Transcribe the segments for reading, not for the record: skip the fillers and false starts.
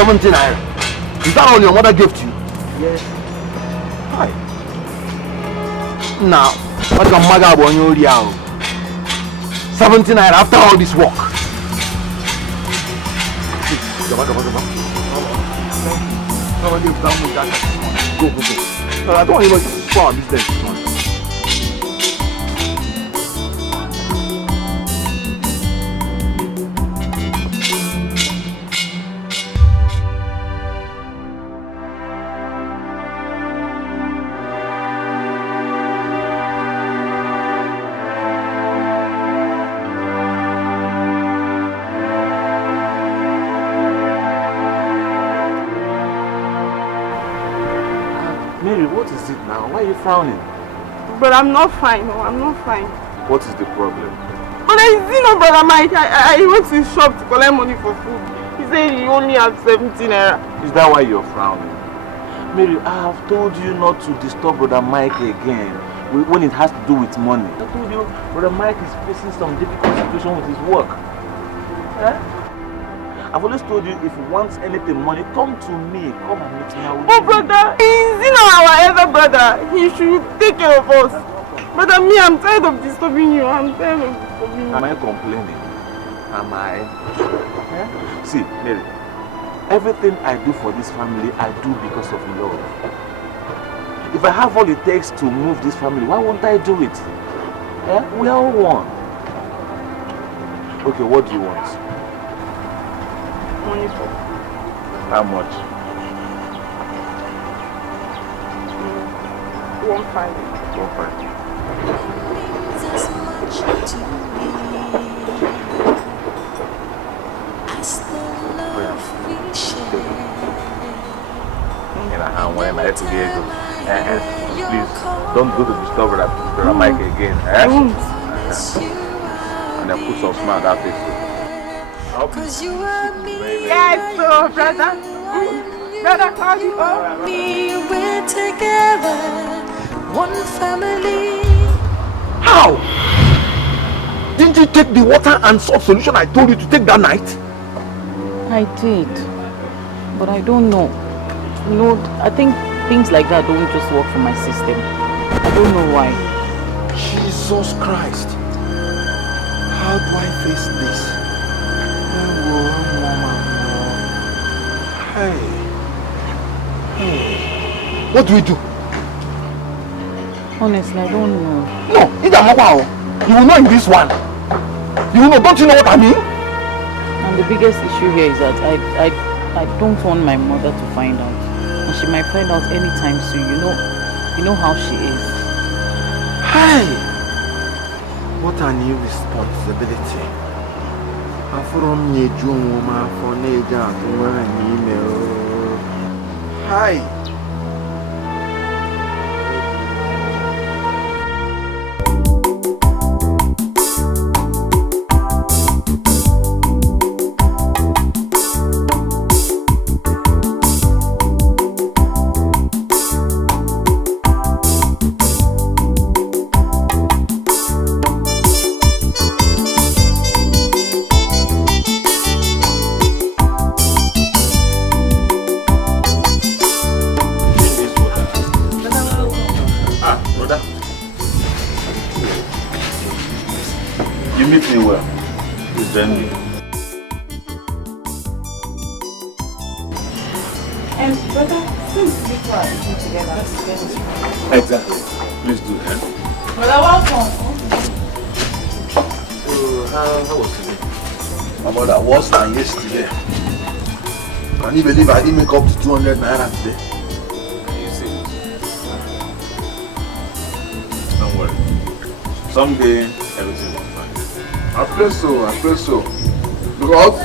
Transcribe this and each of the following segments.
70 naira. Is that all your mother gave to you? Yes. Hi. Now, what can Maga on your 70 naira after all this work? Come on. Go. No, I don't even spoil our business this morning. Why are you frowning? But I'm not fine. No, I'm not fine. What is the problem? But I see no brother Mike. I went to his shop to collect money for food. He said he only had 17 naira. Is that why you're frowning? Mary, I have told you not to disturb brother Mike again when it has to do with money. I told you brother Mike is facing some difficult situation with his work. I've always told you if he wants anything money, come to me. Come and meet me. Oh brother, he's our elder brother. He should take care of us. Brother, me, I'm tired of disturbing you. I'm tired of disturbing you. Am I complaining? Am I? See, Mary, everything I do for this family, I do because of love. If I have all it takes to move this family, why won't I do it? We are all one. Okay, what do you want? Money for. How much? 1.5. 1.5. Please don't go to discover that brother Mike again. I won't. And then put some smile on that face. Yes, so brother. Brother, how you go? We're together, one family. How? Didn't you take the water and salt solution I told you to take that night? I did, but I don't know. You know, I think things like that don't just work for my system. I don't know why. Jesus Christ. How do I face this? Hey. What do we do? Honestly, I don't know. No, you will know in this one. You will know, don't you know what I mean? And the biggest issue here is that I don't want my mother to find out. And she might find out anytime soon. You know how she is. Hey! What a new responsibility. From your woman for Naja to an email. Hi. Exactly. Please do that. Well, welcome. So, how was today? My mother, worse than yesterday. Can you believe I didn't make up to 200 naira today? Are you serious? Don't worry. Someday, everything will be fine. I pray so. Because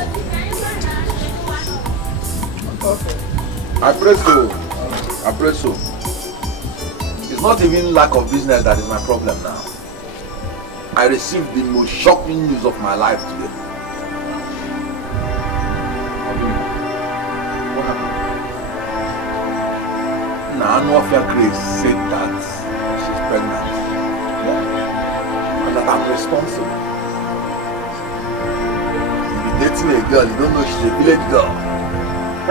I pray so. It's not even lack of business that is my problem now. I received the most shocking news of my life today. What happened? Nanuafia Grace said that she's pregnant. And that I'm responsible. You'll be dating a girl, you don't know she's a village girl. I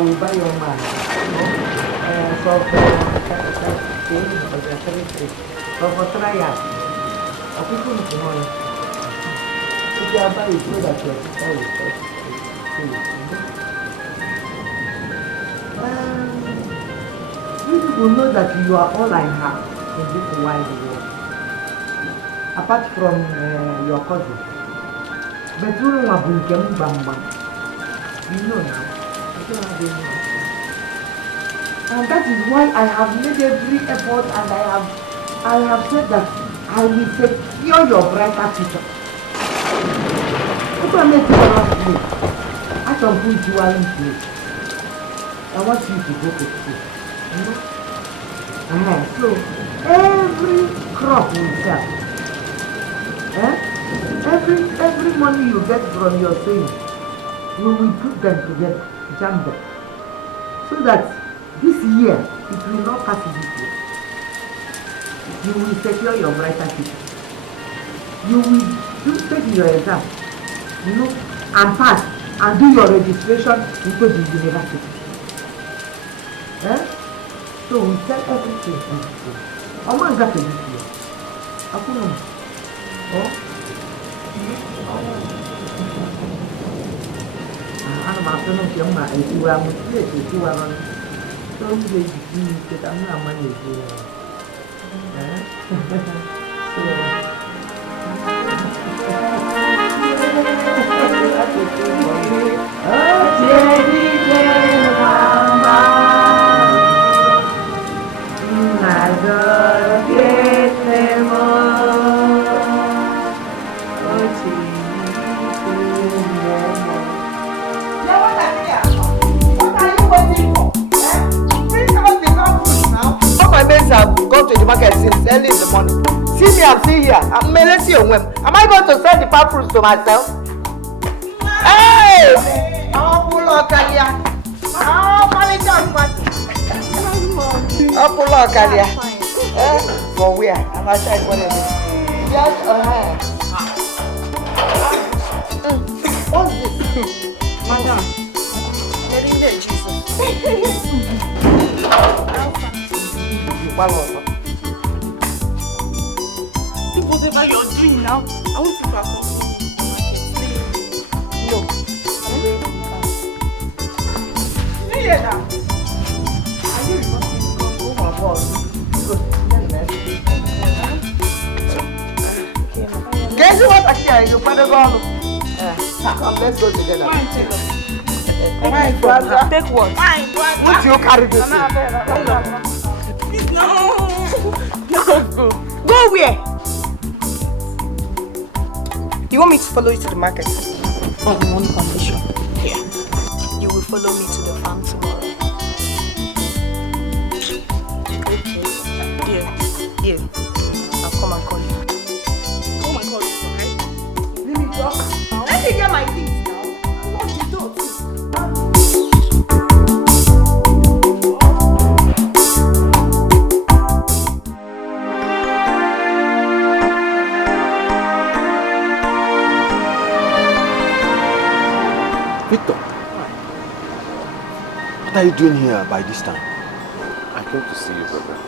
will buy your man. For trial. People need to know. If you are buying, so that your sister will take you people know that you are all I have in this wide world. Apart from your cousin. But you don't want to bring bam. You know now. And that is why I have made every effort and I have said that I will secure your brighter future. If I make you not sleep, I can put you all in place. I want you to go to school. You know? So every crop will sell. Every money you get from your savings, you will put them together, jam them. So that this year, it will not pass this year. You will secure your brighter future. You will take your exam, and pass, and do your registration into the university. So we sell everything. I'm not going to this year. I'm not going to get my idea. I'm going to so I'm going to get I'm not money. I've gone to the market since early in the morning. See me, I'm still here. Am I going to sell the palm fruits to myself? Hey! For where? I'm outside one of them. Yes, What's this? Madam. Whatever you're doing now, I want you to accompany me. No. Yeah, now. I did not go my boss. Guess what? Actually, you better go. Come, let's go together. Fine, take us. Take what? Fine, what you carry this? No. Go where? You want me to follow you to the market? On one condition. Yeah. You will follow me to the farm tomorrow. Okay. Yeah. I'll come and call you. Come and call you, right? Let me drop. Let me get my things now. What you do? Victor, what are you doing here by this time? I came to see you, brother.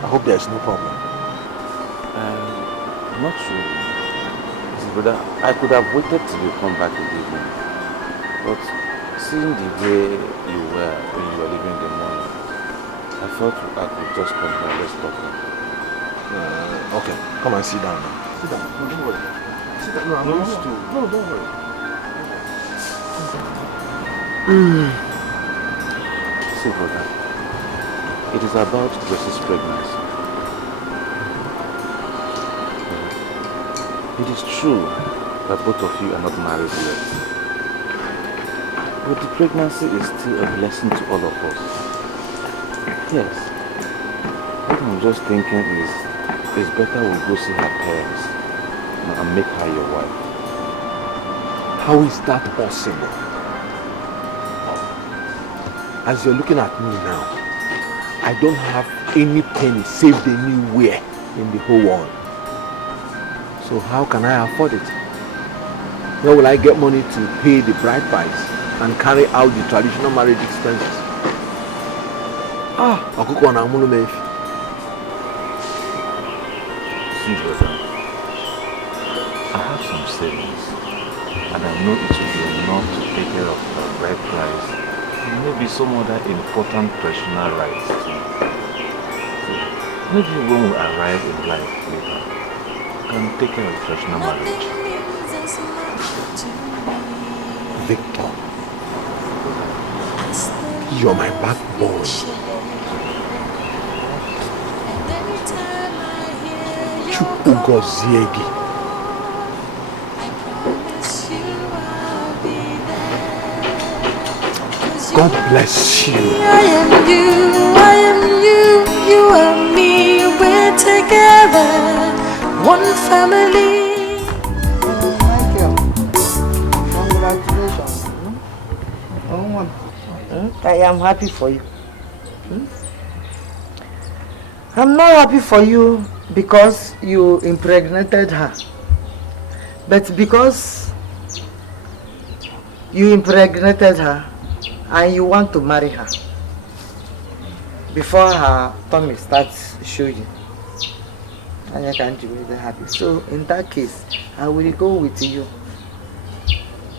I hope there is no problem. Not really. See, brother, I could have waited till you come back in the evening. But seeing the way you were when you were leaving in the morning, I thought I could just come here and let's talk. Okay, come and sit down now. Sit down. No, don't worry. Sit down. No, I'm used to. No, don't worry. See, brother, it is about Grace's pregnancy. It is true that both of you are not married yet. But the pregnancy is still a blessing to all of us. Yes. What I'm just thinking is, it's better we go see her parents and make her your wife. How is that possible? As you're looking at me now, I don't have any penny saved anywhere in the whole world. So how can I afford it? Where will I get money to pay the bride price and carry out the traditional marriage expenses? Ọkụkọ na amụrụ m efi. See, brother, I have some savings, and I know it will be enough to take care of the bride price and maybe some other important personal rights too. Maybe when we arrive in life later, we can take care of traditional marriage. Victor, you're my backbone. Chukwugoziegi. God bless you. I am you, you are me, we're together, one family. Michael, congratulations. I am happy for you. I'm not happy for you because you impregnated her, but because you impregnated her and you want to marry her before her tummy starts showing, and I can't be very happy. So in that case, I will go with you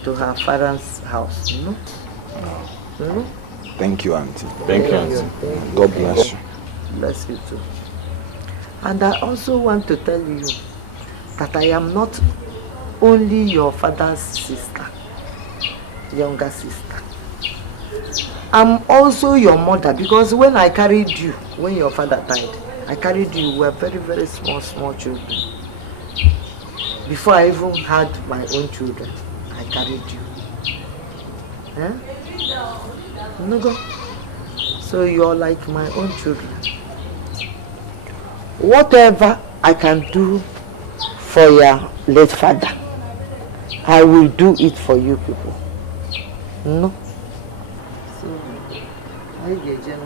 to her father's house, you know? Thank you, Auntie. Thank you, Auntie. God bless you. Bless you too. And I also want to tell you that I am not only your father's sister, younger sister. I'm also your mother, because when I carried you, when your father died, I carried you, we were very, very small children. Before I even had my own children, I carried you. Eh? No go. So you're like my own children. Whatever I can do for your late father, I will do it for you people. No? So, I get you.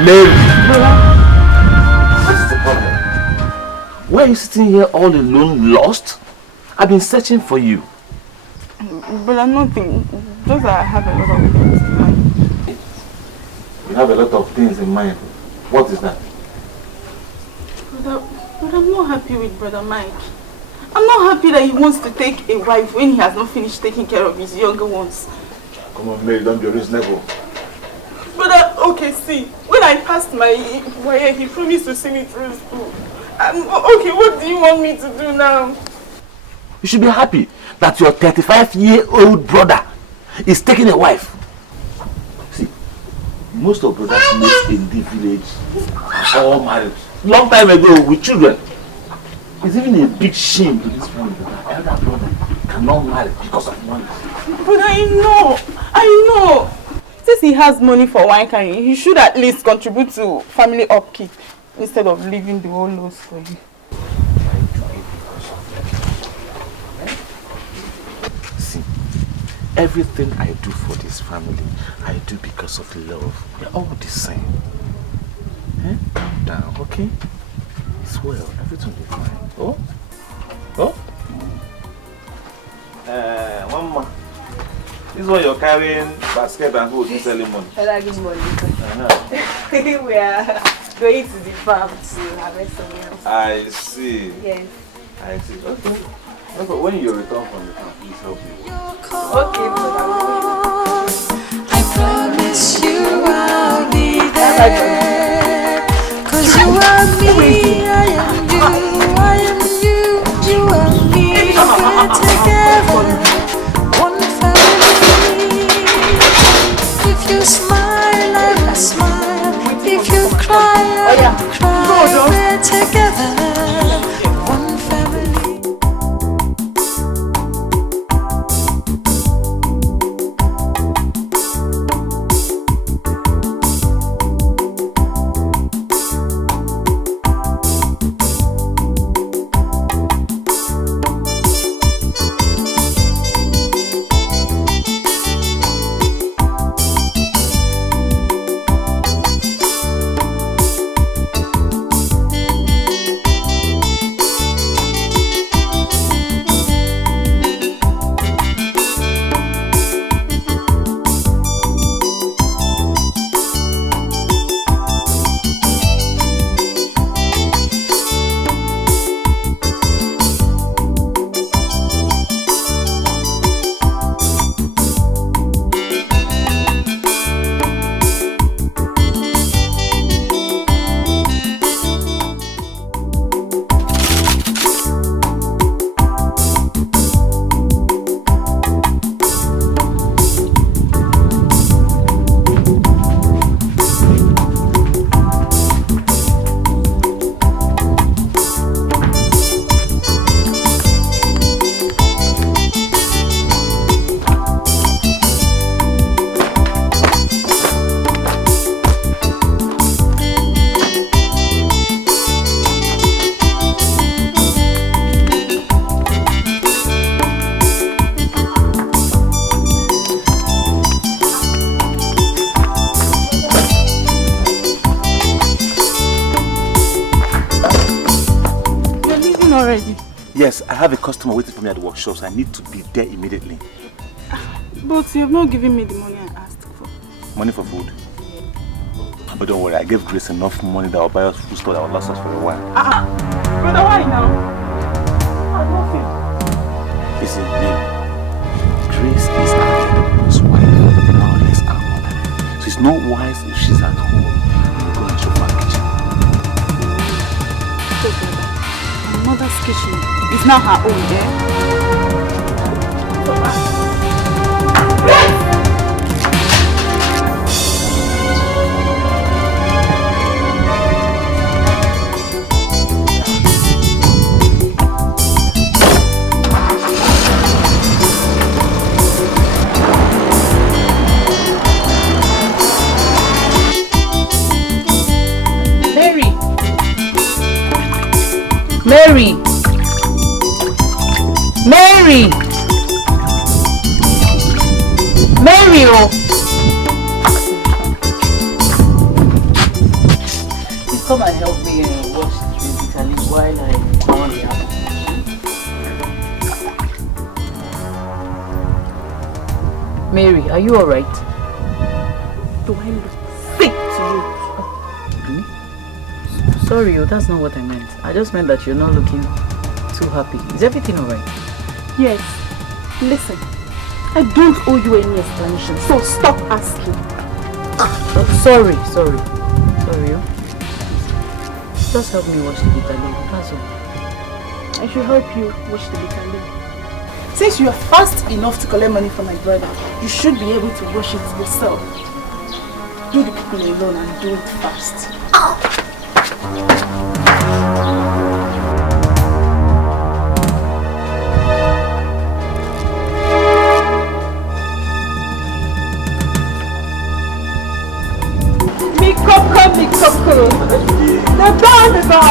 Mary! What's the problem? Why are you sitting here all alone, lost? I've been searching for you. But I'm nothing. Just that I have a lot of things in mind. You have a lot of things in mind. What is that? But I'm not happy with Brother Mike. I'm not happy that he wants to take a wife when he has not finished taking care of his younger ones. Come on, Mary, don't be reasonable. But okay, see, when I passed my year, he promised to see me through school. Okay, what do you want me to do now? You should be happy that your 35-year-old brother is taking a wife. See, most of brothers live in the village are all married. Long time ago with children. It's even a big shame to this family that our elder brother cannot marry because of money. But I know. Since he has money for wine carrying, he should at least contribute to family upkeep instead of leaving the whole loss for you. See, everything I do for this family, I do because of love. We're all the same. Eh? Calm down, okay? It's well, everything will be fine. Oh? One more. This is what you're carrying, basket and who's selling money. Hello, good morning. We are going to the farm to harvest some else. I see. Yes. I see. Okay. No, but when you return from the camp, please help me. Okay, I promise you I'll be there. 'Cause you are me, I am you, I am you, you are me. We're together, one family. If you smile, I will smile. If you cry, I will cry. We're together, one family. Yes, I have a customer waiting for me at the workshop, so I need to be there immediately. But you have not given me the money I asked for. Money for food? But don't worry, I gave Grace enough money that will buy us food store that will last us for a while. Brother, why now? Nothing. Listen, babe, Grace is our editor's wife, more or less our mother. So it's not wise if she's at home and go and shop her kitchen. So, brother, my mother's kitchen is now her own, yeah? Mary! Mary! Mary! Oh! Please come and help me wash this basically while I go on the application. Mary, are you alright? Do I look sick to you? Sorry, that's not what I meant. I just meant that you're not looking too happy. Is everything alright? Yes. Listen, I don't owe you any explanation, so stop asking. Sorry. Sorry. Just help me wash the bitter leaf, that's all. I should help you wash the bitter leaf. Since you are fast enough to collect money from my brother, you should be able to wash it yourself. Do the people alone and do it fast. The bar!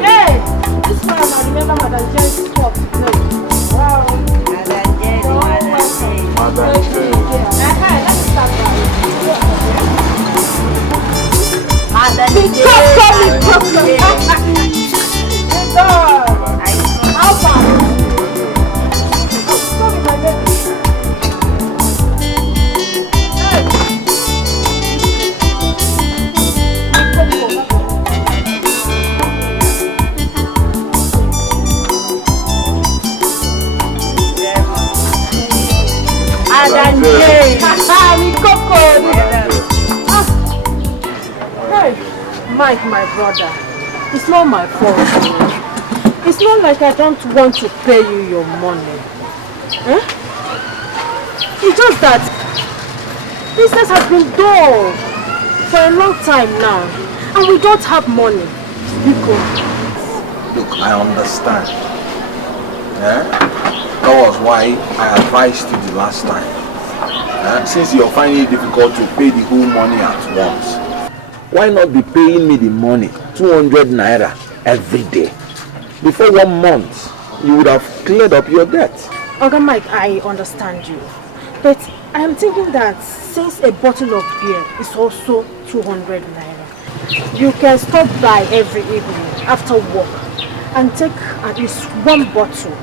Hey! This man, I remember Madam Jen's spot. No. Wow. Madam Jen. Let's start now. Madam Jen. The dog. How far? Sorry, my baby. Mike, my brother, it's not my fault. It's not like I don't want to pay you your money. Eh? It's just that business has been dull for a long time now, and we don't have money. Look, I understand. Yeah? That was why I advised you the last time. Since you're finding it difficult to pay the whole money at once, why not be paying me the money, 200 naira, every day? Before 1 month, you would have cleared up your debt. Okay, Mike, I understand you. But I am thinking that since a bottle of beer is also 200 naira, you can stop by every evening after work and take at least 1 bottle.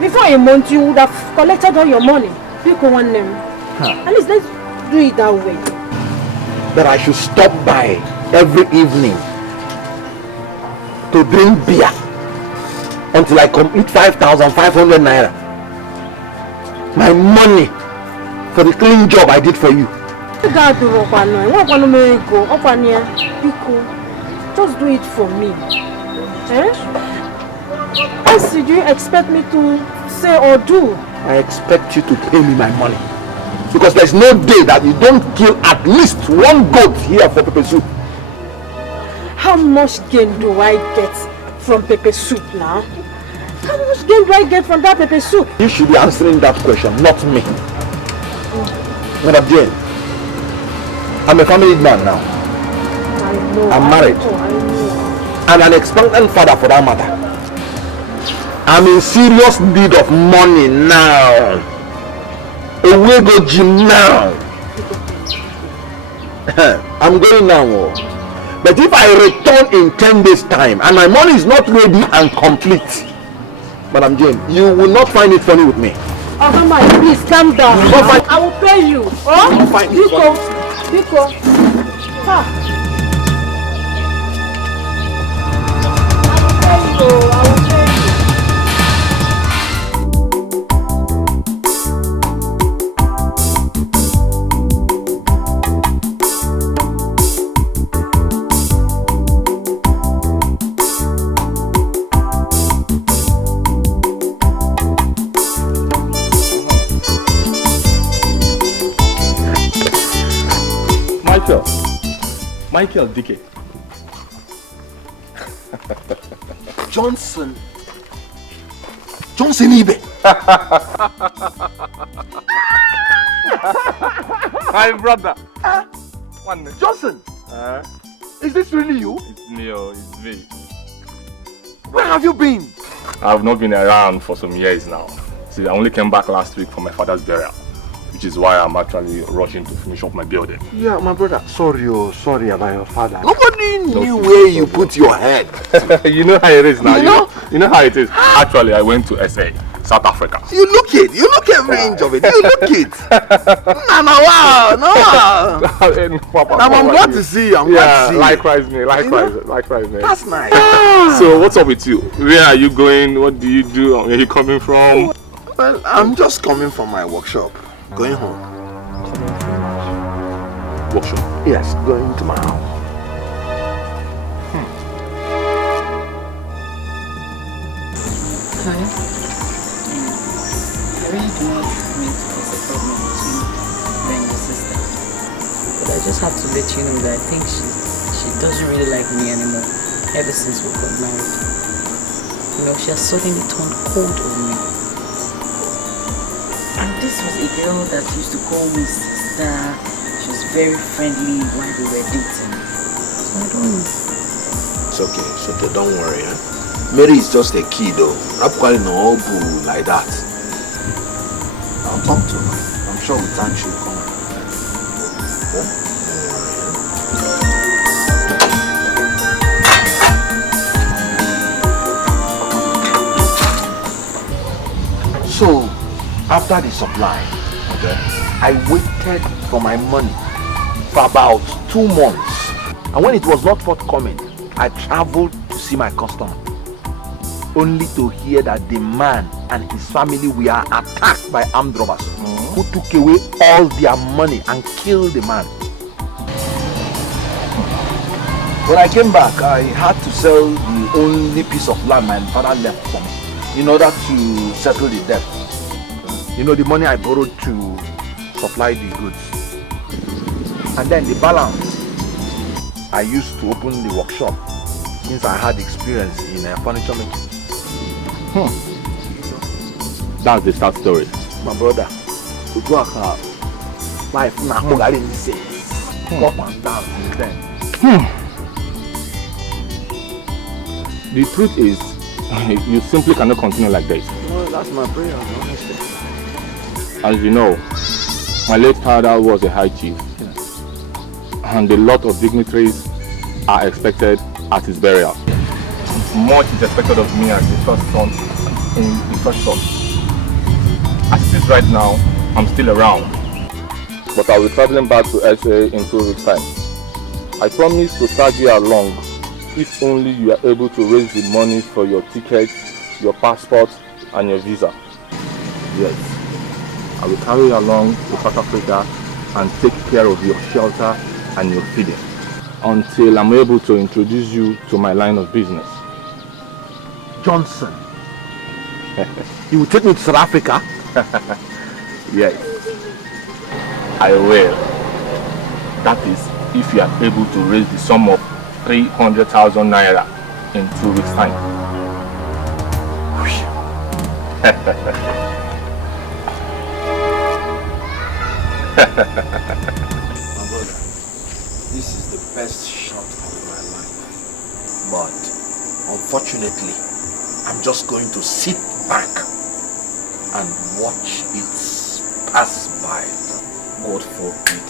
Before a month, you would have collected all your money. Pick one name. At least let's do it that way. That I should stop by every evening to drink beer until I complete 5,500 naira. My money for the clean job I did for you. Just do it for me. Eh? What else did you expect me to say or do? I expect you to pay me my money. Because there's no day that you don't kill at least 1 goat here for pepper soup. How much gain do I get from pepper soup now? How much gain do I get from that pepper soup? You should be answering that question, not me. Madam Jane, I'm a family man now. I know. I'm married. I know. I'm an expectant father for that matter. I'm in serious need of money now. Away go gym now. I'm going now. But if I return in 10 days time and my money is not ready and complete, Madam Jane, you will not find it funny with me. Oh my, please calm down. I will pay you. Oh, you find it funny. Biko. Ha. I will pay you. Michael Dikeh. Johnson Ibe. My brother. Johnson. Is this really you? It's me, it's me. Where have you been? I've not been around for some years now. See, I only came back last week for my father's burial, which is why I'm actually rushing to finish up my building. Yeah, my brother. Sorry about your father. Nobody knew where you put your head. You know how it is now. You know how it is. Actually, I went to SA, South Africa. You look it. You look every inch of it. You look it. No. I'm glad to see you. I'm glad to see you. Likewise, me. That's nice. So, what's up with you? Where are you going? What do you do? Where are you coming from? Well, I'm just coming from my workshop. Going home. Workshop? Yes, going to my house. Hi. I really do not mean to cause a problem between you and your sister. But I just have to let you know that I think she doesn't really like me anymore ever since we got married. You know, she has suddenly turned cold on me. And this was a girl that used to call me sister. She was very friendly while we were dating. So I don't know. It's okay, don't worry. Mary is just a kid though. I'm calling her all boo like that. I'll talk to her. I'm sure with time she'll come. So, after the supply, I waited for my money for about 2 months. And when it was not forthcoming, I traveled to see my customer. Only to hear that the man and his family were attacked by armed robbers who took away all their money and killed the man. When I came back, I had to sell the only piece of land my father left for me in order to settle the debt. You know, the money I borrowed to supply the goods. And then the balance I used to open the workshop since I had experience in furniture making. That's the sad story. My brother, to go life now up and down since then. The truth is, you simply cannot continue like this. No, that's my prayer, honestly. As you know, my late father was a high chief, and a lot of dignitaries are expected at his burial. Much is expected of me as the first son in the first son. As it is right now, I'm still around, but I'll be traveling back to SA in 2 weeks' time. I promise to tag you along if only you are able to raise the money for your tickets, your passport, and your visa. Yes, I will carry you along to South Africa and take care of your shelter and your feeding until I'm able to introduce you to my line of business. Johnson, you will take me to South Africa? Yes, I will. That is, if you are able to raise the sum of 300,000 naira in 2 weeks' time. My brother, this is the best shot of my life. But unfortunately, I'm just going to sit back and watch it pass by. God forbid.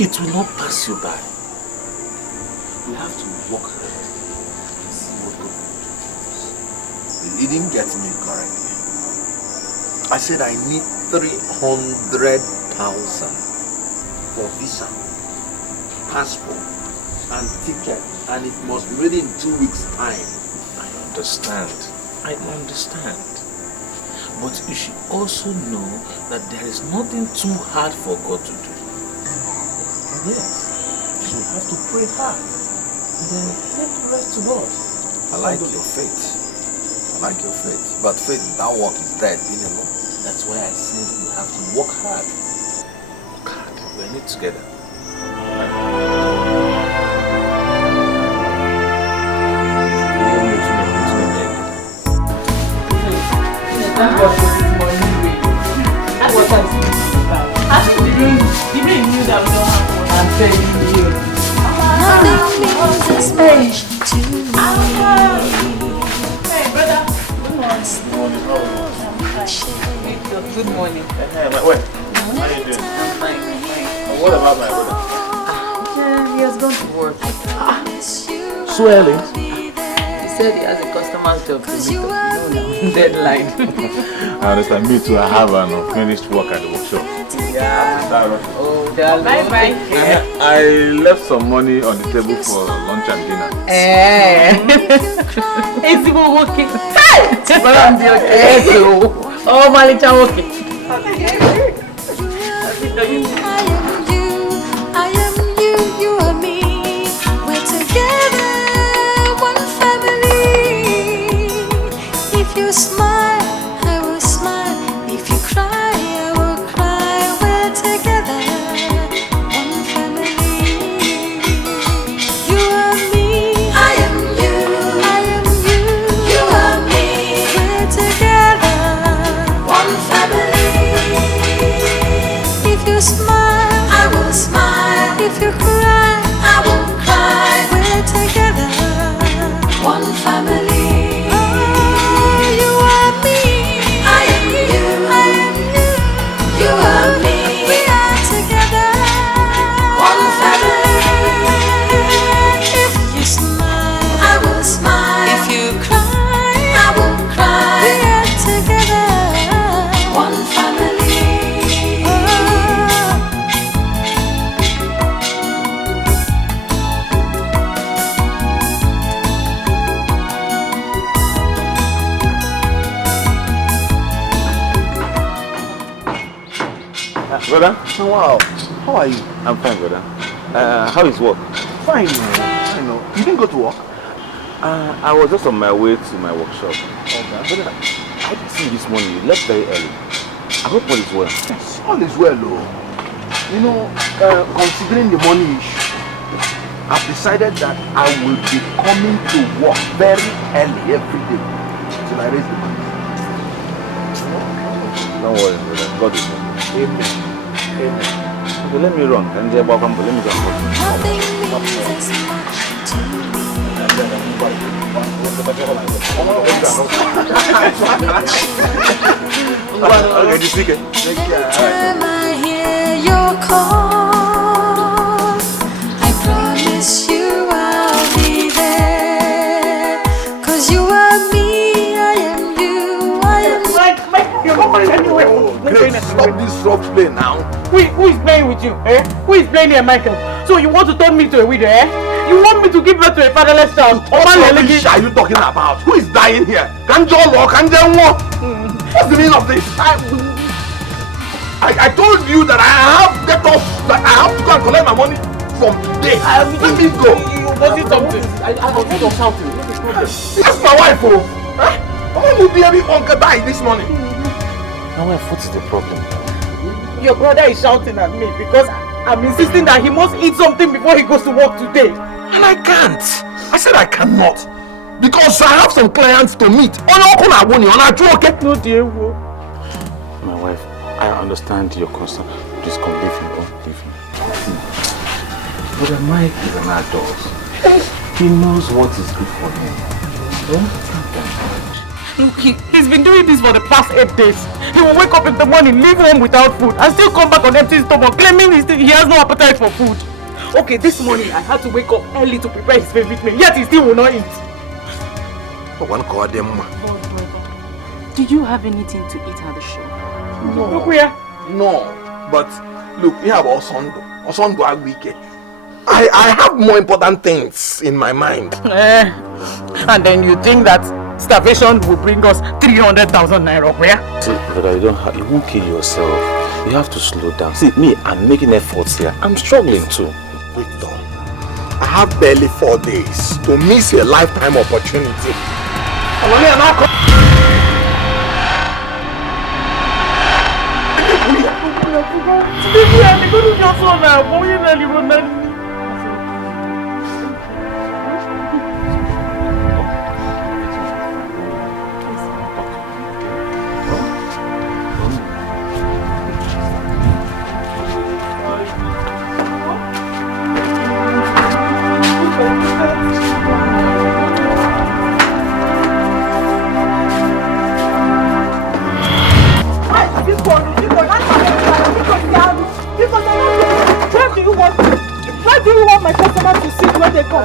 It will not pass you by. We have to work hard and see what God will do. You didn't get me correctly. I said I need 300,000 for visa, passport, and ticket, and it must be ready in 2 weeks' time. I understand. But you should also know that there is nothing too hard for God to do. Yes, so you have to pray hard, and then let the rest to God. I like your faith. But faith without work is dead, being alone. That's why I said you have to work hard. Work hard. We're in it together. Thank God for this morning rain. That's what I'm saying. I think the rain knew that we don't have water. I'm telling you. Nothing means as much to me. Hey, brother. Good morning. Good morning. Hey, my wife. How are you doing? I'm fine. What about my brother? Yeah, he has gone to work. So early? He said he has a customer's job to meet up. Deadline. I understand. Me too. I have an unfinished work at the workshop. Yeah. Oh, darling. Bye. I left some money on the table for lunch and dinner. Is he okay? But I'm okay. Oh, Malicha, okay. I am you, you are me. We're together, one family. If you smile, I will smile. If you cry, I will cry. We're together, one family. You are me, I am you. I am you, you are me. We're together, one family. If you smile, I will smile. If you cry, I will cry. We're together, one family. You are me, I am you. I am you, you are me. We are together, one family. If you smile, I will smile. If you cry, I will cry. We are together, one family. Brother? Oh, wow. How are you? I'm fine, brother. How is work? Fine. fine, no? You didn't go to work? I was just on my way to my workshop. Okay. But I didn't see you this morning. You left very early. I hope all is well. Yes, all is well, though. You know, considering the money issue, I've decided that I will be coming to work very early every day till I raise the money. Don't worry, brother. God is with you. Amen. Amen. Okay, let me run. Let me go. Nothing means as much to me. Okay, this weekend. Time I hear your call, I promise you I'll be there. 'Cause you are me, I am you, I am. Mike, you're not going anywhere. Great, stop this rough play now. Who is playing with you? Eh? Who is playing here, Michael? So you want to turn me to a widow, eh? You want me to give birth to a fatherless child? What rubbish are you talking about? Who is dying here? Kanjolo, Kanjenwo? What's the meaning of this? I told you that I have to go and collect my money from today. Let me go. Was it something? I was just shouting. That's my wife, oh. How will be able to die this morning? My wife, what is the problem? Your brother is shouting at me because I'm insisting that he must eat something before he goes to work today. And I can't. I said I cannot. Because I have some clients to meet. No, dear. My wife, I understand your concern. Please come, leave him. Don't leave him. Brother Mike is an adult. He knows what is good for him. Don't think that. Look, he's been doing this for the past 8 days. He will wake up in the morning, leave home without food, and still come back on empty stomach, claiming he has no appetite for food. Okay, this morning I had to wake up early to prepare his favorite meal, yet he still will not eat. Did you have anything to eat at the shop? No. Look where? No. But look, we have Osondo. Osondo Agwike. I have more important things in my mind. And then you think that starvation will bring us 300,000 naira where? See, brother, you won't kill yourself. You have to slow down. See, me, I'm making efforts here. I'm struggling too. Wait, Don. I have barely 4 days to miss a lifetime opportunity. Why do you want my customers to sit when they come?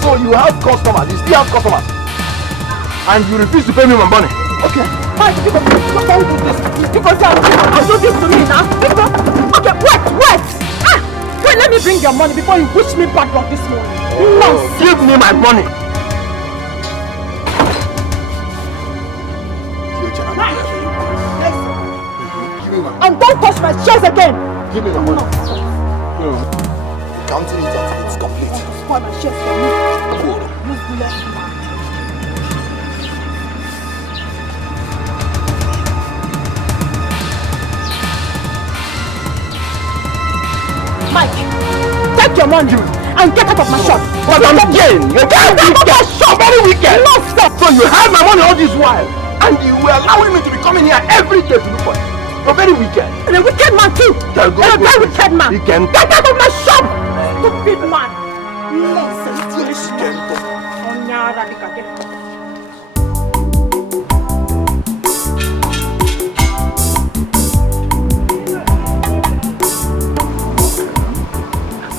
So you have customers, you still have customers, and you refuse to pay me my money. Okay. Mike, don't do this. Because I'll do this to me now. Okay, wait. Wait, let me bring your money before you wish me back from this morning. No, give me my money. And don't touch my shares again. Give me my money. Counting it until it's complete. Spoil my shares for me. Mike, take your money and get out of my shop. But I'm again, you're very wicked. Shop very wicked. No, stop. So you have my money all this while, and you were allowing me to be coming here every day to look for it. You're very wicked. And a wicked man too. You're a very wicked man. You can get out of my shop. Stupid man. Nonsense.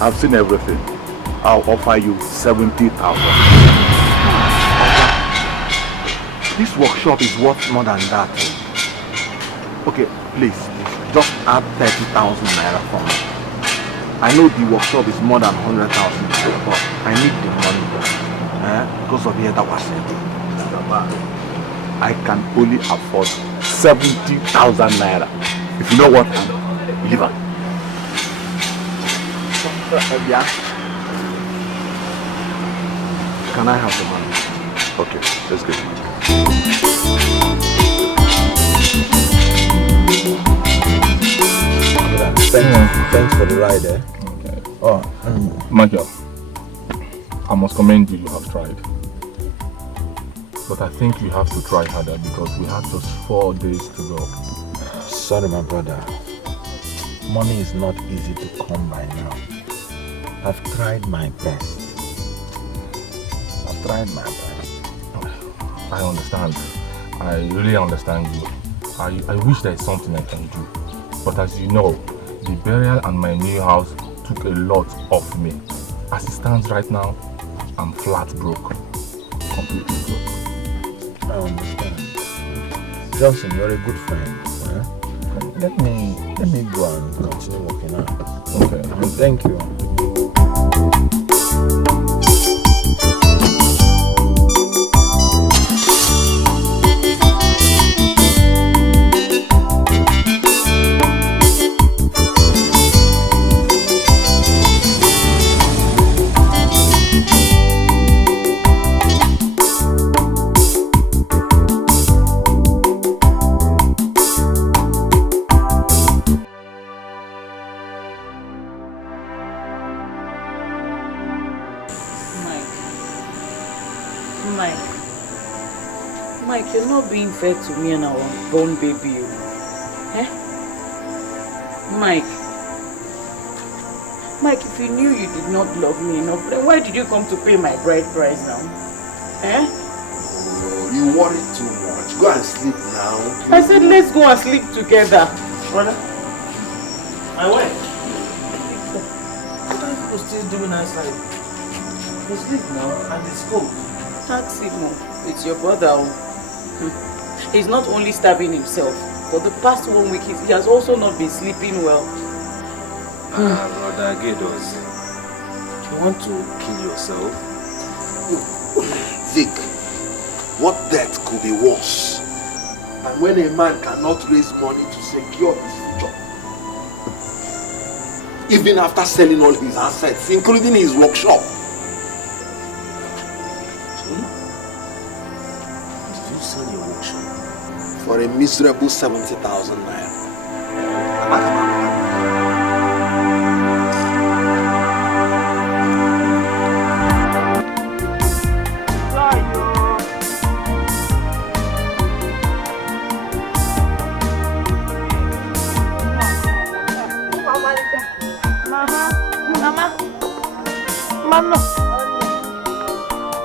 I've seen everything. I'll offer you 70,000. This workshop is worth more than that. Okay, please, just add 30,000 naira for me. I know the workshop is more than 100,000 naira, but I need the money because of the other was. I can only afford 70,000 naira. If you know what, deliver. Yeah. can I have the money? Okay, let's get it. Thanks for the ride, eh? Okay. Oh, Michael, I must commend you, you have tried. But I think you have to try harder because we have just 4 days to go. sorry, my brother. Money is not easy to come by now. I've tried my best. I understand. I really understand you. I wish there is something I can do. But as you know, the burial and my new house took a lot off me. As it stands right now, I'm flat broke. Completely broke. I understand. Johnson, you're a good friend. Eh? Let me go and continue working out. Okay. Thank you. Mike, you're not being fair to me and our unborn baby. Eh? Mike, if you knew you did not love me enough, then why did you come to pay my bride price now? Eh? Oh, you worry too much. Go and sleep now. I said let's go and sleep together. Brother, my wife. What are you people still doing outside? You sleep now and it's cold. Taxi, Mo. It's your brother. He's not only starving himself. For the past 1 week, he has also not been sleeping well. Brother Gados, you want to kill yourself? Vic, what death could be worse than when a man cannot raise money to secure his future? Even after selling all his assets, including his workshop. For a miserable 70,000 naira. Mama.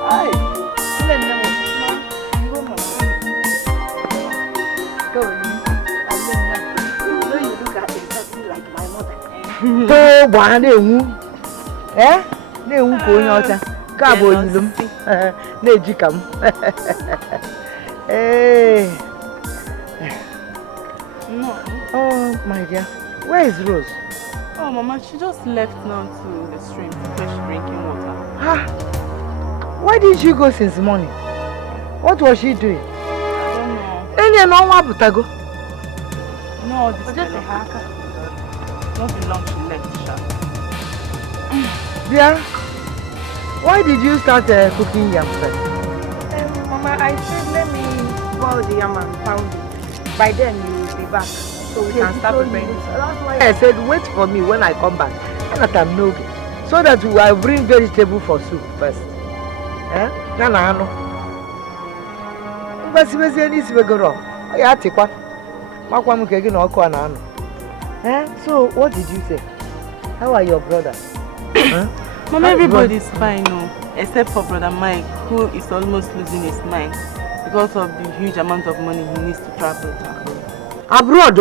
Hi. To gwa na-enwu na-enwu ka onye ọcha ka bụ oyilu m na-eji ka m Oh my dear, where is Rose? Oh Mama, she just left now to the stream to fetch drinking water. Why didn't you go since morning? What was she doing? I don't know. Any no one putago? No, this is just a hacker. Not be long she left, Sha. Dear, why did you start cooking yam first? Mama, I said let me boil the yam and pound it. By then you will be back, so we can start preparing. That's why I said wait for me when I come back. So that we will bring vegetable for soup first. So what did you say? How are your brothers? Mama, everybody's fine now, except for brother Mike, who is almost losing his mind because of the huge amount of money he needs to travel abroad.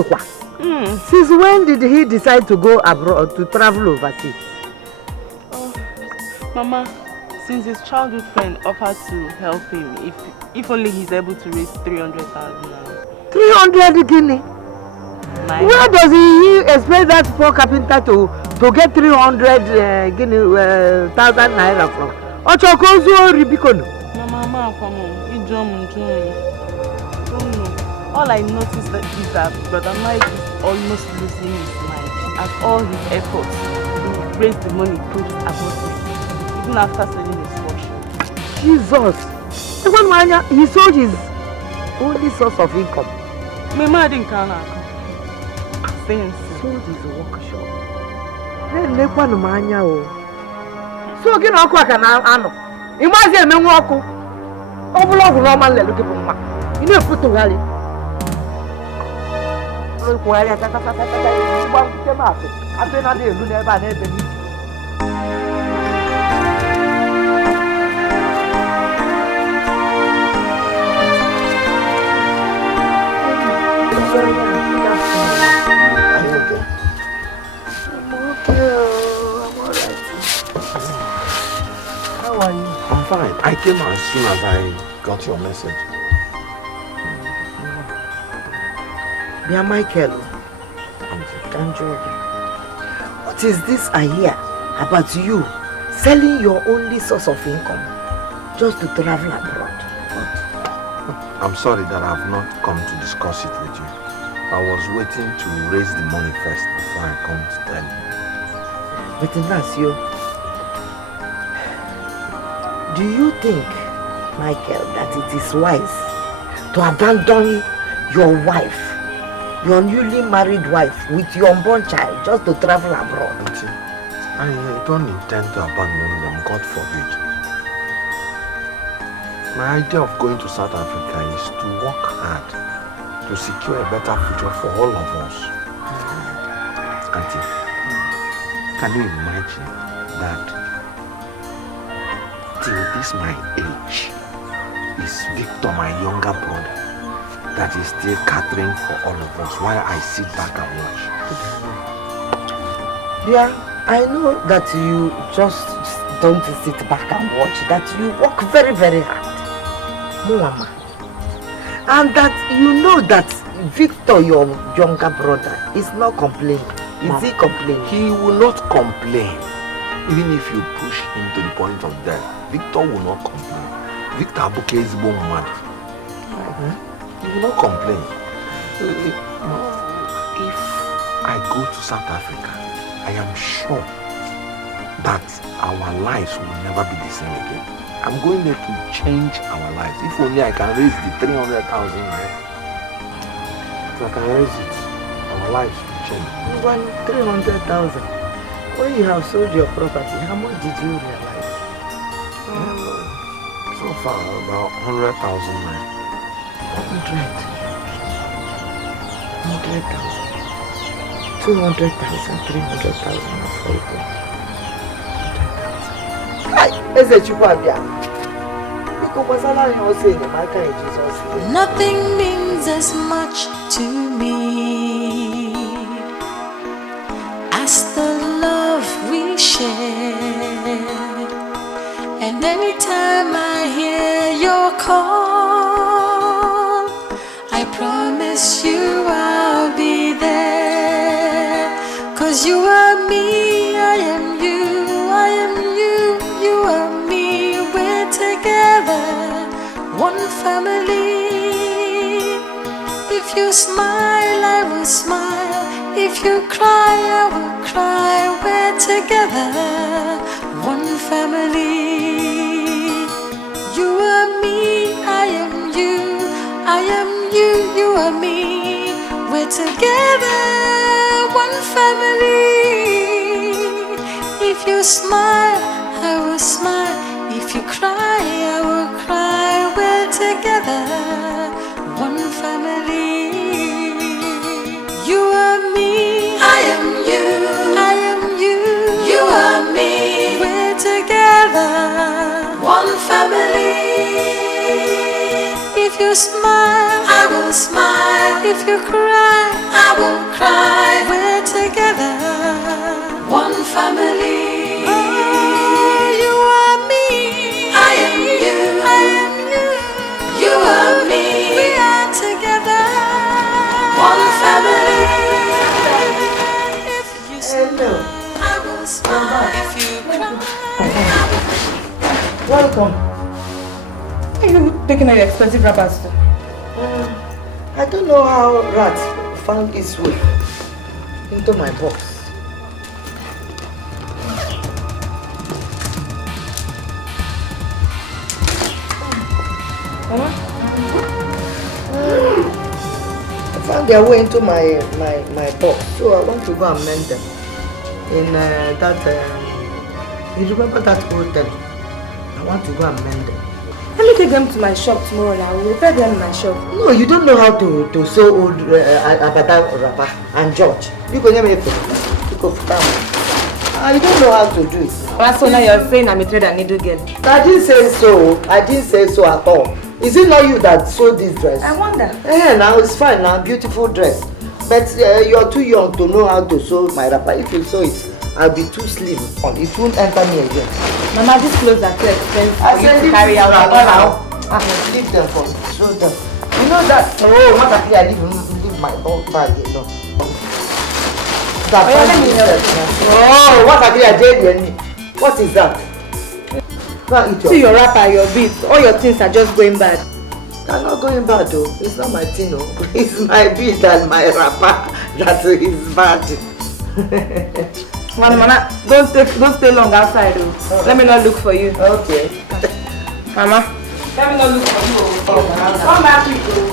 Since when did he decide to go abroad, to travel overseas? Mama, since his childhood friend offered to help him if only he's able to raise 300,000 naira. 300 guinea? Where does he expect that poor carpenter to get 300 thousand naira from? Mama, come on, you don't know. All I noticed is that brother Mike is almost losing his mind. At all his efforts to raise the money proves abortive, even after selling his fortune. Jesus. The one man, he sold his only source of income. My mother didn't come out. Sense. Sold his workshop. Then they want manya o. So again, I can ano. Imagine me walk. Overlog normal le looking for ma. You know put to galley. Look where I got one came up. I don't know they do never. How are you? I'm fine. I came as soon as I got your message. Dear Michael, what is this I hear about you selling your only source of income just to travel abroad? I'm sorry that I've not come to discuss it with you. I was waiting to raise the money first before I come to tell you. But Ignacio, do you think, Michael, that it is wise to abandon your wife, your newly married wife, with your unborn child just to travel abroad? Auntie, I don't intend to abandon them, God forbid. My idea of going to South Africa is to work hard to secure a better future for all of us. Auntie, can you imagine that till this my age is Victor, my younger brother, that is still catering for all of us while I sit back and watch? Yeah, I know that you just don't sit back and watch, that you work very, very hard. Mama. And that you know that Victor, your younger brother, is not complaining. Is he complaining? He will not complain. Even if you push him to the point of death, Victor will not complain. Victor Abuke is born mad. He will not complain. If I go to South Africa, I am sure that our lives will never be the same again. I'm going there to change our lives. If only I can raise the 300,000 right? If I can raise it, our lives will change. Even 300,000. When you have sold your property, how much did you realize? So far, about 100,000 naira. 100,000. 200,000, 300,000. Nothing means as much to me as the love we share. And anytime I hear your call, I promise you I'll be there. 'Cause you are me, I am you, I am you, you are me. We're together, one family. If you smile, I will smile. If you cry, I will cry. We're together, one family. You are me, I am you, I am you, you are me. We're together, one family. If you smile, I will smile. If you cry, I will cry. We're together, one family. You are me, I am you, I am you, you are me. We're together, one family. If you smile, I will smile. If you cry, I will cry. We're together, one family. Oh, you are me, I am you, I am you, you are me. We are together, one family. If you smile, I will smile. If you cry, Welcome. Where are you taking all your expensive wrappers to? I don't know how rats found its way into my box. I found their way into my box, so I want to go and mend them. In you remember that old them? I want to go and mend them. Let me take them to my shop tomorrow and I will repair them in my shop. No, you don't know how to sew old Abada wrapper and George. You go near me. You go for them. You don't know how to do it. So now you're saying I'm a thread and needle girl. I didn't say so. I didn't say so at all. Is it not you that sewed this dress? I wonder. Yeah, now it's fine now. Beautiful dress. But you're too young to know how to sew my wrapper. If you sew it, I'll be too slim. It won't enter me again. Mama, these clothes are too expensive. I said to carry out now. Leave them for me. Show them. You know that? Oh, what I leave my bag, you know. That what I did. What is that? See your wrapper, your beads, all your things are just going bad. They're not going bad though. It's not my thing, no. It's my bead and my wrapper that is bad. Mama, don't stay long outside though. Let me not look for you. Okay. Mama, let me not look for you. Come back with you.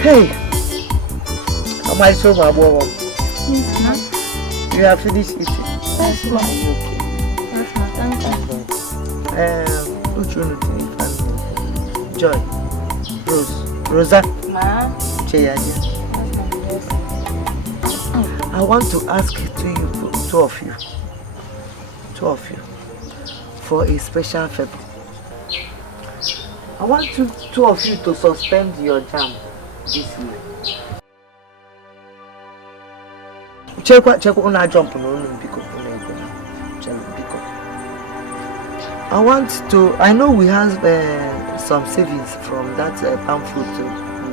Hey, am I so my boy? Yes, ma'am. You have finished eating? Yes, ma'am. Okay. Yes, ma'am. Thank you. Which one do you Joy, Rosa, Ma'am. Cheyaja. I want to ask two of you, for a special favor. I want two of you to suspend your jam this year. Check on jump on I know we have some savings from that palm fruit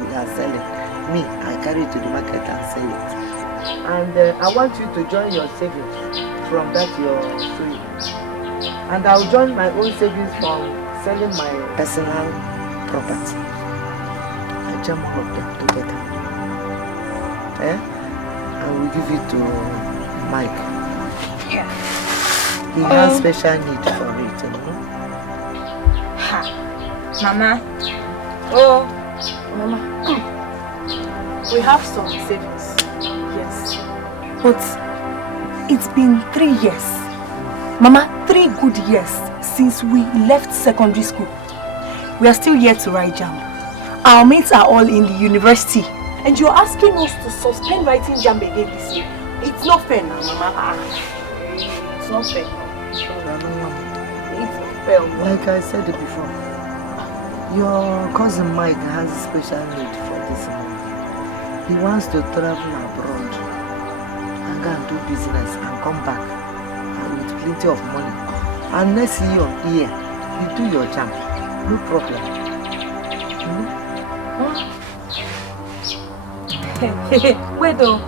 we are selling. Me, I carry it to the market and sell it. And I want you to join your savings from that your sewing. And I'll join my own savings from selling my personal property. I jam all of them together. I will give it to Mike. Yeah. He has special need for it, you know? Ha. Mama. Oh, Mama. We have some savings. Yes. But it's been 3 years. Mama, 3 good years since we left secondary school. We are still yet to write JAMB. Our mates are all in the university. And you're asking us to suspend writing JAMB again this year. It's not fair now, Mama. It's not fair. Like I said it before, your cousin Mike has a special need for this money. He wants to travel abroad and go and do business and come back with plenty of money. And next year, you do your jam. No problem. Wait though.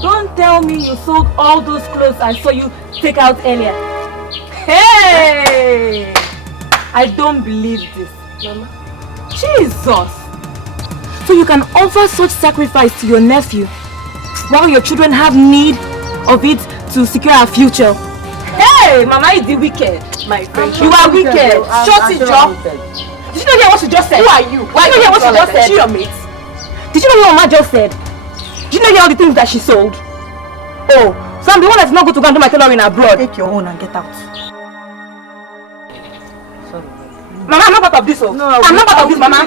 Don't tell me you sold all those clothes I saw you take out earlier. Hey! I don't believe this, Mama. Jesus! So you can offer such sacrifice to your nephew while your children have need of it to secure our future. Hey! Mama is the wicked, my friend. You are wicked. Shut it, Joe. Did you not hear what she just said? Who are you? Why did you not hear what she just said? She your mate. Did you not hear what Mama just said? Did you not hear all the things that she sold? Oh, so I'm the one that's not going to go and do my tailoring abroad. Take your own and get out. Mama, I'm not part of this. No, I'm not part of this, Mama.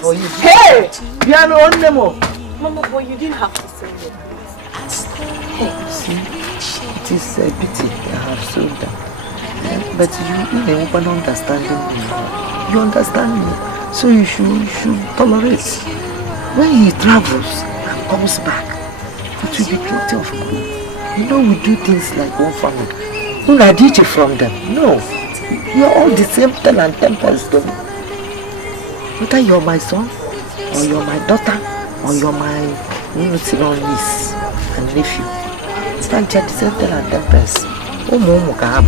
For you. Hey! Piano on demo. Mama, boy, you didn't have to say it. Hey, see, it is a pity I have sold them. But you open understanding me. You understand me, so you should tolerate. When he travels and comes back, it will be plenty of money. You know we do things like one family. Who not teach from them? No. You're all the same 10 and 10 pence to me. Whether you're my son, or you're my daughter, or you're my niece. and nephew. Stand chat center at the best. Oh, Momo Gab.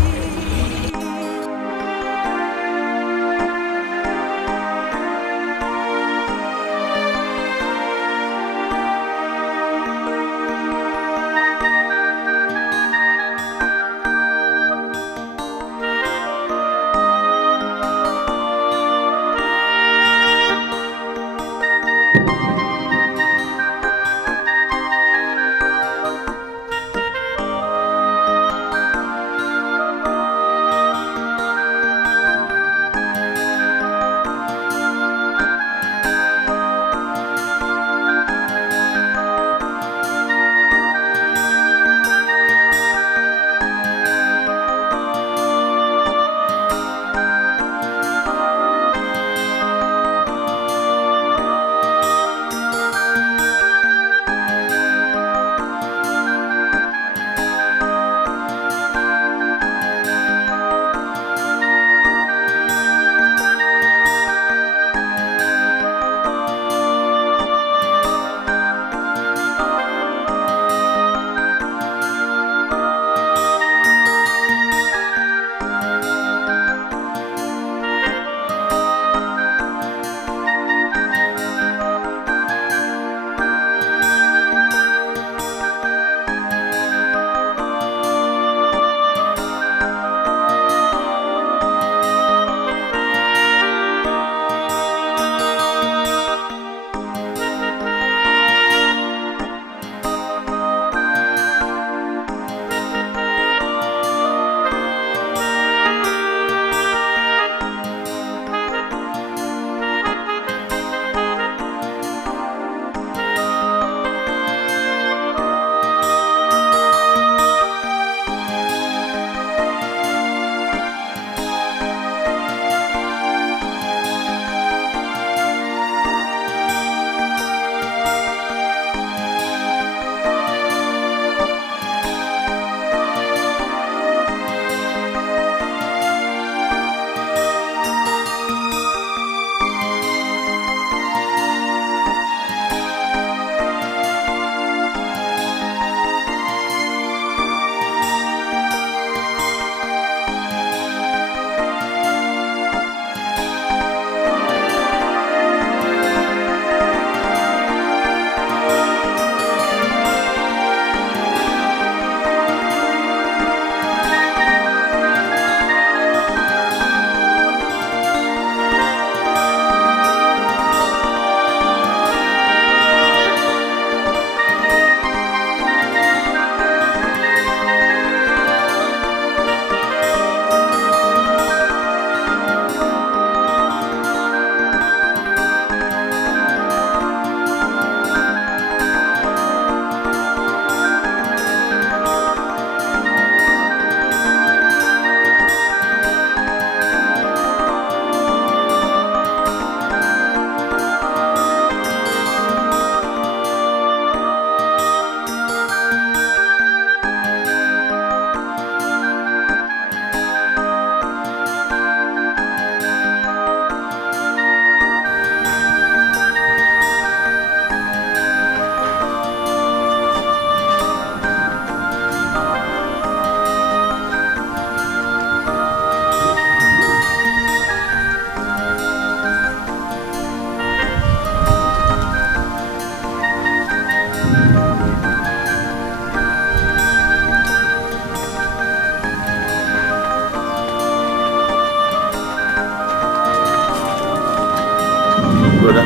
brother.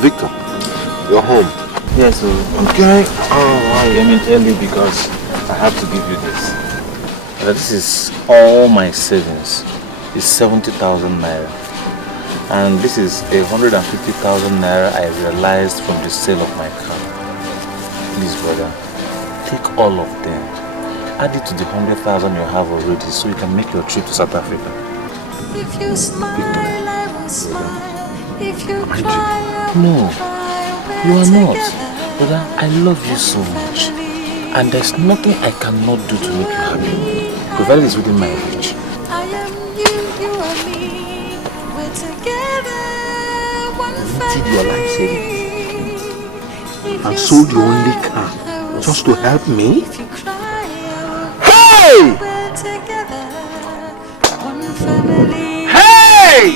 Victor, you're home. Yes, okay. I came in early because I have to give you this. This is all my savings. It's 70,000 naira. And this is 150,000 naira I realized from the sale of my car. Please, brother, take all of them. Add it to the 100,000 you have already so you can make your trip to South Africa. If you smile, I will smile. If you cry, I will No, cry. you are not. Brother, I love you so much. And there's nothing I cannot do to make you happy, provided it's within my reach. I am you, you are me. We're together, one family. Your life savings. If and sold your only car just to help me? Hey! Hey!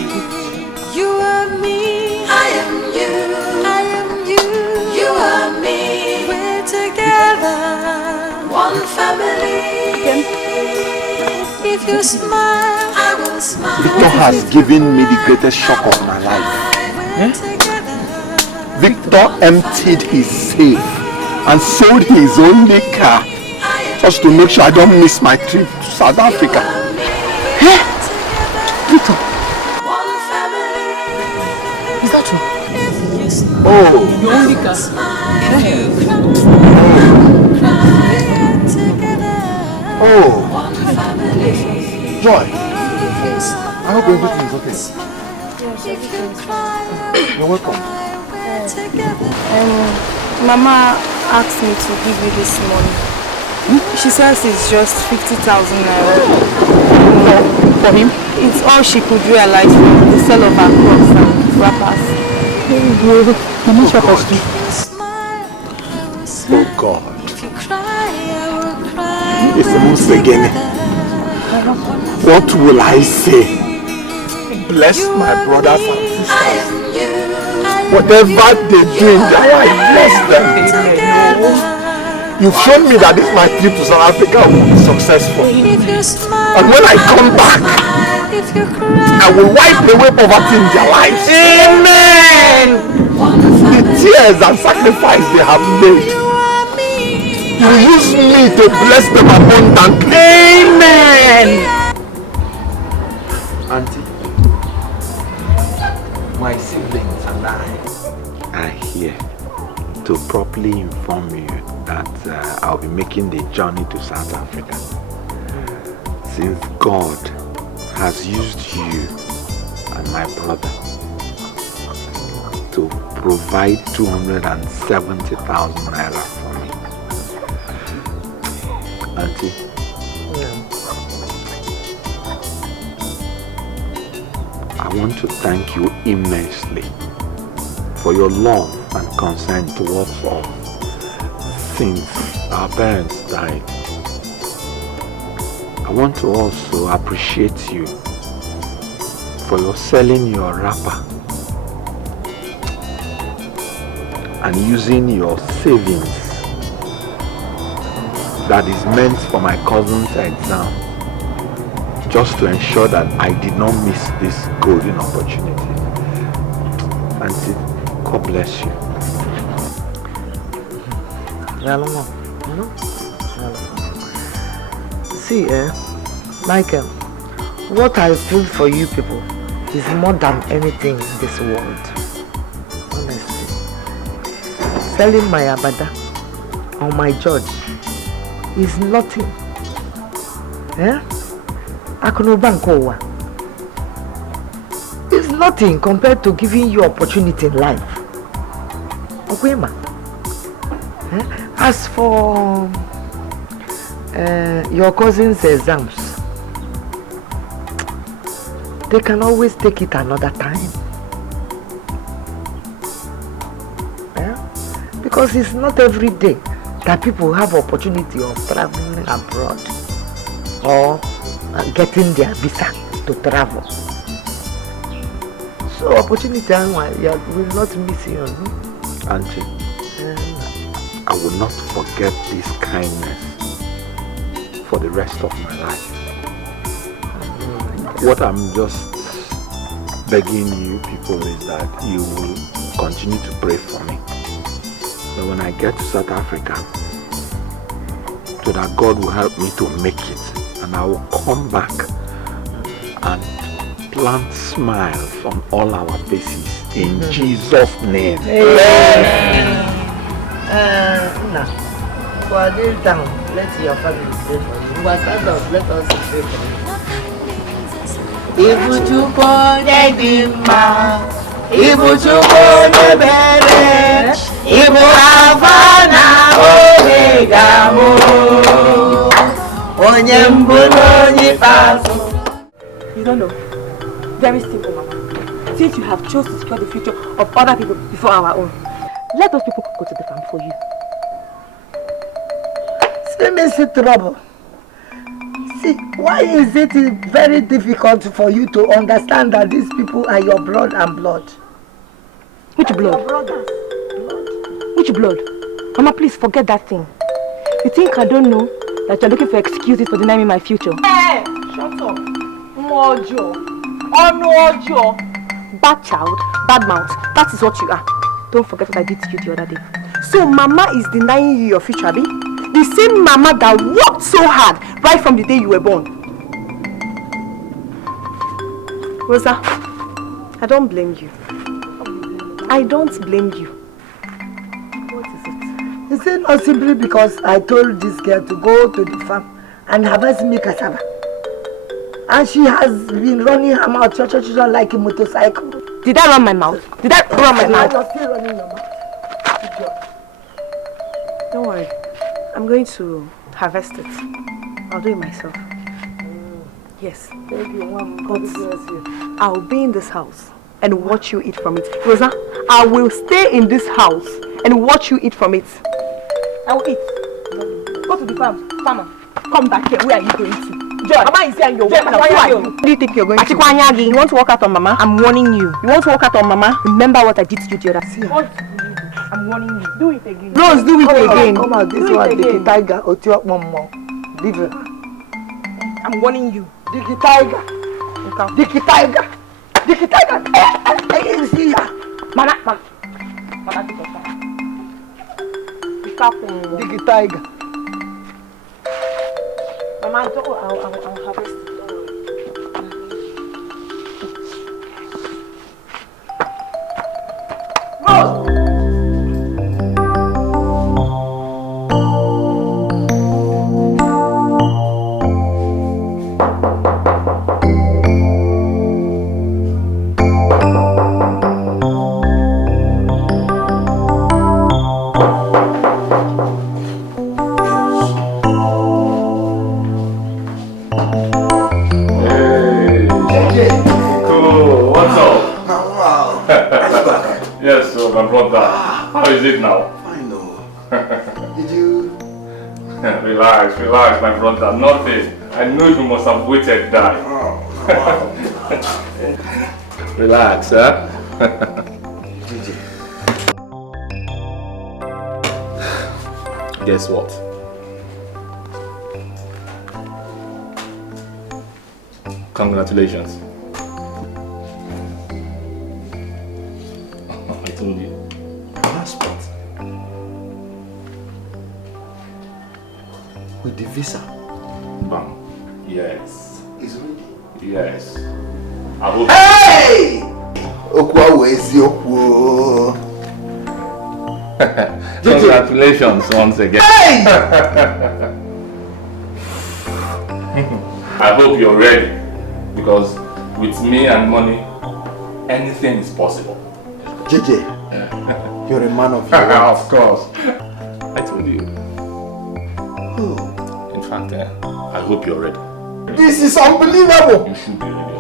You are me, I am you, I am you, you are me. We're together, one family. If you smile, I will smile. Victor has given me the greatest shock of my life. Victor emptied his safe and sold his only car just to make sure I don't miss my trip to South Africa. Hey! Victor! Is that true? Oh! Your only car? Oh! Joy! I hope everything is okay. You're welcome. Mama asked me to give you this money. She says it's just 50,000 naira. For him? It's all she could realize from the sale of her clothes and wrappers. Oh God. It's once again. What will I say? Bless my brothers and sisters. Whatever they do in their life, bless them. You've shown me that my trip to South Africa will be successful. And when I come back, I will wipe away poverty in their lives. Amen! The tears and sacrifice they have made, you use me to bless them abundantly. Amen! Auntie, my siblings and I are here to properly inform you that I'll be making the journey to South Africa. Since God has used you and my brother to provide 270,000 naira for me. Auntie, I want to thank you immensely for your love and concern towards us since our parents died. I want to also appreciate you for your selling your wrapper and using your savings that is meant for my cousin's exam just to ensure that I did not miss this golden opportunity. Auntie, God bless you. See, Michael, what I feel for you people is more than anything in this world. Honestly. Selling my abada or my judge is nothing. It's nothing compared to giving you opportunity in life. Okay, ma. As for your cousin's exams, they can always take it another time. Because it's not every day that people have opportunity of traveling abroad or getting their visa to travel. So opportunity will not miss you. Auntie, I will not forget this kindness for the rest of my life. What I'm just begging you people is that you will continue to pray for me. But when I get to South Africa, so that God will help me to make it, and I will come back and plant smiles on all our faces in Jesus' name. Amen. Now, for this down, let your family pray for you. Who has stand up, let us pray for you. Ibuchukwu Nedima, Ibuchukwu Nebere, Ibu Alpha na Omega mo, Onye Mbulu Onye Paso. You don't know. Very simple, Mama. Since you have chosen to secure the future of other people before our own, Let those people go to the farm for you. See, Mr. Trouble. See, why is it very difficult for you to understand that these people are your blood and blood? Which blood? Brothers. Which blood? Mama, please forget that thing. You think I don't know that you're looking for excuses for denying me my future? Hey! Shut up. Mojo. Onojo. Bad child, bad mouth. That is what you are. Don't forget what I did to you the other day. So Mama is denying you your future, Abi? The same Mama that worked so hard right from the day you were born. Rosa, I don't blame you. I don't blame you. What is it? Is it not simply because I told this girl to go to the farm and harvest me cassava? And she has been running her mouth like a motorcycle. Did I run my mouth? Did I run my mouth? You're still running your mouth. Don't worry. I'm going to harvest it. I'll do it myself. Yes. Thank you, Mom. But I'll be in this house and watch you eat from it. Rosa, I will stay in this house and watch you eat from it. I will eat. Go to the farm. Farmer, come back here. Where are you going to? John, Mama is here and you're walking out. Who do you think you're going to? You want to walk out on Mama? I'm warning you. You want to walk out on Mama? Remember what I did to you the other day. I'm warning you. Do it again. Rose, do it again. Come on, this one, Dikeh Tiger. Leave her. I'm warning you. Dikeh Tiger. Dikeh Tiger. Dikeh Tiger. Hey, see ya. Mama, take your time. Dikeh Tiger. Mama, I'll harvest it. Rose! How is it now? I know. Did you? Relax, my brother. Nothing. I know you must have waited die. Oh, wow. Relax, huh? Guess what? Congratulations. I told you. Passport. With the visa. Bam. Yes. Is ready. Yes. I hope. Hey! Okwa eziokwu. Congratulations once again. Hey! I hope you're ready, because with me and money, anything is possible. JJ, you're a man of your word. Of course. I told you. Oh. In fact, I hope you're ready. This is unbelievable. You should be ready.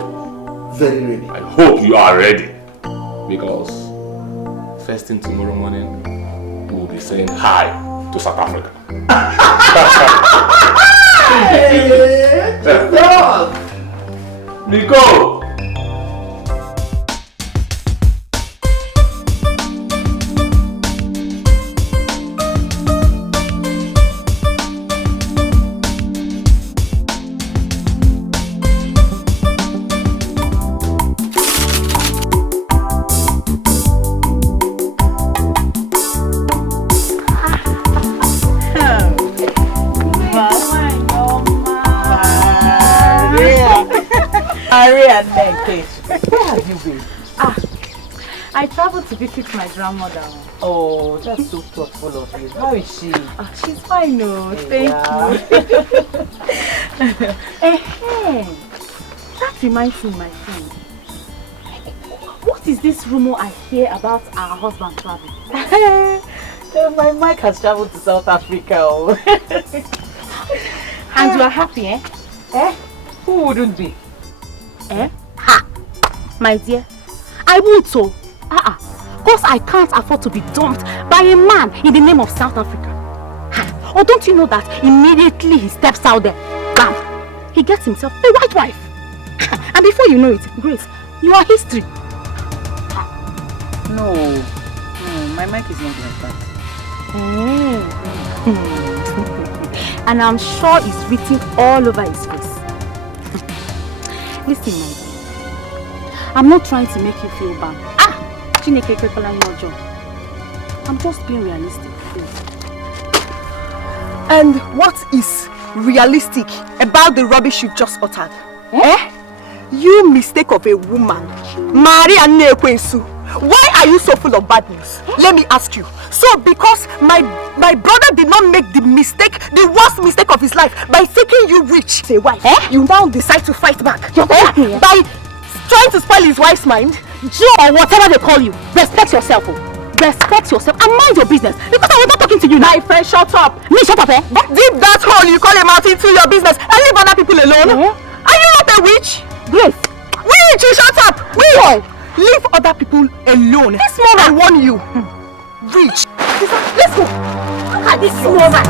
Very ready. I hope you are ready, because first thing tomorrow morning, we'll be saying hi to South Africa. Hey! Nico! Where have you been? I traveled to visit my grandmother. Oh, that's so thoughtful of you. How is she? She's fine, no. Thank you. That reminds me, my friend. What is this rumor I hear about our husband traveling? My Mike has traveled to South Africa. And you are happy, eh? Who wouldn't be? Ha! My dear, I would so. Because Because I can't afford to be dumped by a man in the name of South Africa. Or don't you know that immediately he steps out there, bam, he gets himself a white wife. And before you know it, Grace, you are history. No, my mic is not like that. And I'm sure it's written all over his face. Listen, my dear, I'm not trying to make you feel bad. I'm just being realistic. And what is realistic about the rubbish you just uttered? You mistake of a woman, Maria Nekwensu. Why are you so full of bad news? Let me ask you. So because my brother did not make the mistake, the worst mistake of his life, by taking you rich, say wife, you now decide to fight back. By trying to spoil his wife's mind? Joe, or whatever they call you, respect yourself. Respect yourself and mind your business. Because I was not talking to you now. My friend, shut up. Me, shut up, Dip that hole you call a mountain to your business and leave other people alone. Are you not a witch? Grace. Witch, shut up. Witch. Leave other people alone. This moment, I warn you. Rich. Let's go. Look at this moment.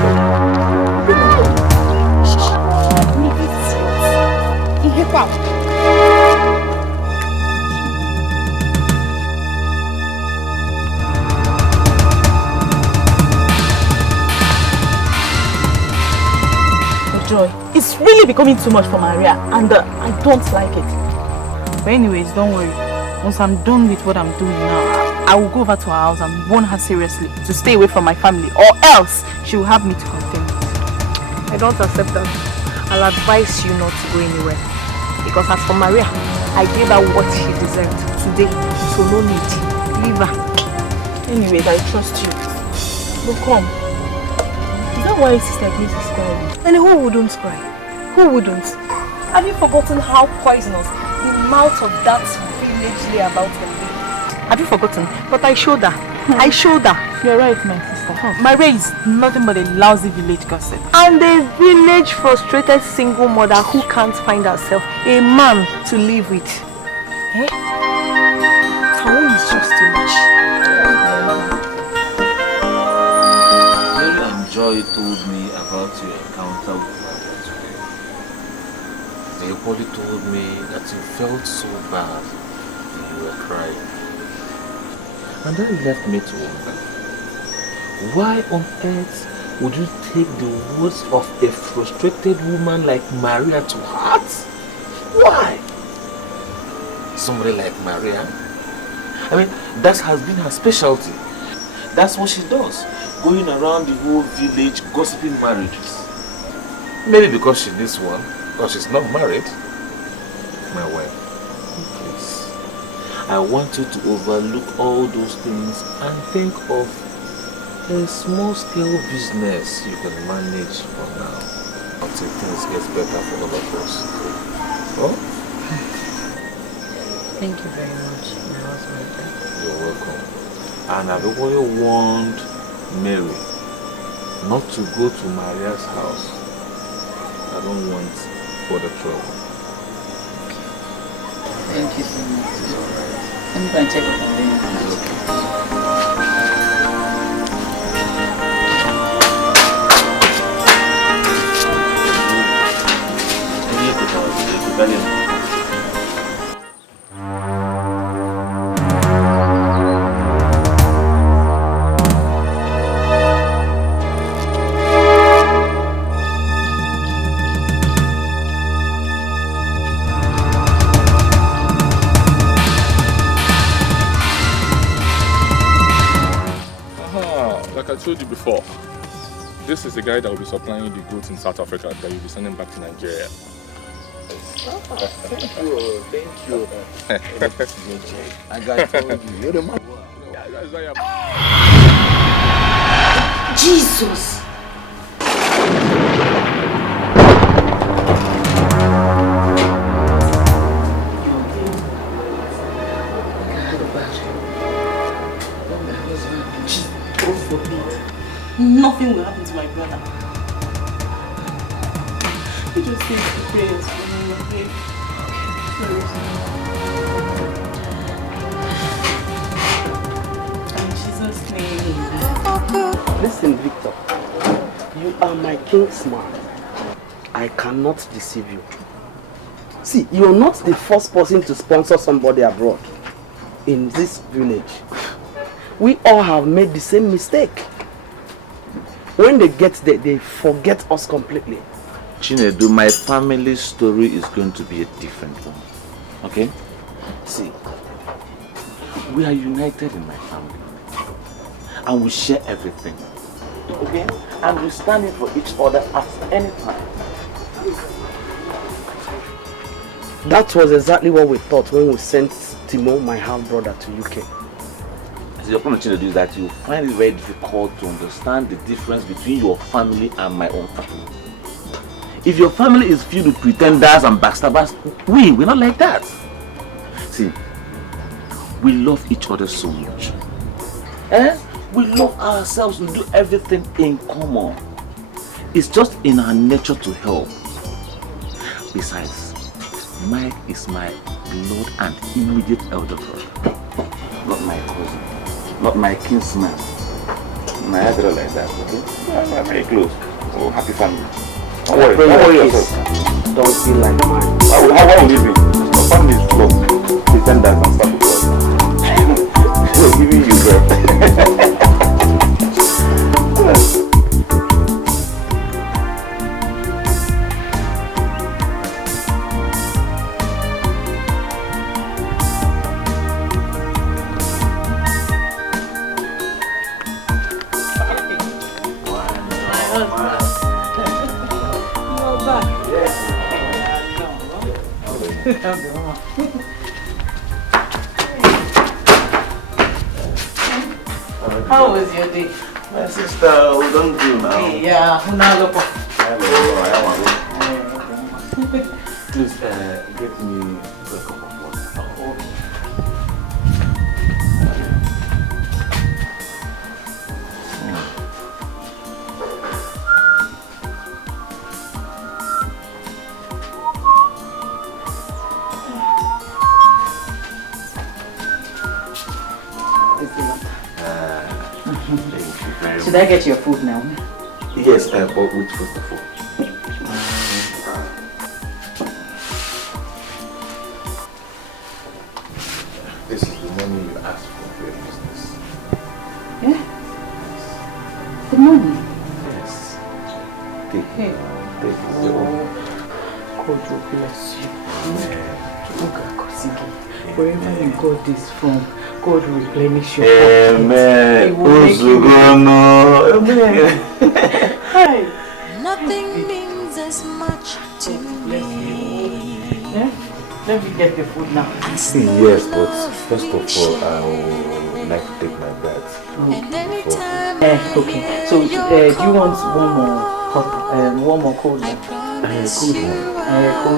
Joy, it's really becoming too much for Maria, and I don't like it. But anyways, don't worry. Once I'm done with what I'm doing now, I will go over to her house and warn her seriously to stay away from my family, or else she will have me to confirm it. I don't accept that. I'll advise you not to go anywhere. Because as for Maria, I gave her what she deserved today, so no need. Leave her. Anyways, I trust you. But come. Is that why Sister Grace is crying? And who wouldn't cry? Who wouldn't? Have you forgotten how poisonous the mouth of that village lay about her? Have you forgotten? But I showed her. I showed her. You're right, my sister. Maria is nothing but a lousy village gossip. And a village frustrated single mother who can't find herself a man to live with. Her own is just too much. Joy told me about your encounter with Maria today. Your body told me that you felt so bad and you were crying. And that left me to wonder, why on earth would you take the words of a frustrated woman like Maria to heart? Why? Somebody like Maria? I mean, that has been her specialty. That's what she does. Going around the whole village gossiping marriages. Maybe because she needs one, because she's not married. My wife, please. I want you to overlook all those things and think of a small-scale business you can manage for now until things get better for all of us. Oh? Thank you very much, my husband. You're welcome. And I've already warned Mary not to go to Maria's house. I don't want further trouble. Thank you so much. It's alright. Let me go and check what I'm doing. I told you before, this is the guy that will be supplying the goods in South Africa that you'll be sending back to Nigeria. Thank you. I got told you, you're the man. Jesus! Nothing will happen to my brother. He just says the prayers for me, okay? Listen, Victor. You are my kingsman. I cannot deceive you. See, you're not the first person to sponsor somebody abroad in this village. We all have made the same mistake. When they get there, they forget us completely. Chinedu, my family story is going to be a different one. Okay? See, we are united in my family. And we share everything. Okay? And we stand in for each other at any time. That was exactly what we thought when we sent Timo, my half-brother, to UK. So your problem, Chinedu, is that you find it very difficult to understand the difference between your family and my own family. If your family is filled with pretenders and backstabbers, we're not like that. See, we love each other so much. We love ourselves, we do everything in common. It's just in our nature to help. Besides, Mike is my blood and immediate elder brother. Not my cousin, not my kinsman. My other like that, okay? We're very close. Oh, happy family. Don't worry yourself. Don't feel like mine. How will you be? Your family is full of pretenders and stuff with us. We're giving you girl. How was your day? My sister, we don't do now. Yeah, Please, get me a cup of water. Should I get your food now? Yes, but with food before. This is the money you asked for your business. Yeah? The money? Yes. Take it. Hey. Take it. Your own. God will bless you. Wherever you got this from, God will replenish your Amen. Amen. Hi. Nothing means as much to me. Yeah? Let me get the food now. Yes, but first of all, I would like to take my bath. Okay. So, do you want one more cold one? Cold one.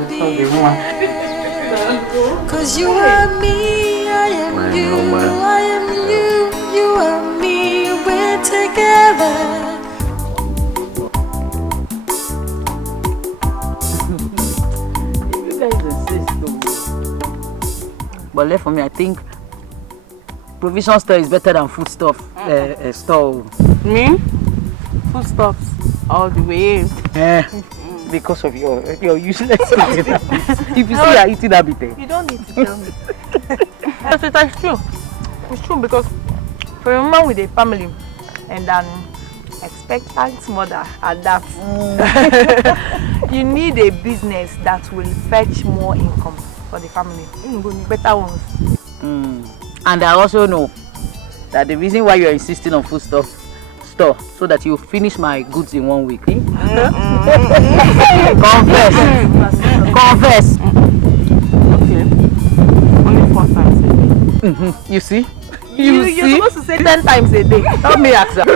Okay, one. Cause you are me, I am you, I am you, you are me, we're together. You guys insist though. But left for me, I think provision store is better than food stuff store. Me? Foodstuffs all the way. Because of your useless eating. If you see her eating that bit, You don't need to tell me. Yes, it's true. It's true because for a woman with a family and an expectant mother at that, you need a business that will fetch more income for the family. Better ones. And I also know that the reason why you are insisting on food store so that you finish my goods in 1 week. Confess. Confess. Okay. Only 4 times a day. You see? You're supposed to say 10 times a day. Help me ask that.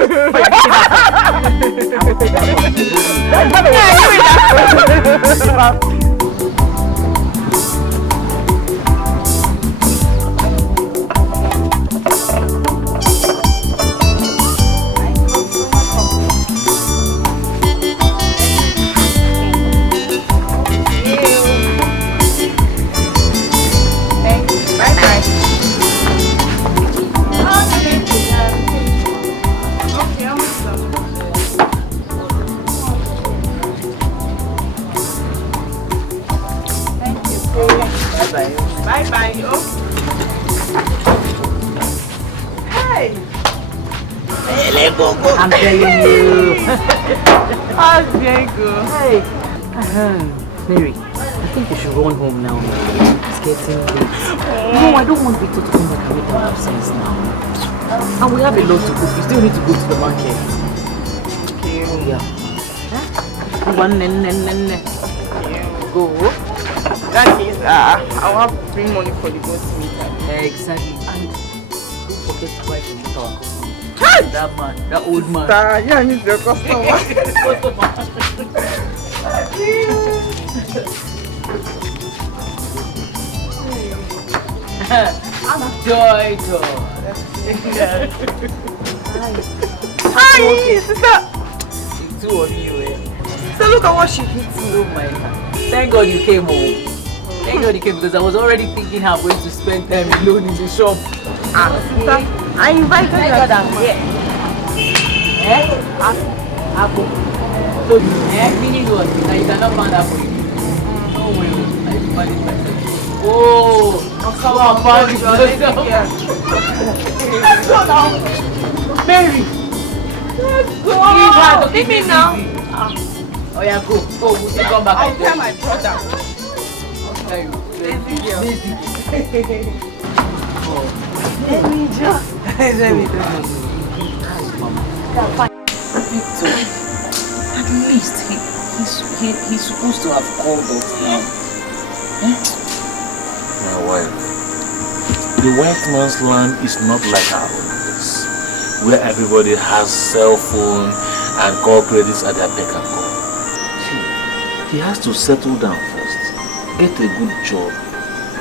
I'm telling you. How's Diego? Hey. Mary, I think we should run home now. It's getting late. No, I don't want Victor to come back and make an absence now. And we have a lot to cook. We still need to go to the market. Okay. Yeah. One, go. That is, I'll have free money for the goat meat. Exactly. And don't forget to buy from the store. That man, that old man. Yeah, he's your customer. Joy. Hi, sister. The two of you, So look at what she hits me. Oh my God. Thank God you came home. Thank God you came because I was already thinking how I'm going to spend time alone in the shop. Sister, I invited Thank her. God I'm here. Apple. So, meaning what? Now you cannot find apple. No way. I find it myself. Oh, come on, find it yourself. Let's go now. Mary. Let's go. Leave me now. Oh yeah, go. Go. We'll come back. I'll tell my brother. Lazy girl. Let me just. Victor, at least he's supposed to have called us now. My wife. The white man's land is not like our own place, where everybody has cell phone and call credits at their beck and call. See, he has to settle down first, get a good job,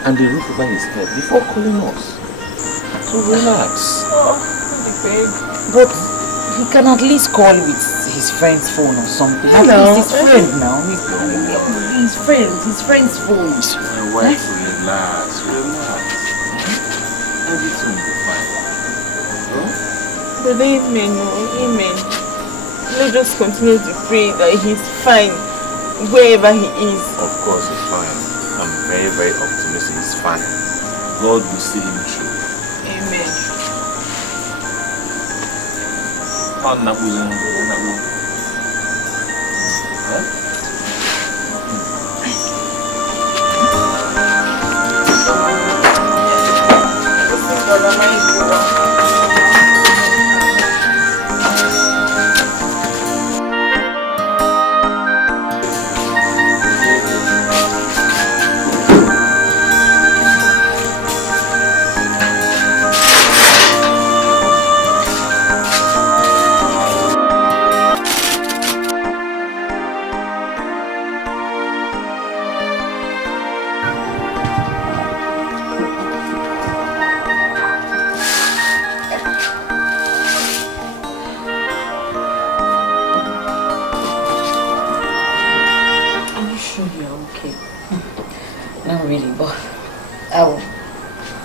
and the roof over his head before calling us. So relax. But he can at least call with his friend's phone or something. At least his friend now. His friend's phone. My wife, relax. Everything will be fine. But amen. Let's just continue to pray that he's fine wherever he is. Of course he's fine. I'm very, very optimistic he's fine. God will see him through. Amen.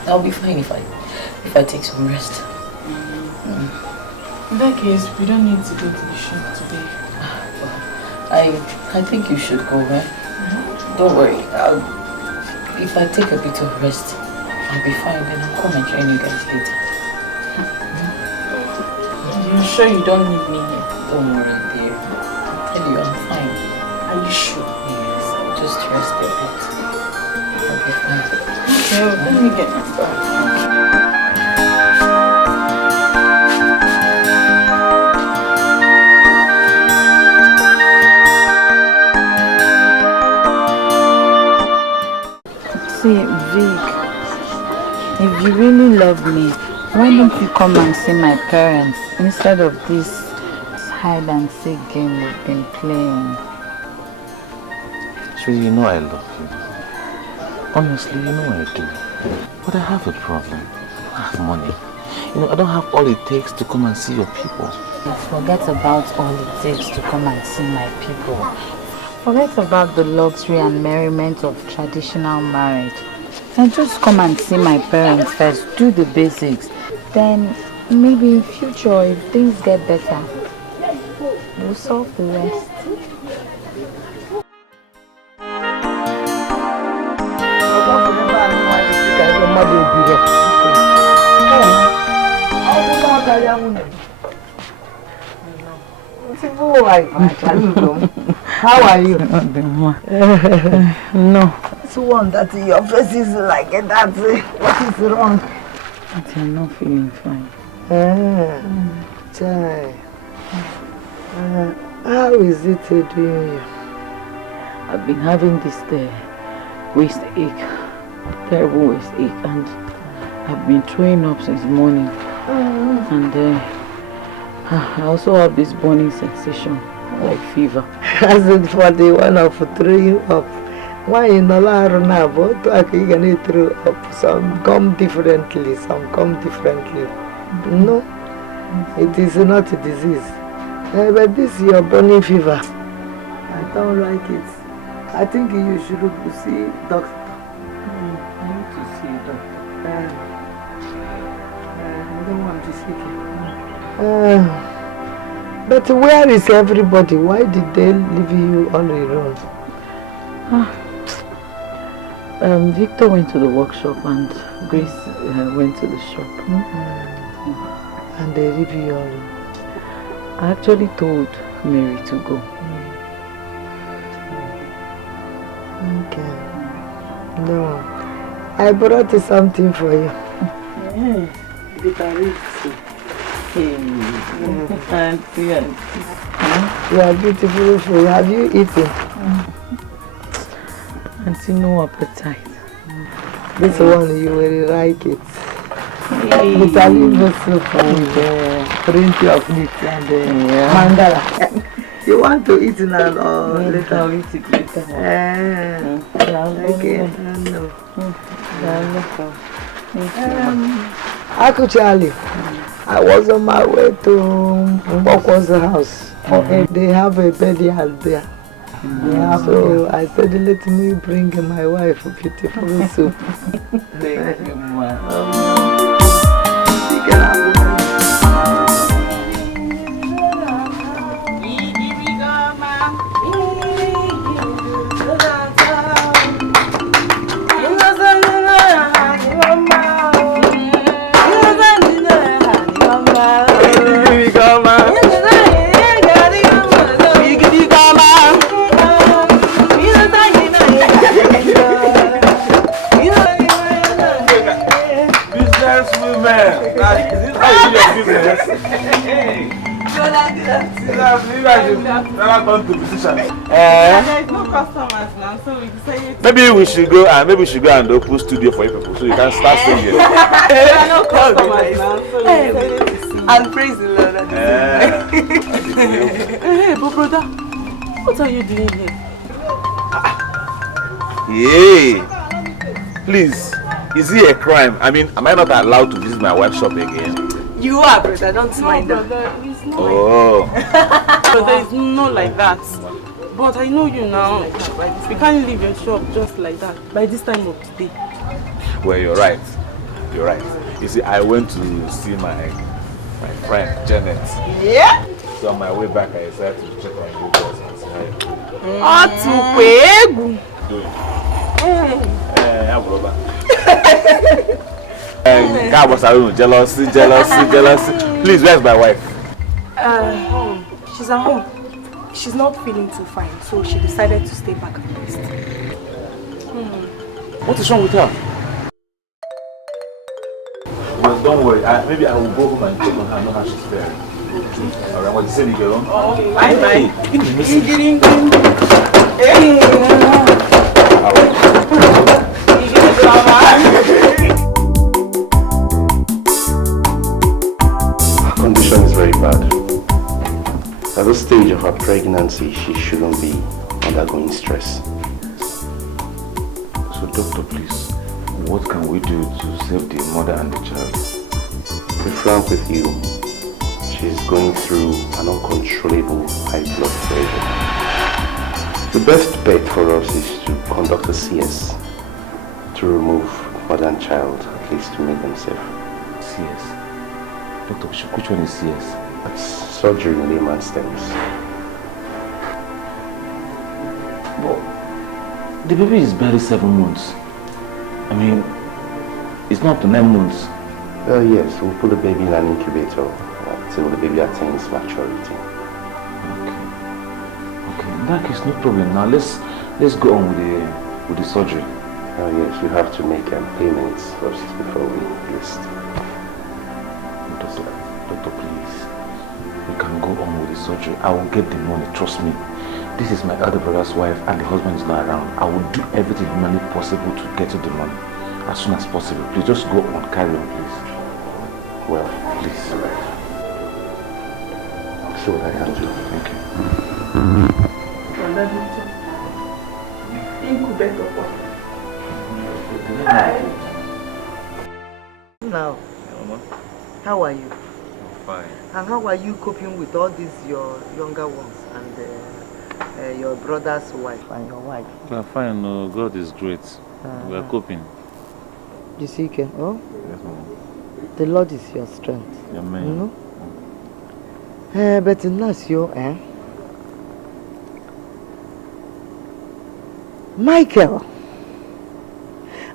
I'll be fine if I take some rest. In that case, we don't need to go to the shop today. I think you should go, man. Don't worry. If I take a bit of rest, I'll be fine. Then I'll come and join you guys later. You're sure you don't need me here? Don't worry, dear. I'll tell you, I'm fine. Are you sure? Yes, I'll just rest a bit. I'll be fine. Okay, let me get my bag. See, Vic, if you really love me, why don't you come and see my parents instead of this hide and seek game we've been playing? Sweetie, you know I love you. Honestly, you know I do. But I have a problem. I have money. You know, I don't have all it takes to come and see your people. Forget about all it takes to come and see my people. Forget about the luxury and merriment of traditional marriage. And just come and see my parents first. Do the basics. Then, maybe in future, if things get better, we'll solve the rest. How are you? No. It's one that your face is like that. What is wrong? I'm not feeling fine. How is it doing you? I've been having this waist ache, terrible waist ache, and I've been throwing up since morning. And I also have this burning sensation, like fever. As it for the one of throwing up. Why in the now? But you can throw up. Some come differently, some come differently. No, it is not a disease. But this is your burning fever. I don't like it. I think you should see doctor. I need to see a doctor. I don't want to see you. But where is everybody? Why did they leave you on your own? Victor went to the workshop and Grace went to the shop. And they leave you alone? I actually told Mary to go. Okay. No. I brought something for you. Auntie. You are beautiful food. Have you eaten? Auntie, no appetite. This one, you will like it. With a little soup and plenty of meat and mandala. You want to eat now or later? I'll eat it later. Okay. Actually, I was on my way to Mbokwa's house. They have a burial there. So I said, let me bring my wife a beautiful soup. Thank you, Ma. You can have it. Maybe we should go and open studio for you people so you can start singing. There are no customers now, so and praise the Lord. Hey, but brother, what are you doing here? Yay! Please, is it a crime? I mean, am I not allowed to visit my wife's shop again? You are, brother. Don't mind them. Oh. Brother, it's not like that. But I know you now. You can't leave your shop just like that by this time of the day. Well, you're right. You're right. You see, I went to see my friend Janet. Yeah. So on my way back, I decided to check on you guys and say hi. Jealousy. Please, where's my wife? She's at home. She's not feeling too fine, so she decided to stay back and rest. What is wrong with her? Well, don't worry. Maybe I will go home and check on her, know how she's faring. Alright, what you say, girl? Okay, bye. Her condition is very bad. At this stage of her pregnancy, she shouldn't be undergoing stress. So, doctor, please, what can we do to save the mother and the child? To be frank with you, she's going through an uncontrollable high blood pressure. The best bet for us is to conduct a CS to remove mother and child, at least to make them safe. CS? Doctor, which one is CS? That's surgery in layman's terms. But the baby is barely 7 months. I mean, it's not up to 9 months. Yes, we'll put the baby in an incubator till the baby attains maturity. that case, no problem. Now let's go on with the surgery. Oh yes, we have to make payments first before we list. Doctor, please. We can go on with the surgery. I will get the money, trust me. This is my elder brother's wife and the husband is not around. I will do everything humanly possible to get to the money as soon as possible. Please just go on, carry on, please. Well, please. I'll see what I can do. Thank you. Now, how are you? I'm fine. And how are you coping with all these your younger ones and your brother's wife and your wife? We are fine. No, God is great. We are coping. Dikeh, oh? Yes, Mama. The Lord is your strength. Amen. You know? But Ignacio, Michael,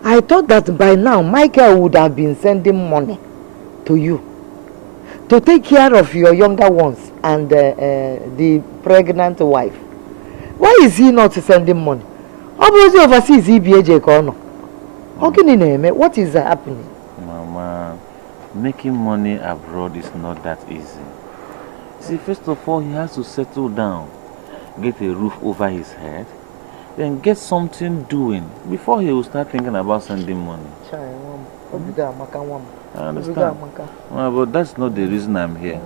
I thought that by now Michael would have been sending money to you to take care of your younger ones and the pregnant wife. Why is he not sending money? Obviously overseas what is happening? Mama, making money abroad is not that easy. See, first of all, he has to settle down, get a roof over his head, then get something doing before he will start thinking about sending money. I understand. But that's not the reason I'm here.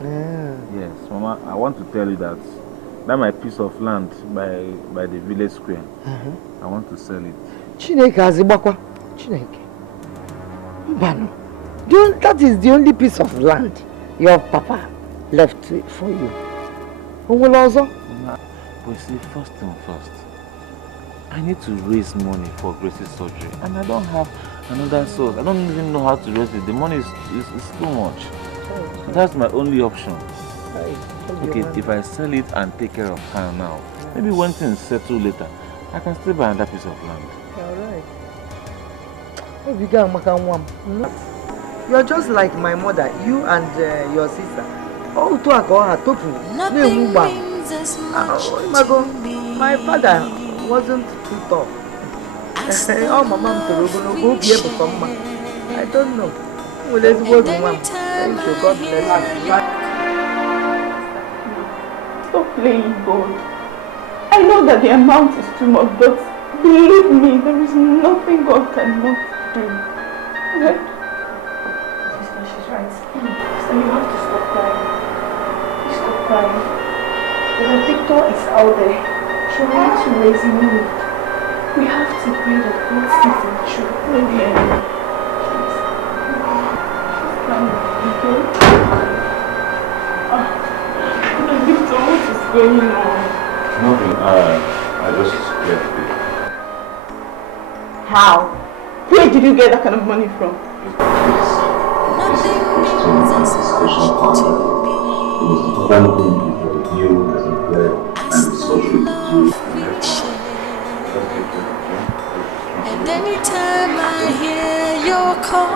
Yes, Mama, I want to tell you that my piece of land by the village square, I want to sell it. That is the only piece of land your papa left for you. But see, first thing first, I need to raise money for Grace's surgery, and I don't have another source. I don't even know how to raise it. The money is too much. So that's my only option. Okay, if I sell it and take care of her now, maybe when things settle later, I can still buy another piece of land. Alright. You're just like my mother, you and your sister. Nothing means as much to me. My father wasn't too tough. Oh, my mom to I don't know. Well, let's go to mom. Thank you. God bless you. Stop playing God. I know that the amount is too much, but believe me, there is nothing God cannot do. Right? Sister, she's right. Sister, you have to stop crying. Please stop crying. Because Victor is out there trying to raise money. We have to pray that God sees the truth in the end. Victor, what is going on? Nothing. I just left it. How? Where did you get that kind of money from? And anytime I hear your call,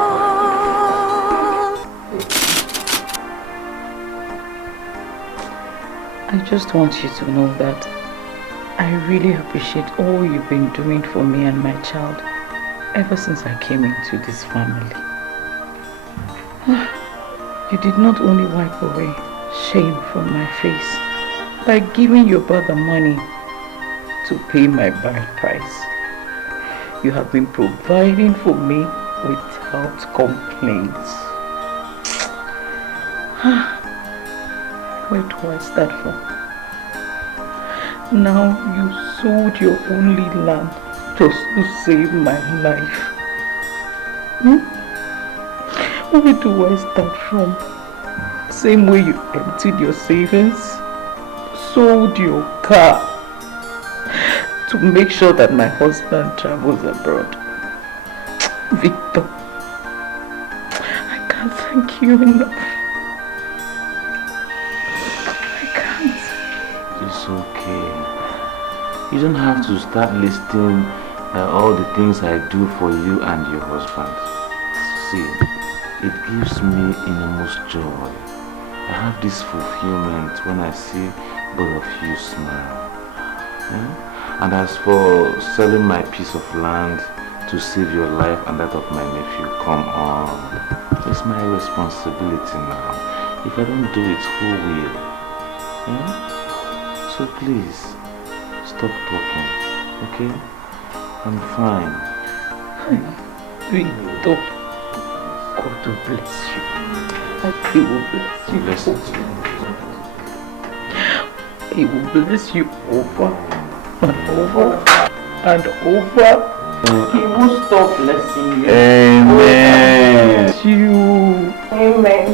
I just want you to know that I really appreciate all you've been doing for me and my child ever since I came into this family. You did not only wipe away shame from my face by giving your brother money to pay my bride price. You have been providing for me without complaints. Where do I start from? Now you sold your only land just to save my life. Where do I start from? Same way you emptied your savings, sold your car to make sure that my husband travels abroad. Victor, I can't thank you enough. It's okay. You don't have to start listing all the things I do for you and your husband. See, it gives me enormous joy. I have this fulfillment when I see both of you smile. And as for selling my piece of land to save your life and that of my nephew, come on. It's my responsibility now. If I don't do it, who will? So please, stop talking, okay? I'm fine. Victor, God will bless you. He will bless you. Listen to me. He will bless you over and over and over. He will stop blessing you. Amen. Bless you. Amen.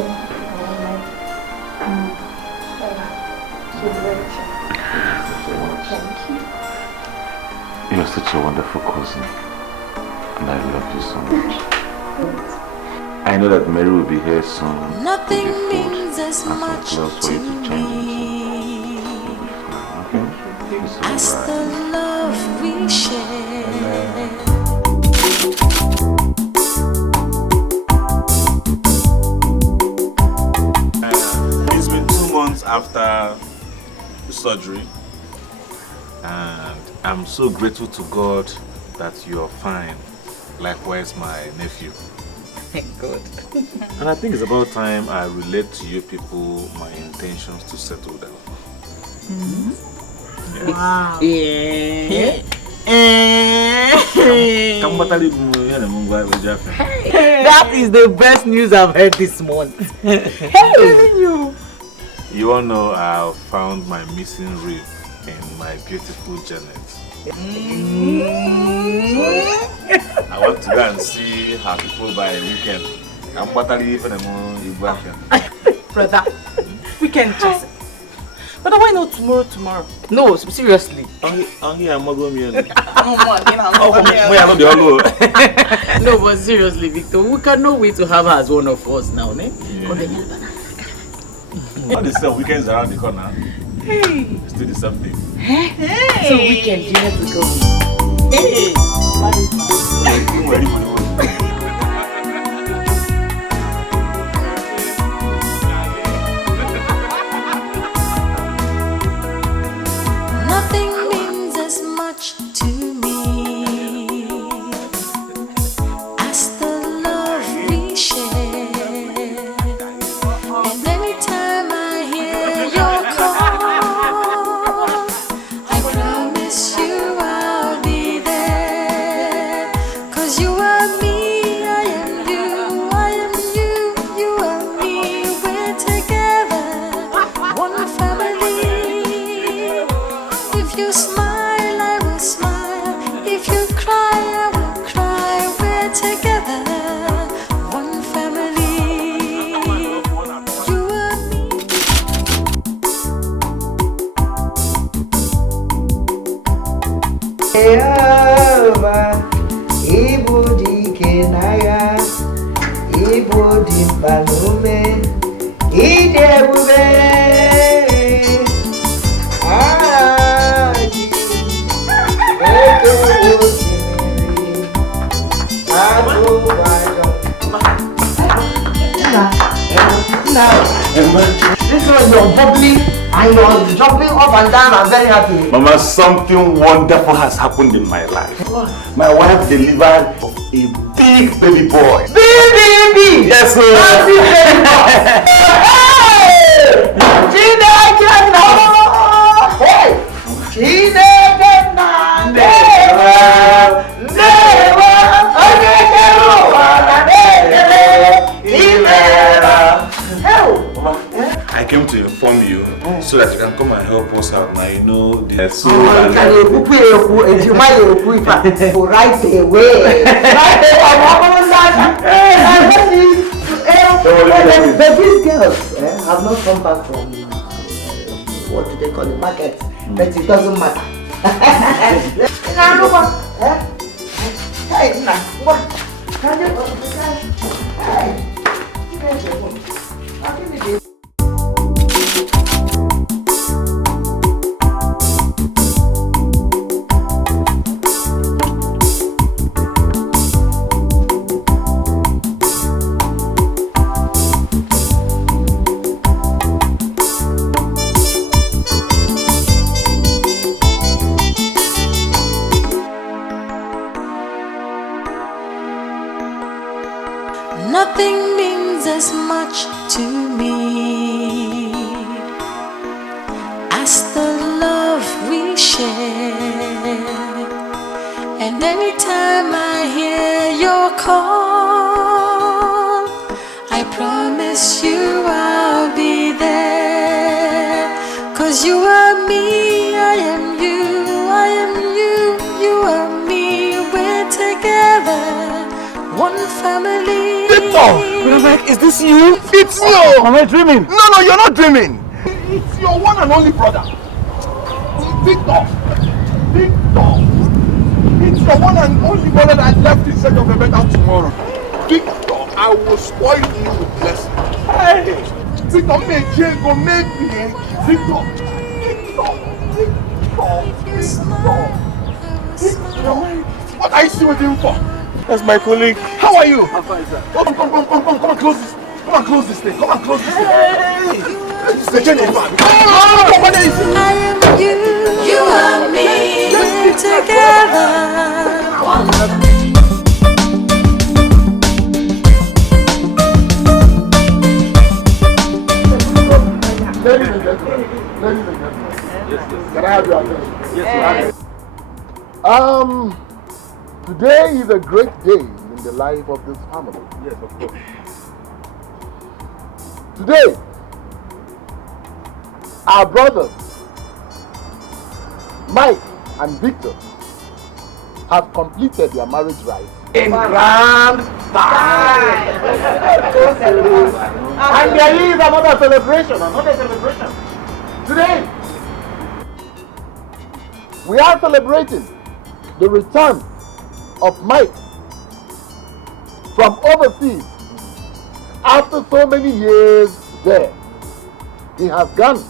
You're such a wonderful cousin, and I love you so much. I know that Mary will be here soon. Nothing means as much to me as the love we share. It's been 2 months after the surgery, and I'm so grateful to God that you're fine. Likewise, my nephew. Thank God. And I think it's about time I relate to you people my intentions to settle down. Wow. Yeah. That is the best news I've heard this month. Hey! You all know I found my missing rib in my beautiful Janet. I want to go and see her people by weekend. I'm battery for the Brother, we can just. But why not tomorrow? No, seriously. No, but seriously, Victor, we cannot wait to have her as one of us now, ne? All the same weekends around the corner. Hey. Still the same thing. Hey. So weekend, you have to go. Hey. Nothing means as much to me as the love we share. And anytime I hear your call, I promise you I'll be there. 'Cause you are me, I am you, I am you, you are me. We're together, one family. If you smile, I will smile. If you cry, I will cry. We're together, one family. You are me. Jehovah, Ibu Dikeh naya, Ibu Dipanume, Idebube. This one you're bubbling and you're jumping up and down. I'm very happy. Mama, something wonderful has happened in my life. What? My wife delivered a big baby boy. Big baby! Yes, sir. Big baby boy! Hey! I came to inform you so that you can come and help us out. Now you know the right away. But these girls have not come back from what do they call it, market? But it doesn't matter. call, I promise you I'll be there. 'Cause you are me, I am you, I am you, you are me. We're together, one family. Mike, is this you? It's you! Am I dreaming? No, you're not dreaming. It's your one and only brother. Victor. It's your one and only brother that left in search of a better tomorrow. Victor, I will spoil you with blessing. Hey! Victor, make Diego, make me. Victor. What are you still with him for? That's my colleague. How are you? I'm fine, sir. Come and close this. Come and close this thing. Come and close this thing. Hey! The chain is back. I am you, you are me. We're together, one family. Ladies and gentlemen. Can I have your attention? Yes, sir. Today is a great day in the life of this family. Yes, of course. Today, our brothers, Mike and Victor, have completed their marriage rites in grand style. And there is another celebration. Today, we are celebrating the return of Mike from overseas after so many years there. He has gone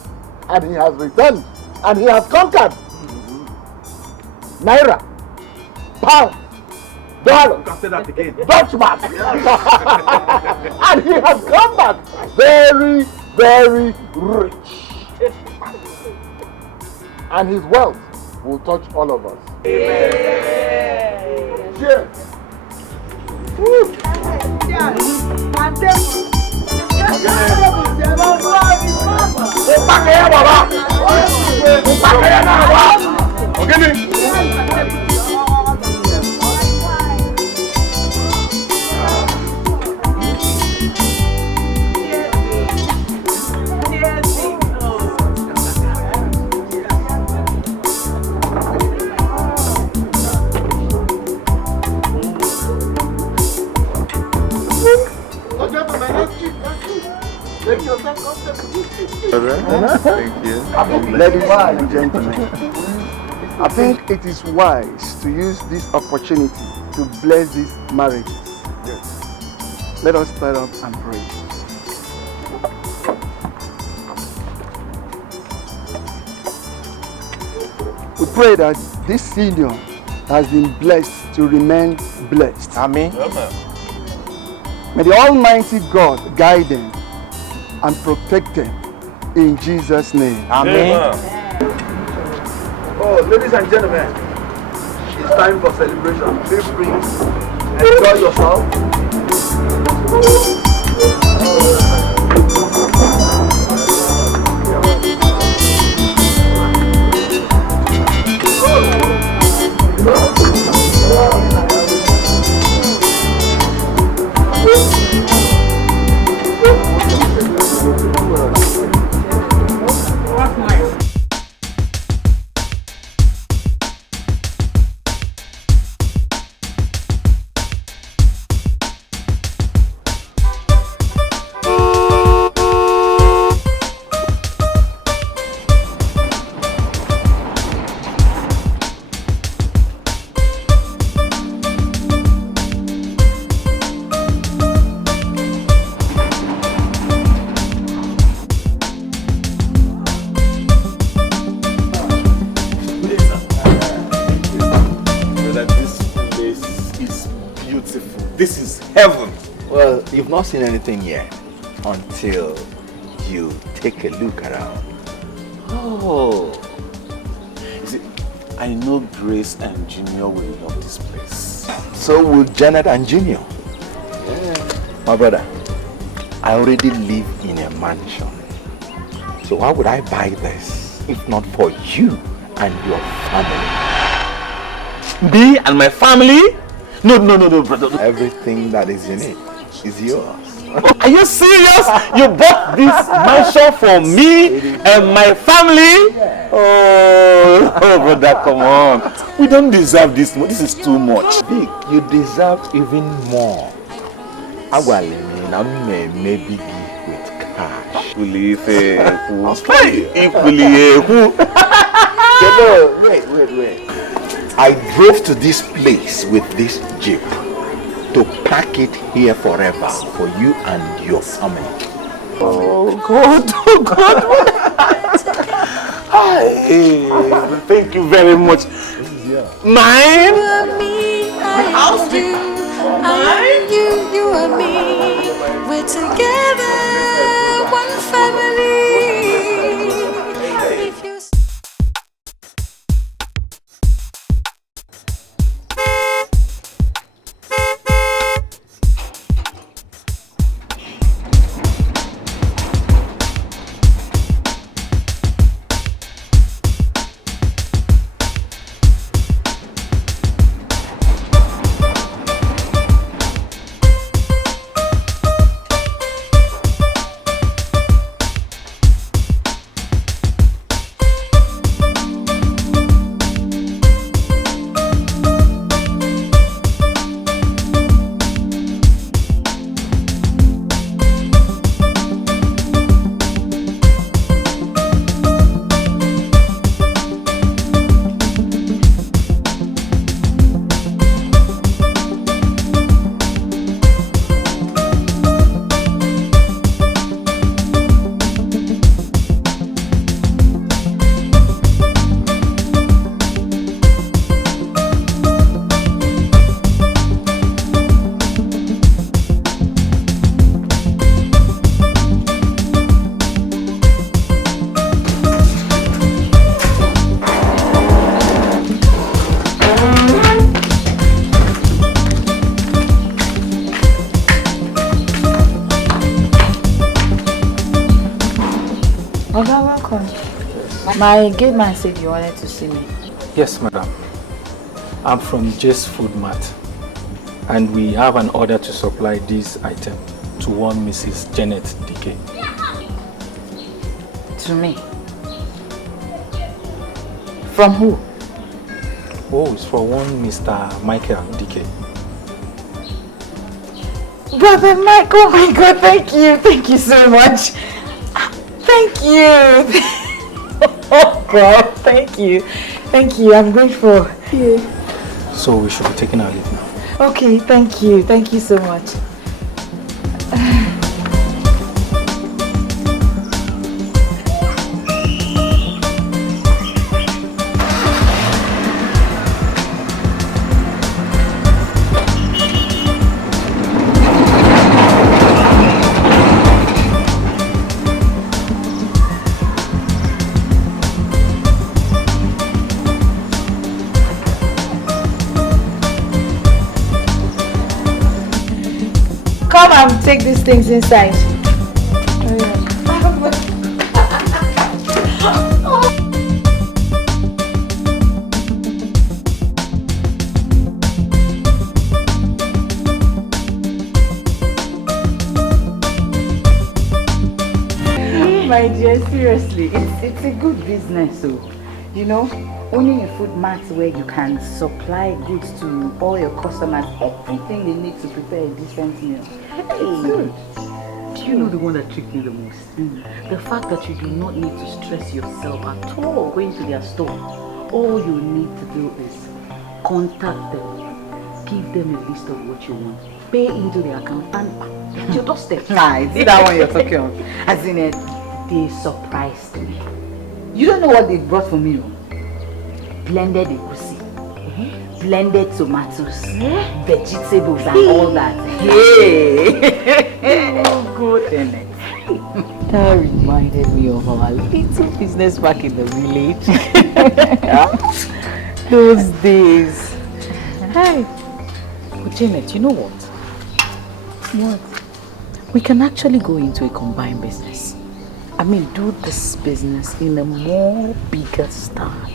and he has returned and he has conquered Naira, pound, dollar, Dutch mark. And he has come back very, very rich. And his wealth will touch all of us. Amen. Cheers. Thank you. Ladies and gentlemen, I think it is wise to use this opportunity to bless these marriages. Yes. Let us stand up and pray. We pray that this union has been blessed to remain blessed. Amen. May the Almighty God guide them and protect them in Jesus' name. Amen. Oh, ladies and gentlemen, it's time for celebration. Feel free, enjoy yourself. This is heaven. Well, you've not seen anything yet until you take a look around. Oh. You see, I know Grace and Junior will love this place. So will Janet and Junior. Yeah. My brother, I already live in a mansion. So why would I buy this if not for you and your family? Me and my family? No, brother. Everything that is in it is yours. Are you serious? You bought this mansion for me and my family? Oh, brother, come on. We don't deserve this. This is too much. Vic, you deserve even more. Maybe with cash. Wait. I drove to this place with this jeep to pack it here forever for you and your family. Oh God. Thank you very much. Mine? House you, you and me. We're together, one family. If you My gate man said you wanted to see me. Yes, madam. I'm from J's Food Mart, and we have an order to supply this item to one Mrs. Janet Dikeh. To me? From who? Oh, it's for one Mr. Michael Dikeh. Brother Mike, oh my God, thank you. Thank you so much. Thank you. Oh God, thank you. Thank you, I'm grateful. Yeah. So we should be taking our leave now. Okay, thank you. Thank you so much. Take these things inside. My dear, seriously, it's a good business, so you know, owning a food mart where you can supply goods to all your customers, everything they need to prepare a decent meal. Good. Do you know the one that tricked me the most? The fact that you do not need to stress yourself at all going to their store. All you need to do is contact them, give them a list of what you want, pay into their account, and get your doorstep. Nah, is it that one you're talking of? As in it, they surprised me. You don't know what they brought for me? Blended egusi, blended tomatoes, vegetables and all that. Hey! Oh, good. That reminded me of our little business back in the village. Those days. Hey. But Janet, you know what? What? We can actually go into a combined business. I mean, do this business in a more bigger style.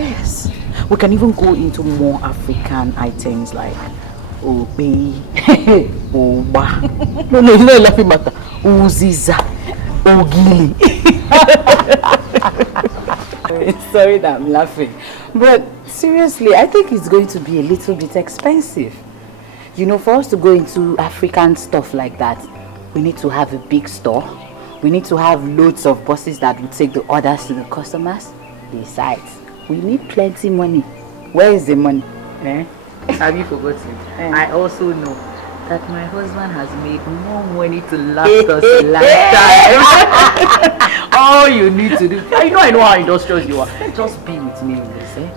Yes. We can even go into more African items like Obe, Oba. No, it's not a laughing matter. Uziza, Ogili. Sorry that I'm laughing. But seriously, I think it's going to be a little bit expensive. You know, for us to go into African stuff like that, we need to have a big store. We need to have loads of buses that will take the orders to the customers. Besides, we need plenty money. Where is the money? Eh? Have you forgotten? I also know that my husband has made more money to last us a lifetime. All you need to do, I know how industrious you are. Just be with me in this, eh?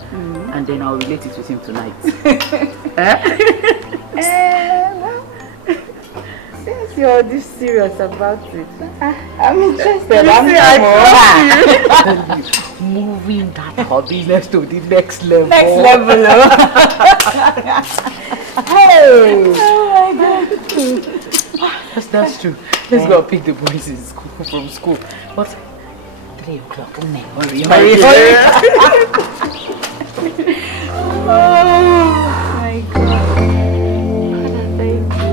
And then I'll relate it with him tonight. Since you're this serious about it, I'm interested. Moving that business to the next level. Next level. Hey! Oh my God. That's true. Let's go pick the boys in school from school. What? 3 o'clock. Hurry. Oh my God. Thank you.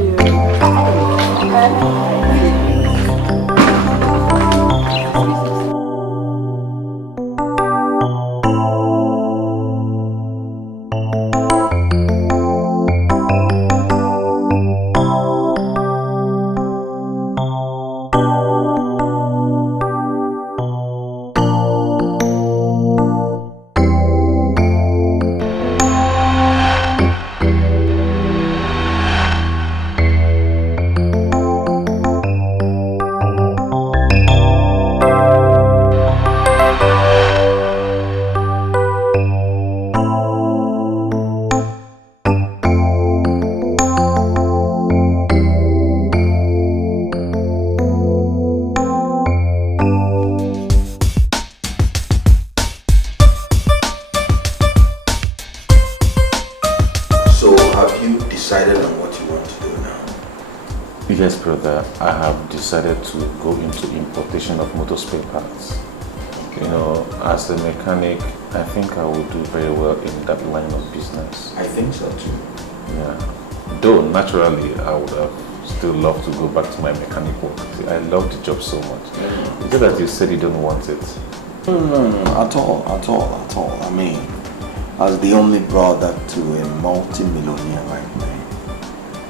Yes, brother, I have decided to go into importation of motor spare parts. You know, as a mechanic, I think I will do very well in that line of business. I think so too. Yeah. Though, naturally, I would have still loved to go back to my mechanic work. See, I love the job so much. It's just that you said you don't want it. No, at all. I mean, as the only brother to a multi-millionaire like me,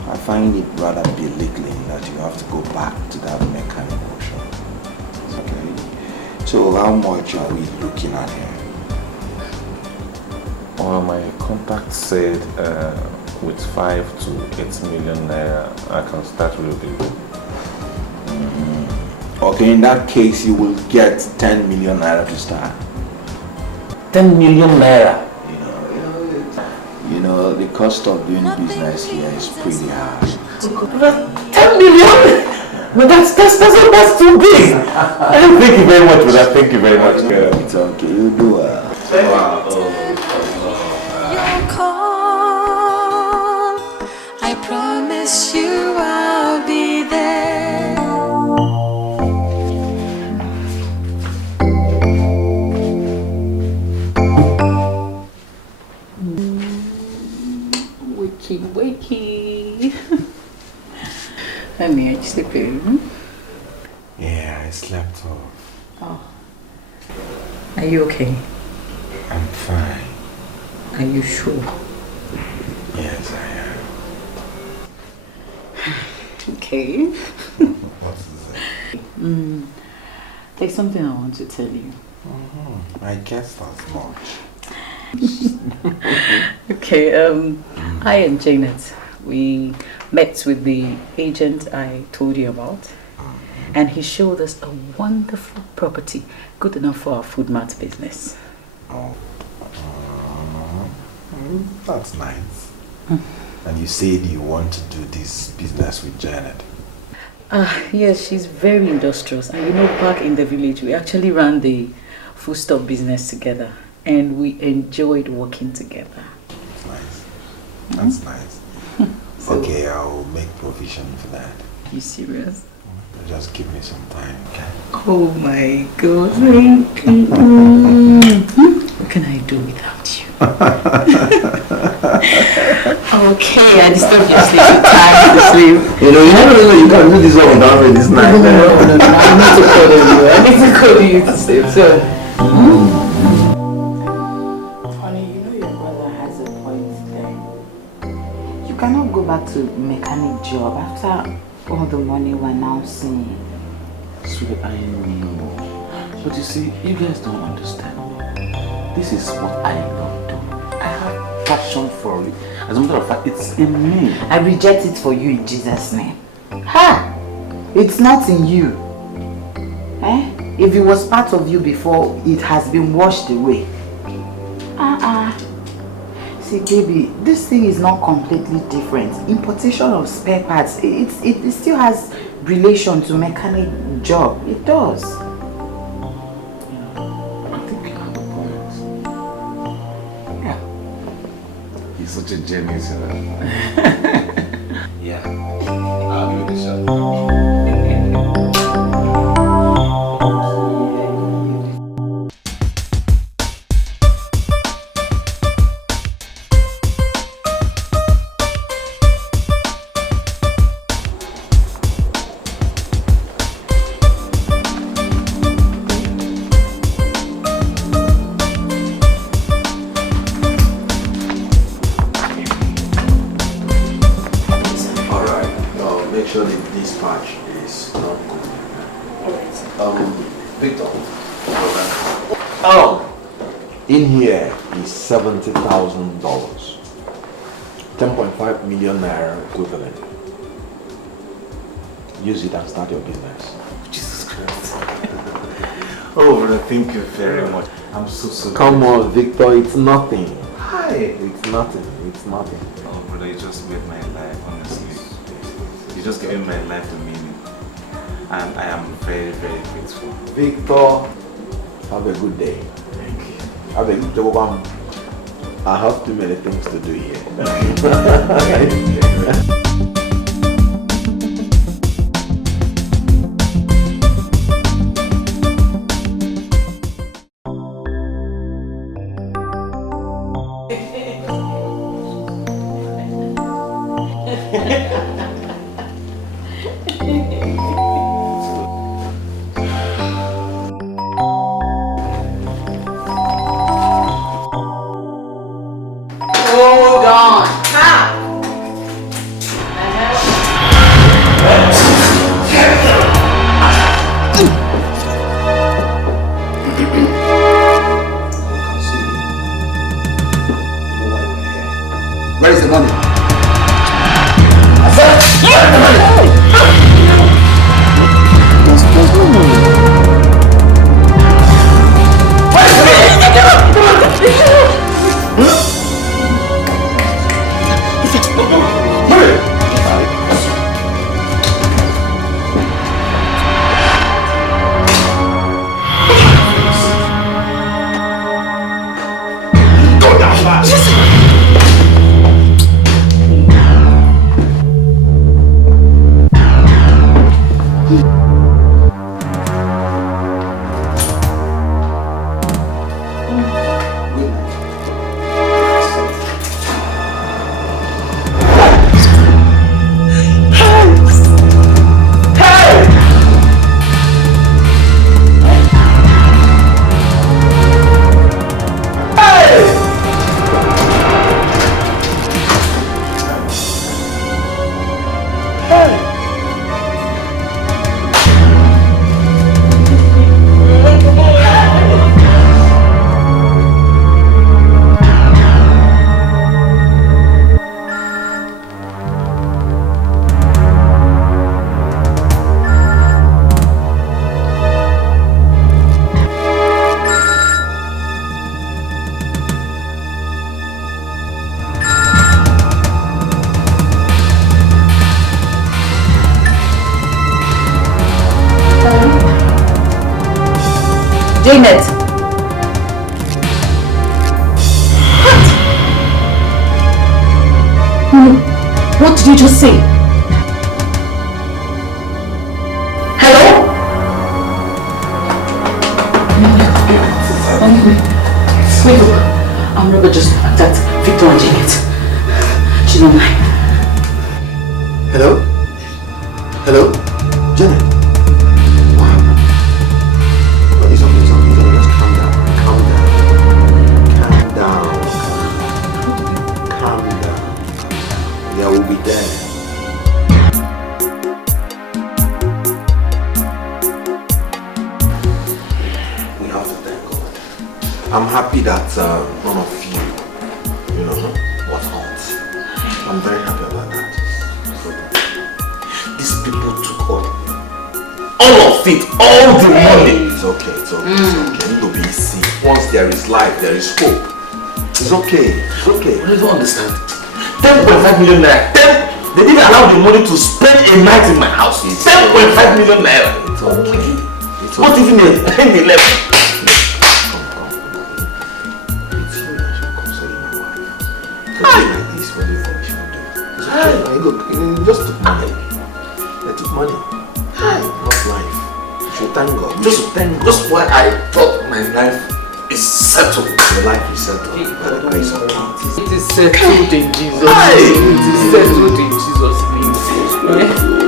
I find it rather belittling that you have to go back to that mechanical shop. Okay. So how much are we looking at here? Well, my contact said with 5 to 8 million naira, I can start real deal. Okay, in that case, you will get 10 million naira to start. 10 million naira? You know, the cost of doing business here is pretty high. 10 million? But that's too big. Thank you very much for that. Thank you very much. It's okay, you do well. Your call, I promise you I'll be there. Wakey. Honey, are you sleeping? Yeah, I slept off. Oh. Are you okay? I'm fine. Are you sure? Yes, I am. Okay. What's this? There's something I want to tell you. I guess that's much. Okay, I and Janet, we met with the agent I told you about, and he showed us a wonderful property, good enough for our food mart business. Oh, that's nice. And you said you want to do this business with Janet? Yes, she's very industrious, and you know, back in the village, we actually ran the foodstuff business together. And we enjoyed working together. That's nice. So, okay, I'll make provision for that. You serious? Just give me some time, okay? Oh my God, thank you. What can I do without Okay, I disturbed your sleep. You're tired to sleep. You never know you can do this all without this night. No, I need to call you. I need to call you to sleep. So. Honey, you know your brother has a point there. You cannot go back to mechanic job after all the money we're now seeing. Sweetie, I know. But you see, you guys don't understand me. This is what I love doing. I have passion for it. As a matter of fact, it's in me. I reject it for you in Jesus' name. Ha! It's not in you. Eh? If it was part of you before, it has been washed away. See, baby, this thing is not completely different. Importation of spare parts, it still has relation to mechanic job. It does. Such a genius, Yeah, I'll give it a shot. In here is $70,000, 10.5 million naira equivalent. Use it and start your business. Jesus Christ. Oh, brother, thank you very much. I'm so Come on, Victor, it's nothing. Hi. It's nothing. Oh, brother, you just made my life, honestly. You just gave my life a meaning. And I am very, very grateful. Victor, have a good day. Thank you. Have a good job. I have too many things to do here. Janet! What did you just say? Hello? Wait, I'm not just that Victor and Janet. She's online. Hello? Hello? Janet? What happened? Oh, it's okay, just calm down. Calm down. Yeah, we'll be there. We have to thank God. I'm happy that none of you, was hurt. I'm very happy about that. These people took all of it, all the money. It's okay. Need to be easy. Once there is life, there is hope. It's okay. I don't understand. 10.5 million naira. They didn't allow the money to spend a night in my house. 10.5 million naira. It's okay. Not even a penny left. It's you that should console my wife. Something like this, what do you think she will do? It's okay. Look, you just took money. They took money. Not life. You should thank God. Just why I thought my life is settled. Your life is settled. By the grace of God. It is settled in Jesus' name. It is settled in Jesus' name.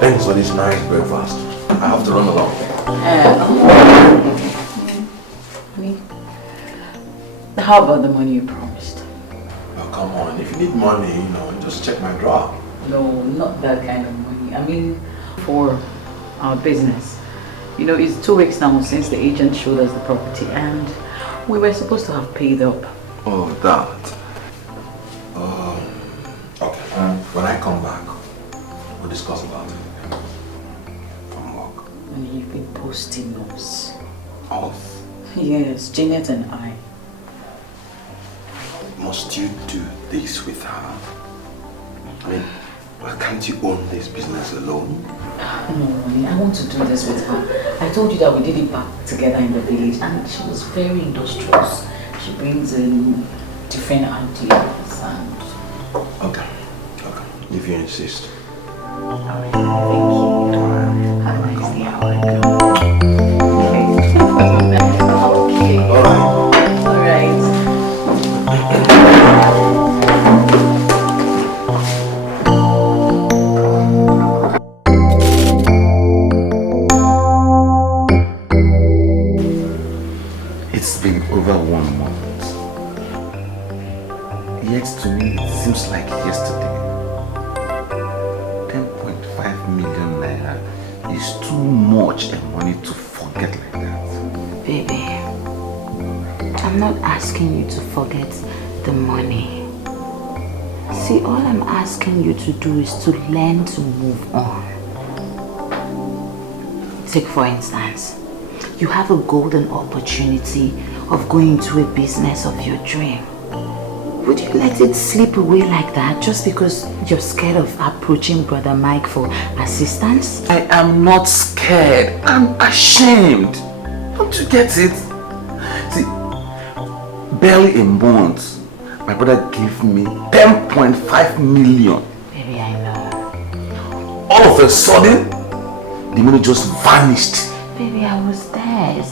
Thanks for this nice breakfast. I have to run along. How about the money you promised? Oh, come on. If you need money, just check my drawer. No, not that kind of money. I mean, for our business. It's 2 weeks now since the agent showed us the property and we were supposed to have paid up. Oh, that. Okay. When I come back, we'll discuss about it. From work. And you've been posting us. Off? Yes, Janet and I. Must you do this with her? I mean, why can't you own this business alone? No, I want to do this with her. I told you that we did it back together in the village and she was very industrious. She brings in different ideas and... Okay. If you insist. Alright, thank you. Have a nice day. Okay. Alright. It's been over 1 month. Yet to me it seems like yesterday. 10.5 million naira is too much money to forget like that. Baby, I'm not asking you to forget the money. See, all I'm asking you to do is to learn to move on. Take for instance, you have a golden opportunity of going into a business of your dream. Would you let it slip away like that just because you're scared of approaching Brother Mike for assistance? I am not scared. I'm ashamed. Don't you get it? See, barely a month, my brother gave me 10.5 million. Baby, I know. All of a sudden, the money just vanished. Baby, I was there.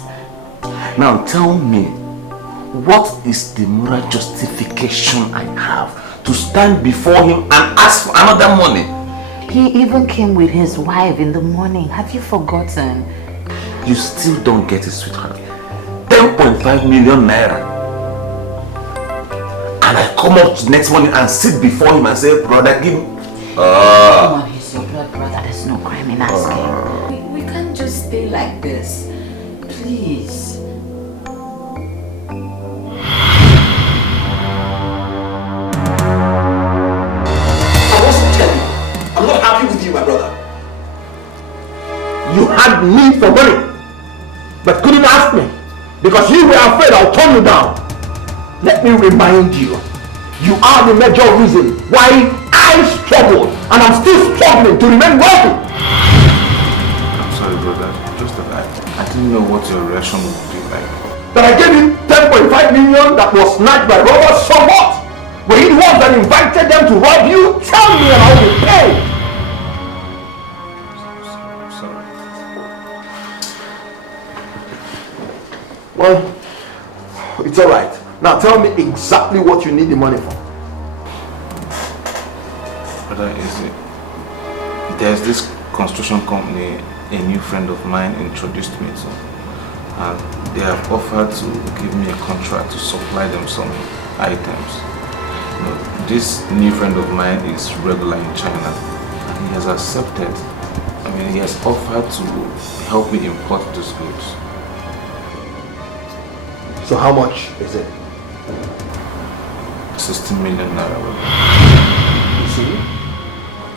Now tell me, what is the moral justification I have to stand before him and ask for another money? He even came with his wife in the morning. Have you forgotten? You still don't get it, sweetheart. 10.5 million naira. And I come up next morning and sit before him and say, brother, give me. Come on, he's your blood brother. There's no crime in asking. We can't just stay like this. Please. I'm not happy with you, my brother. You had me for money, but couldn't ask me because you were afraid I'll turn you down. Let me remind you, You are the major reason why I struggled and I'm still struggling to remain wealthy. I'm sorry, brother. Just that I didn't know what your reaction would be like. That I gave him 10.5 million that was snatched by robbers, so what? Were you the ones that invited them to rob you? Tell me and I'll be paid. Sorry. Well, it's alright. Now tell me exactly what you need the money for. Brother, there's this construction company a new friend of mine introduced me to, and they have offered to give me a contract to supply them some items. You know, this new friend of mine is regular in China, and he has accepted. I mean, he has offered to help me import those goods. So how much is it? 16 million naira.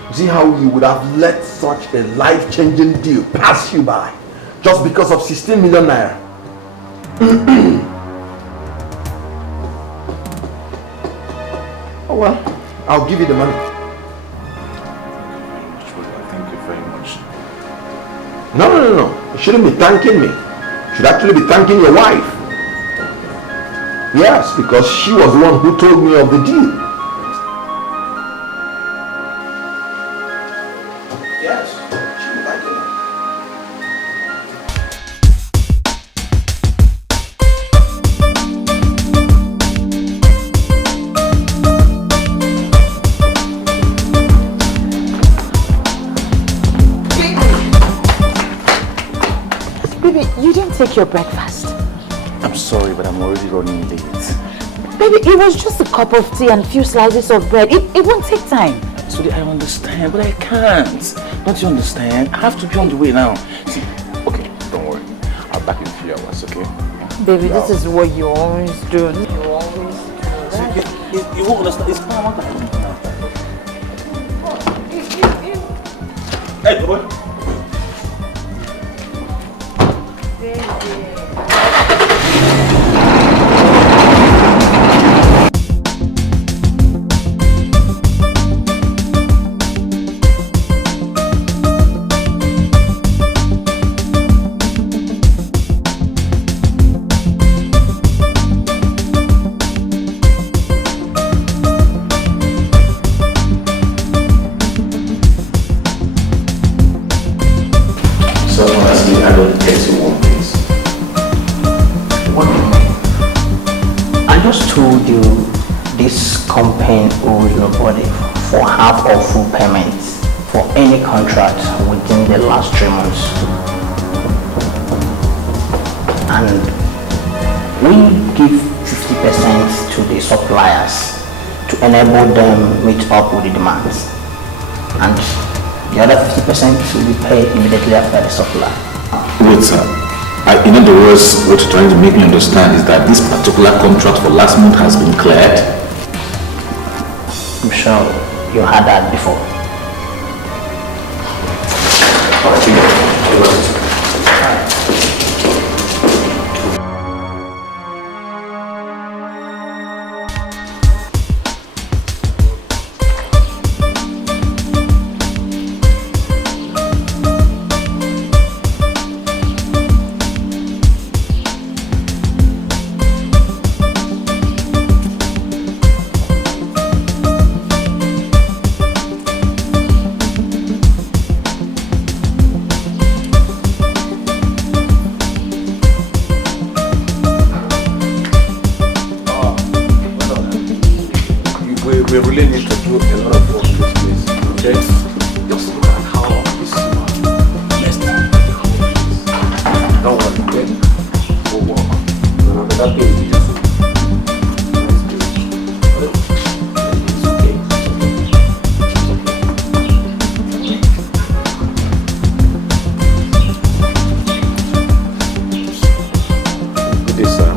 You see how you would have let such a life-changing deal pass you by just because of 16 million naira? Oh well, I'll give you the money. Thank you very much. No. You shouldn't be thanking me. You should actually be thanking your wife. Yes, because she was the one who told me of the deal. Yes, she would like it. Baby, you didn't take your breakfast. I'm sorry, but I'm already running late. Baby, it was just a cup of tea and a few slices of bread. It won't take time. Sorry, I understand, but I can't. Don't you understand? I have to be on the way now. See, okay, don't worry. I'll back in a few hours, okay? Baby, this is what you always do. You always do. You won't understand. It's not what Hey, boy. for half or full payments for any contract within the last 3 months. And we give 50% to the suppliers to enable them meet up with the demands. And the other 50% will be paid immediately after the supply. Wait, sir. In other words, what you're trying to make me understand is that this particular contract for last month has been cleared? I'm sure you had that before. We really need to do a lot of work in this place. Okay? Just look at how this is messed up. Don't worry, okay? We'll walk. That thing we just Good day, sir.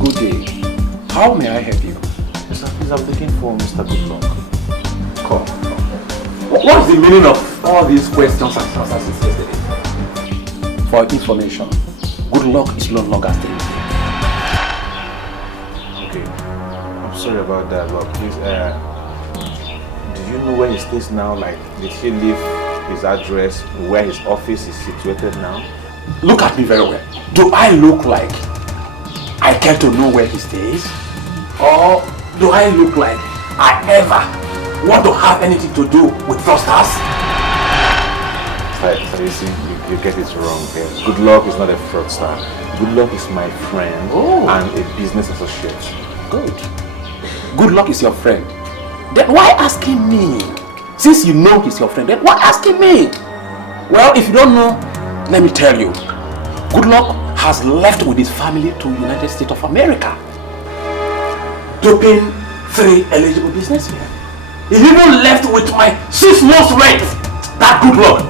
Good day. How may I help you? I'm looking for Mr. Goodluck. Come. What's the meaning of all these questions and answers yesterday? For information, Goodluck is no longer staying. Okay. I'm sorry about that, but please, do you know where he stays now? Like, did he leave his address, where his office is situated now? Look at me very well. Do I look like I care to know where he stays? Or do I look like I ever want to have anything to do with fraudsters? So you see, you get it wrong here. Good Luck is not a fraudster. Good Luck is my friend and a business associate. Good. Good Luck is your friend. Then why asking me? Since you know he's your friend, then why asking me? Well, if you don't know, let me tell you. Good Luck has left with his family to United States of America, doping 3 eligible businessmen. He even left with my 6 months rent. That Good Luck,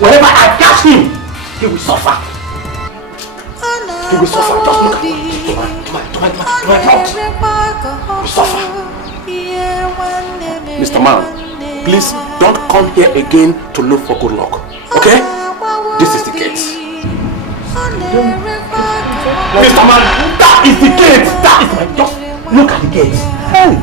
whenever I catch him, he will suffer. He will suffer. Just look at my throat. He will suffer. Mr. Man, please don't come here again to look for Good Luck. Okay? This is the gate. Mr. Man, that is the gate. That is my just look at the gate. Hey.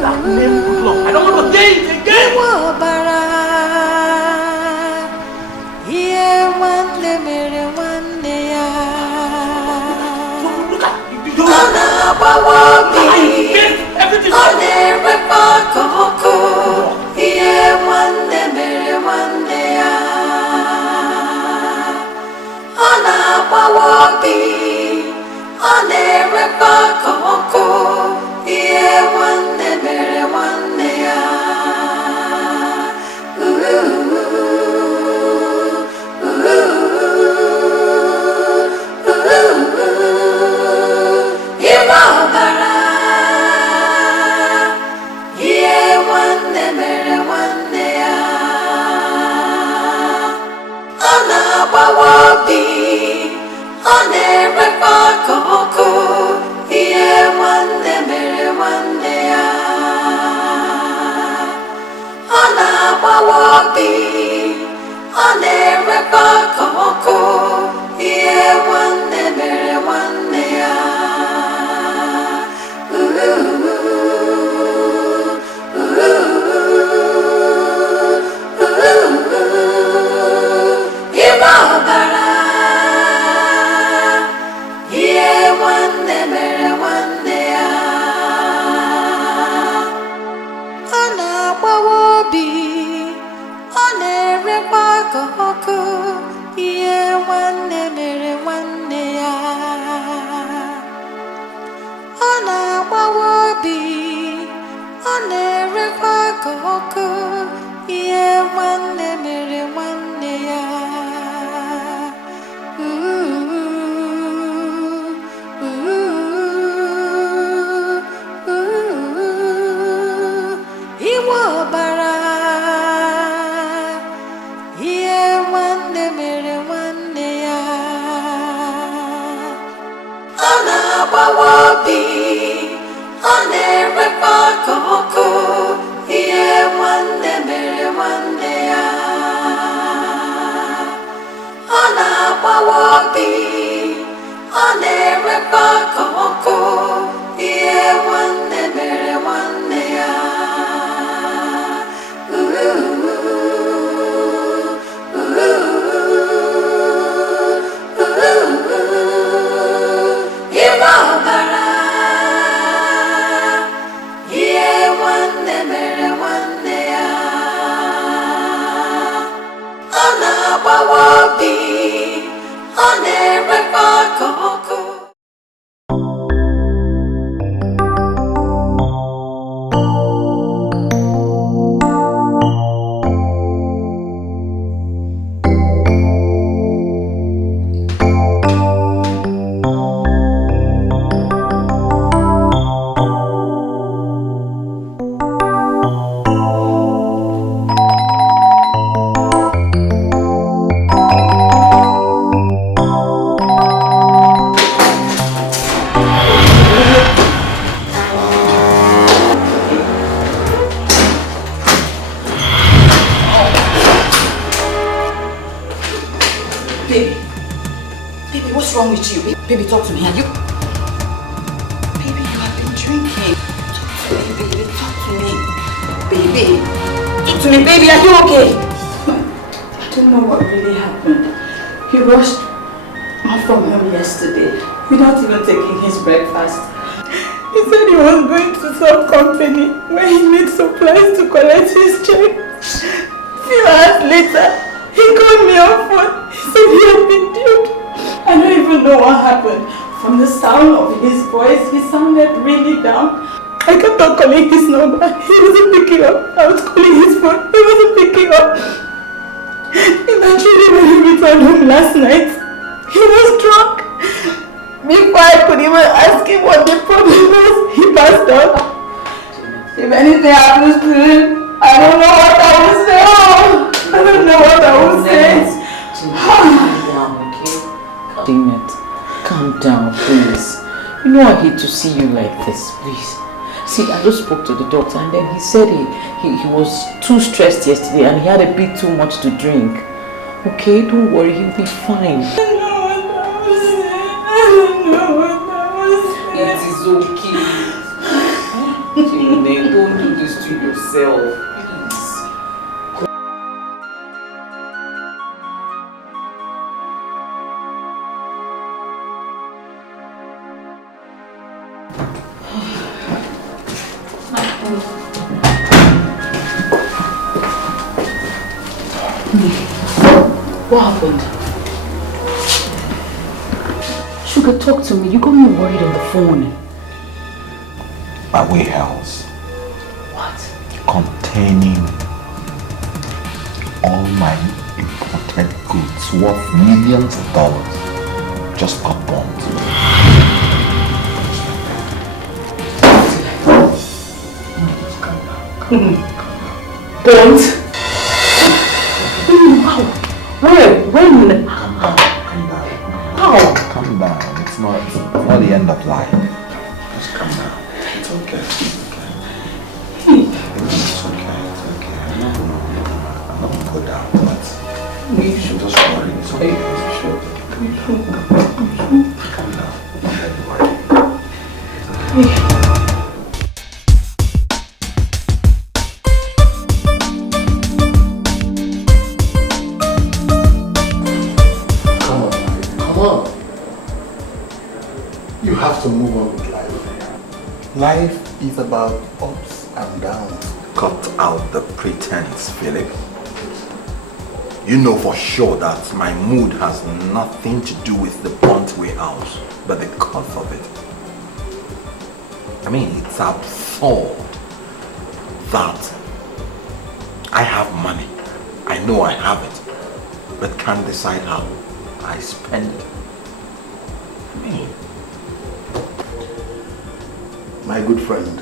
That name Good Luck. I don't want to say it again. wrong with you? Baby, talk to me. Are you... Baby, you have been drinking. Talk to me, baby. Talk to me. Baby. Talk to me, baby. Are you okay? I don't know what really happened. He rushed off from home yesterday without even taking his breakfast. He said he was going to some company where he needs supplies to collect his check. A few hours later, he called me on phone. He said he had been duped. I don't even know what happened. From the sound of his voice, he sounded really down. I kept on calling his number. He wasn't picking up. I was calling his phone. He wasn't picking up. Eventually, when he returned home last night, he was drunk. Before I could even ask him what the problem was, he passed out. If anything happens to him, I don't know what I will say. I don't know what I will say. Calm down, okay? Damn it. Calm down, please. You know I hate to see you like this, please. See, I just spoke to the doctor and then he said he was too stressed yesterday and he had a bit too much to drink. Okay, don't worry, he'll be fine. It is okay. Chine, don't do this to yourself, please. What happened? Sugar, talk to me. You got me worried on the phone. My warehouse. What? Containing all my imported goods worth millions of dollars just got bombed. Don't. Where? When? How? Calm down. It's not the end of life. Just calm down. It's okay. It's okay. It's okay. I'm not gonna go down, but you should just worry. It's okay. Calm down. Don't worry. You have to move on with life. Life is about ups and downs. Cut out the pretense, Philip. You know for sure that my mood has nothing to do with the burnt warehouse, but the cause of it. I mean, it's absurd that I have money. I know I have it, but can't decide how I spend it. I mean, my good friend,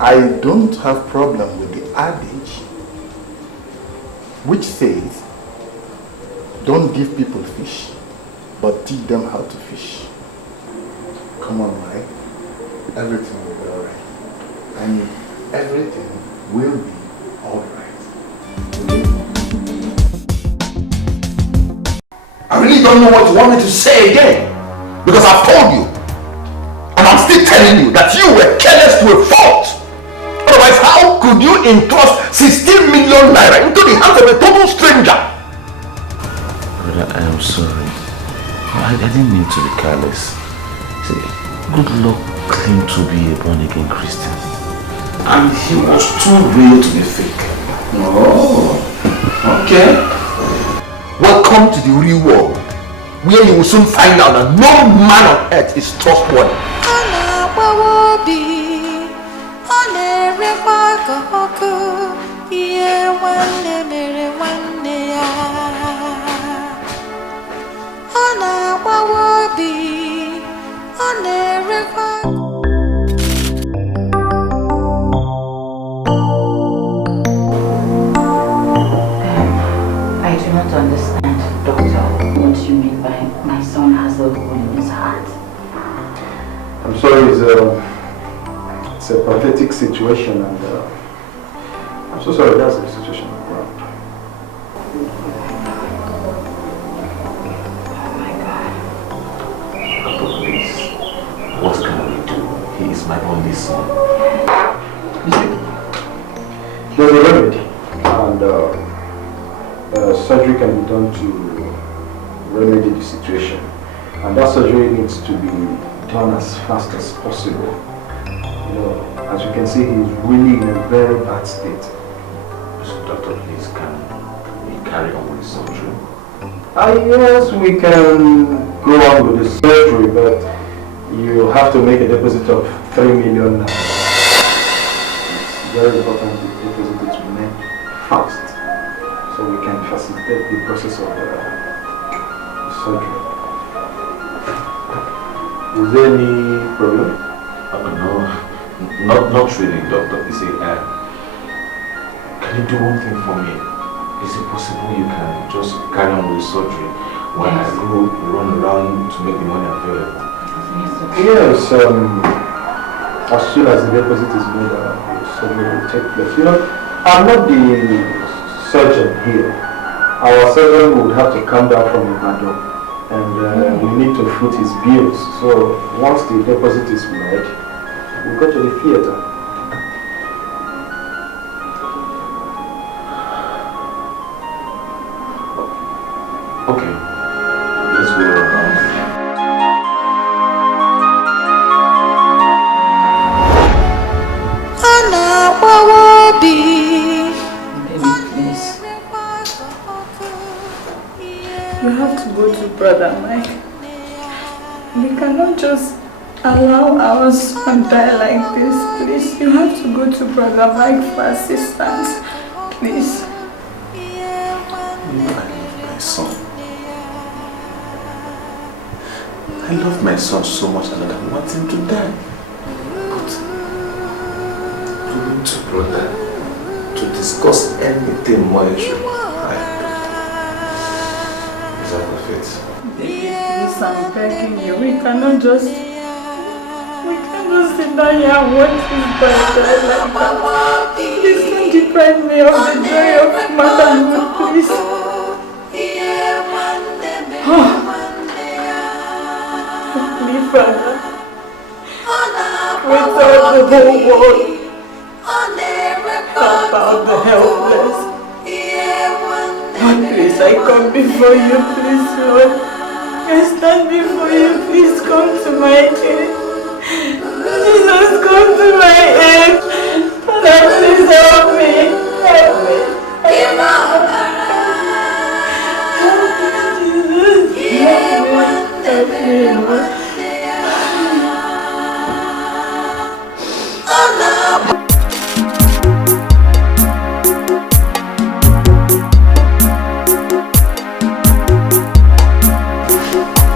I don't have problem with the adage which says, don't give people fish, but teach them how to fish. Come on, Mike. Everything will be alright. And everything will be alright. Okay? I really don't know what you want me to say again, because I've told you, and I'm still telling you that you were careless to a fault. Otherwise, how could you entrust 16 million naira into the hands of a total stranger? Brother, I am sorry. I didn't mean to be careless. See, good luck claimed to be a born-again Christian, and he was too real to be fake. Oh, okay. Welcome to the real world, where you will soon find out that no man on earth is trustworthy. I do not understand, Doctor, what you mean by my son has a hole in his heart. I'm sorry, it's a pathetic situation, and I'm so sorry that's the situation. my only son. There's a remedy, and surgery can be done to remedy the situation. And that surgery needs to be done as fast as possible. You know, as you can see, he's really in a very bad state. So, doctor, please, can we carry on with the surgery? Yes, we can go on with the surgery, but you have to make a deposit of 3 million. It's very important the deposit is made fast, so we can facilitate the process of the surgery. Is there any problem? No, not really, doctor. You see, can you do one thing for me? Is it possible you can just carry on with the surgery while I go run around to make the money available? Yes, as soon as the deposit is made, the surgery will take place. You know, I'm not the surgeon here. Our surgeon would have to come down from Ibadan, and we need to foot his bills. So once the deposit is made, we'll go to the theater. Okay, let's go around. Baby, please. You have to go to Brother Mike. We cannot just allow our son die like this, please. You have to go to Brother Mike for assistance, please. You know I love my son. I love my son so much and I don't want him to die. But going to brother to discuss anything more issue, is that of it? Please, I'm begging you. We cannot just sit down here and watch this brother like that. Please don't deprive me of the joy of motherhood, please. Heavenly Father, creator of the whole world, help out the helpless. Lord, please, I come before you, please, Lord. I stand before you, please come to my aid. Jesus, come to my aid. Father, please help me. Help me. Help me, Lord.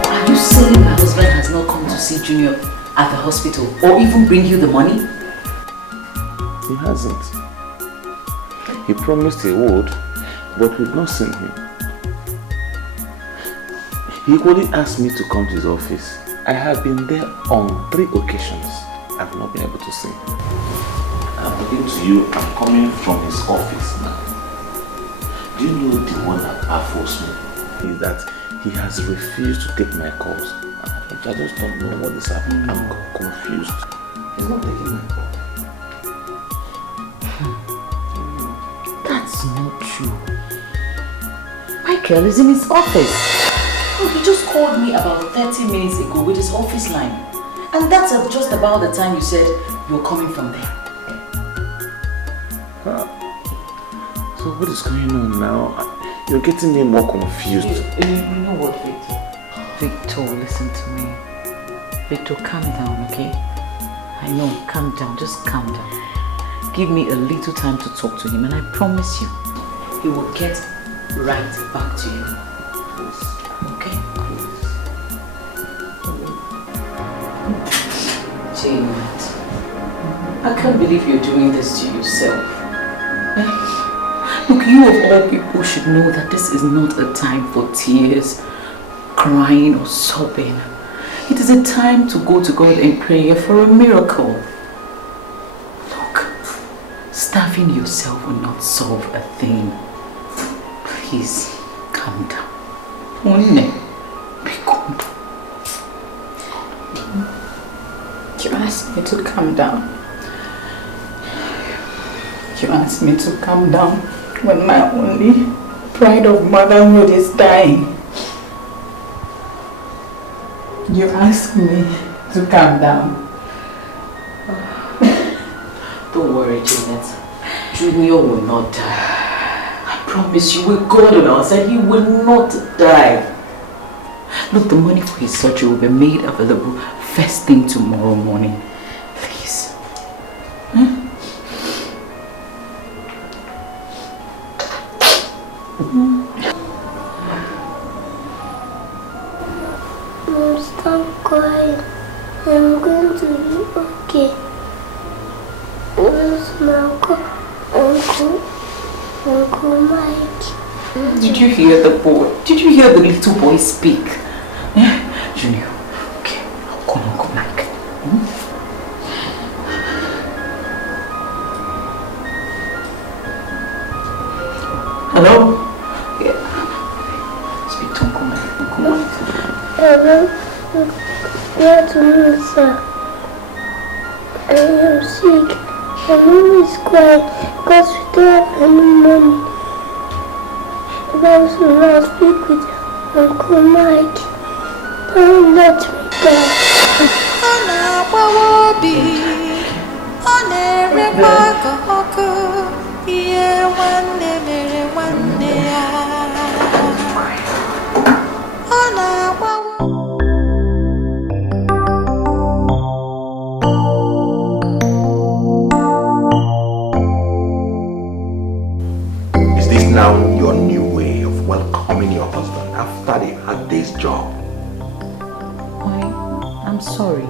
Are you saying my husband has not come to see Junior at the hospital or even bring you the money? He hasn't. He promised he would, but we've not seen him. He equally asked me to come to his office. I have been there on 3 occasions. I've not been able to see him. I'm talking to you, I'm coming from his office now. Do you know the one that baffles me? Is that he has refused to take my calls. I just don't know what is happening. I'm confused. He's not taking my call. That's not true. Michael is in his office. Oh, he just called me about 30 minutes ago with his office line. And that's just about the time you said you're coming from there. So what is going on now? You're getting me more confused. You know what, Victor? Victor, listen to me. Victor, calm down, okay? I know, calm down, just calm down. Give me a little time to talk to him and I promise you, he will get right back to you. Okay? Janet, I can't believe you're doing this to yourself. Look, you of all people should know that this is not a time for tears, crying or sobbing. It is a time to go to God in prayer for a miracle. Look, starving yourself will not solve a thing. Please, calm down. Be calm. You asked me to calm down. You asked me to calm down when my only pride of motherhood is dying. You asked me to calm down. Don't worry, Janet. Junior will not die. I promise you, with God on our side, he will not die. Look, the money for his surgery will be made available first thing tomorrow morning. Please. Mom, stop crying. I'm going to be okay. Where's my Uncle Mike? Did you hear the boy? Did you hear the little boy speak? Junior, okay, I'll call Uncle Mike. Hello? Yeah. Speak to Uncle Mike. Uncle Mike. Hello? Where to me, sir? I am sick. My mom is crying because we don't have any money. Because we must speak with Uncle Mike. Don't let me die. Is this now your new way of welcoming your husband after the hard day's job? I'm sorry,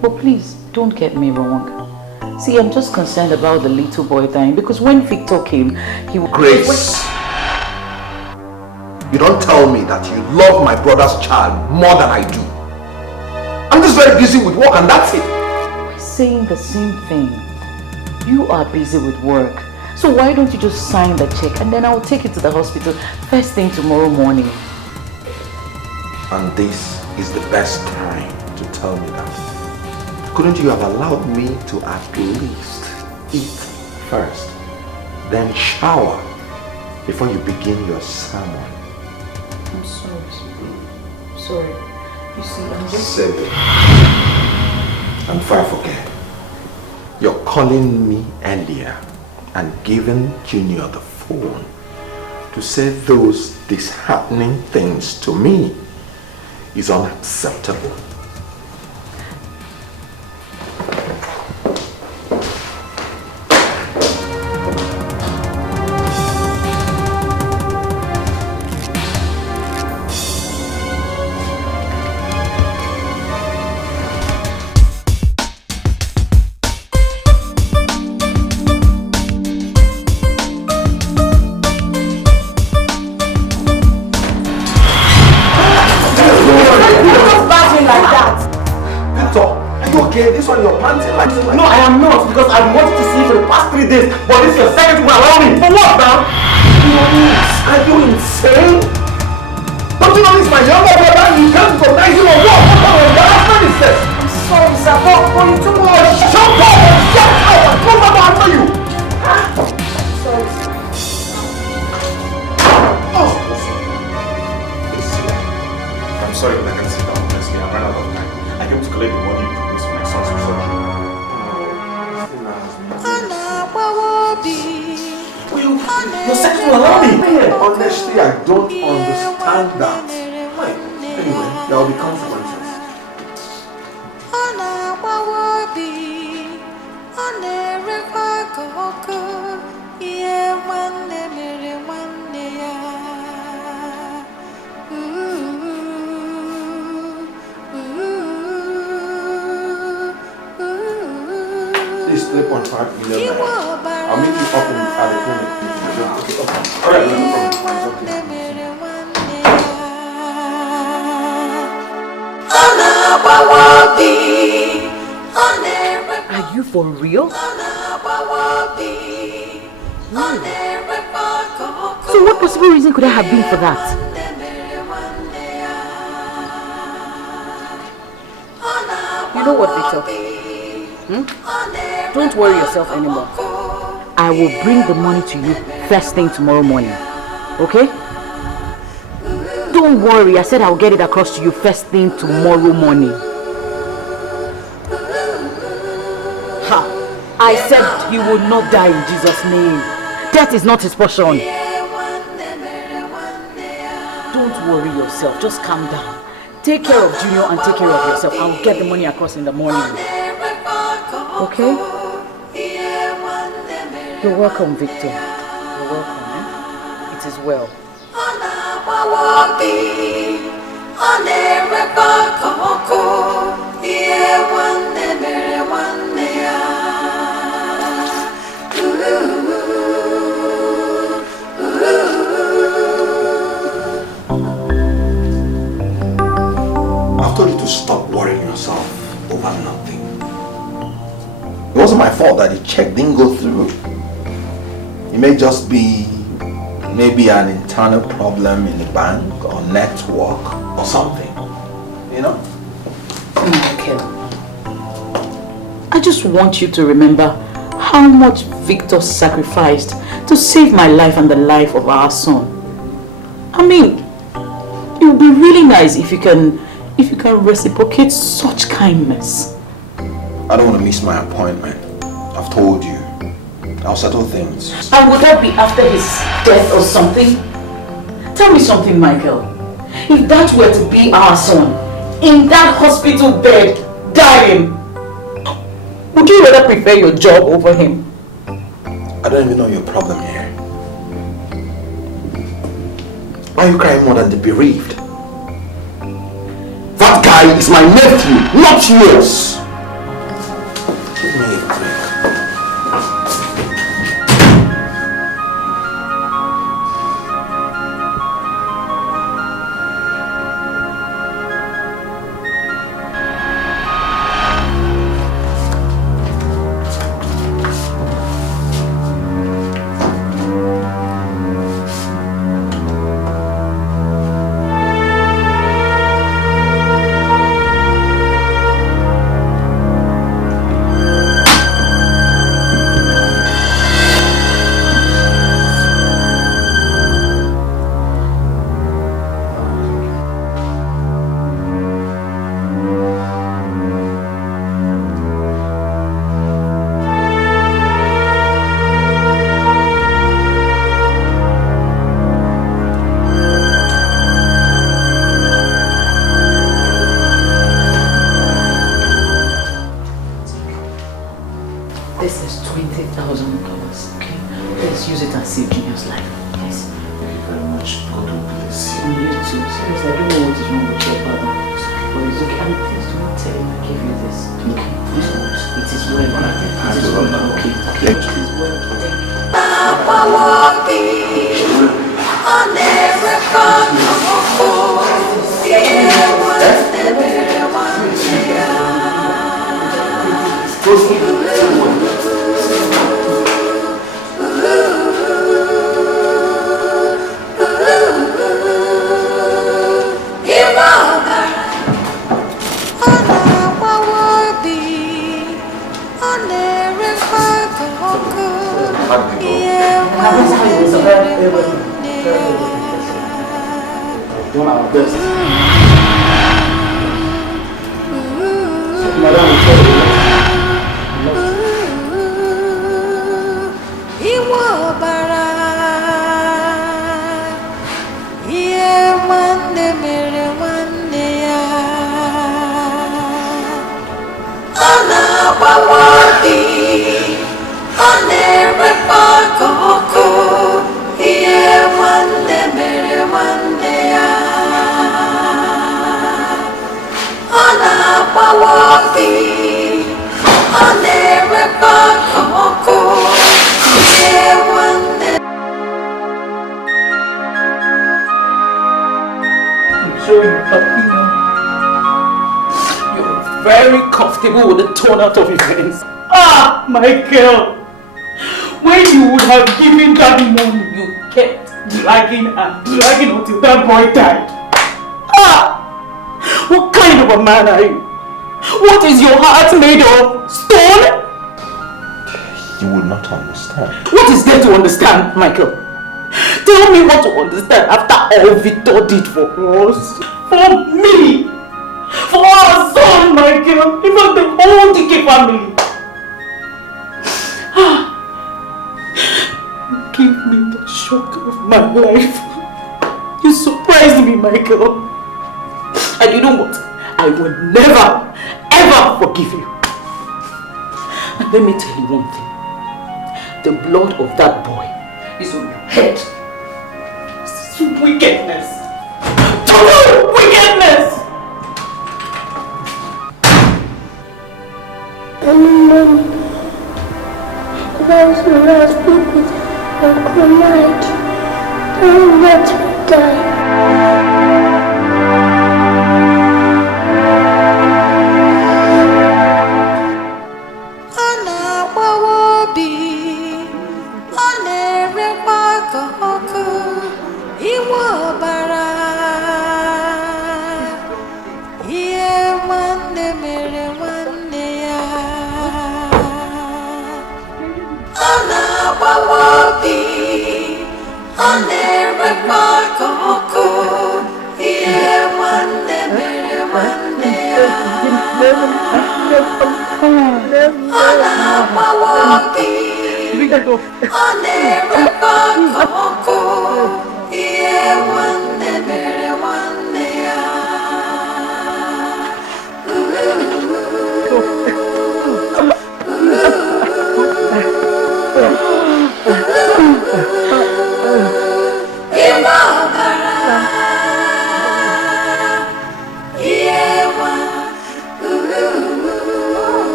but please don't get me wrong. See, I'm just concerned about the little boy dying because when Victor came, he was... Grace! You don't tell me that you love my brother's child more than I do. I'm just very busy with work and that's it. We're saying the same thing. You are busy with work. So why don't you just sign the check and then I'll take you to the hospital first thing tomorrow morning. And this is the best time to tell me that. Couldn't you have allowed me to at least eat first, then shower before you begin your sermon? I'm sorry. I'm sorry. You see, I'm just... Save it. And before I forget, you're calling me earlier and giving Junior the phone to say those disheartening things to me is unacceptable. This one you're panting like... No, I am not, because I've wanted to see you for the past 3 days, but this is your second one around me. For what now? Are you insane? Don't you know this is my younger brother? You can't recognize him or what? What kind of embarrassment is this? I'm sorry, sir, but you too much. Shut up and get out and come back after you. Sorry, sir. Oh. I'm sorry, but I can sit down. Honestly, I've run out of time. I came to collect the money you promised for my son's surgery. You're set to allow me. Honestly, I don't understand that. Anyway, there will be consequences. This is 3.5 million naira. I'll meet you up at the clinic. Alright, no problem. Are you for real? So what possible reason could I have been for that? You know what, Victor? Don't worry yourself anymore. I will bring the money to you first thing tomorrow morning. Okay? Don't worry, I said I'll get it across to you first thing tomorrow morning. Ha! I said he will not die in Jesus' name. Death is not his portion. Don't worry yourself, just calm down. Take care of Junior and take care of yourself. I'll get the money across in the morning. Okay? You're welcome, Victor. You're welcome, eh? It is well. I've told you to stop worrying yourself over nothing. It wasn't my fault that the check didn't go through. It may just be maybe an internal problem in the bank or network or something, you know? Michael, I just want you to remember how much Victor sacrificed to save my life and the life of our son. I mean, it would be really nice if you can reciprocate such kindness. I don't want to miss my appointment. I've told you. I'll settle things. And would that be after his death or something? Tell me something, Michael. If that were to be our son, in that hospital bed, dying, would you rather prefer your job over him? I don't even know your problem here. Why are you crying more than the bereaved? That guy is my nephew, not yours. Give me a drink. Very comfortable with the turnout of events. Ah, Michael! When you would have given that money, you kept dragging and dragging until that boy died. Ah! What kind of a man are you? What is your heart made of? Stone? You will not understand. What is there to understand, Michael? Tell me what to understand after all Victor did for us. For me. For our son, Michael. Even the whole Dikeh family. Give me the shock of my life. You surprised me, Michael. And you know what? I will never, ever forgive you. And let me tell you one thing. The blood of that boy is on your head. This is wickedness. Total wickedness! Mom, if I was going to speak with Uncle Mike, don't let me die.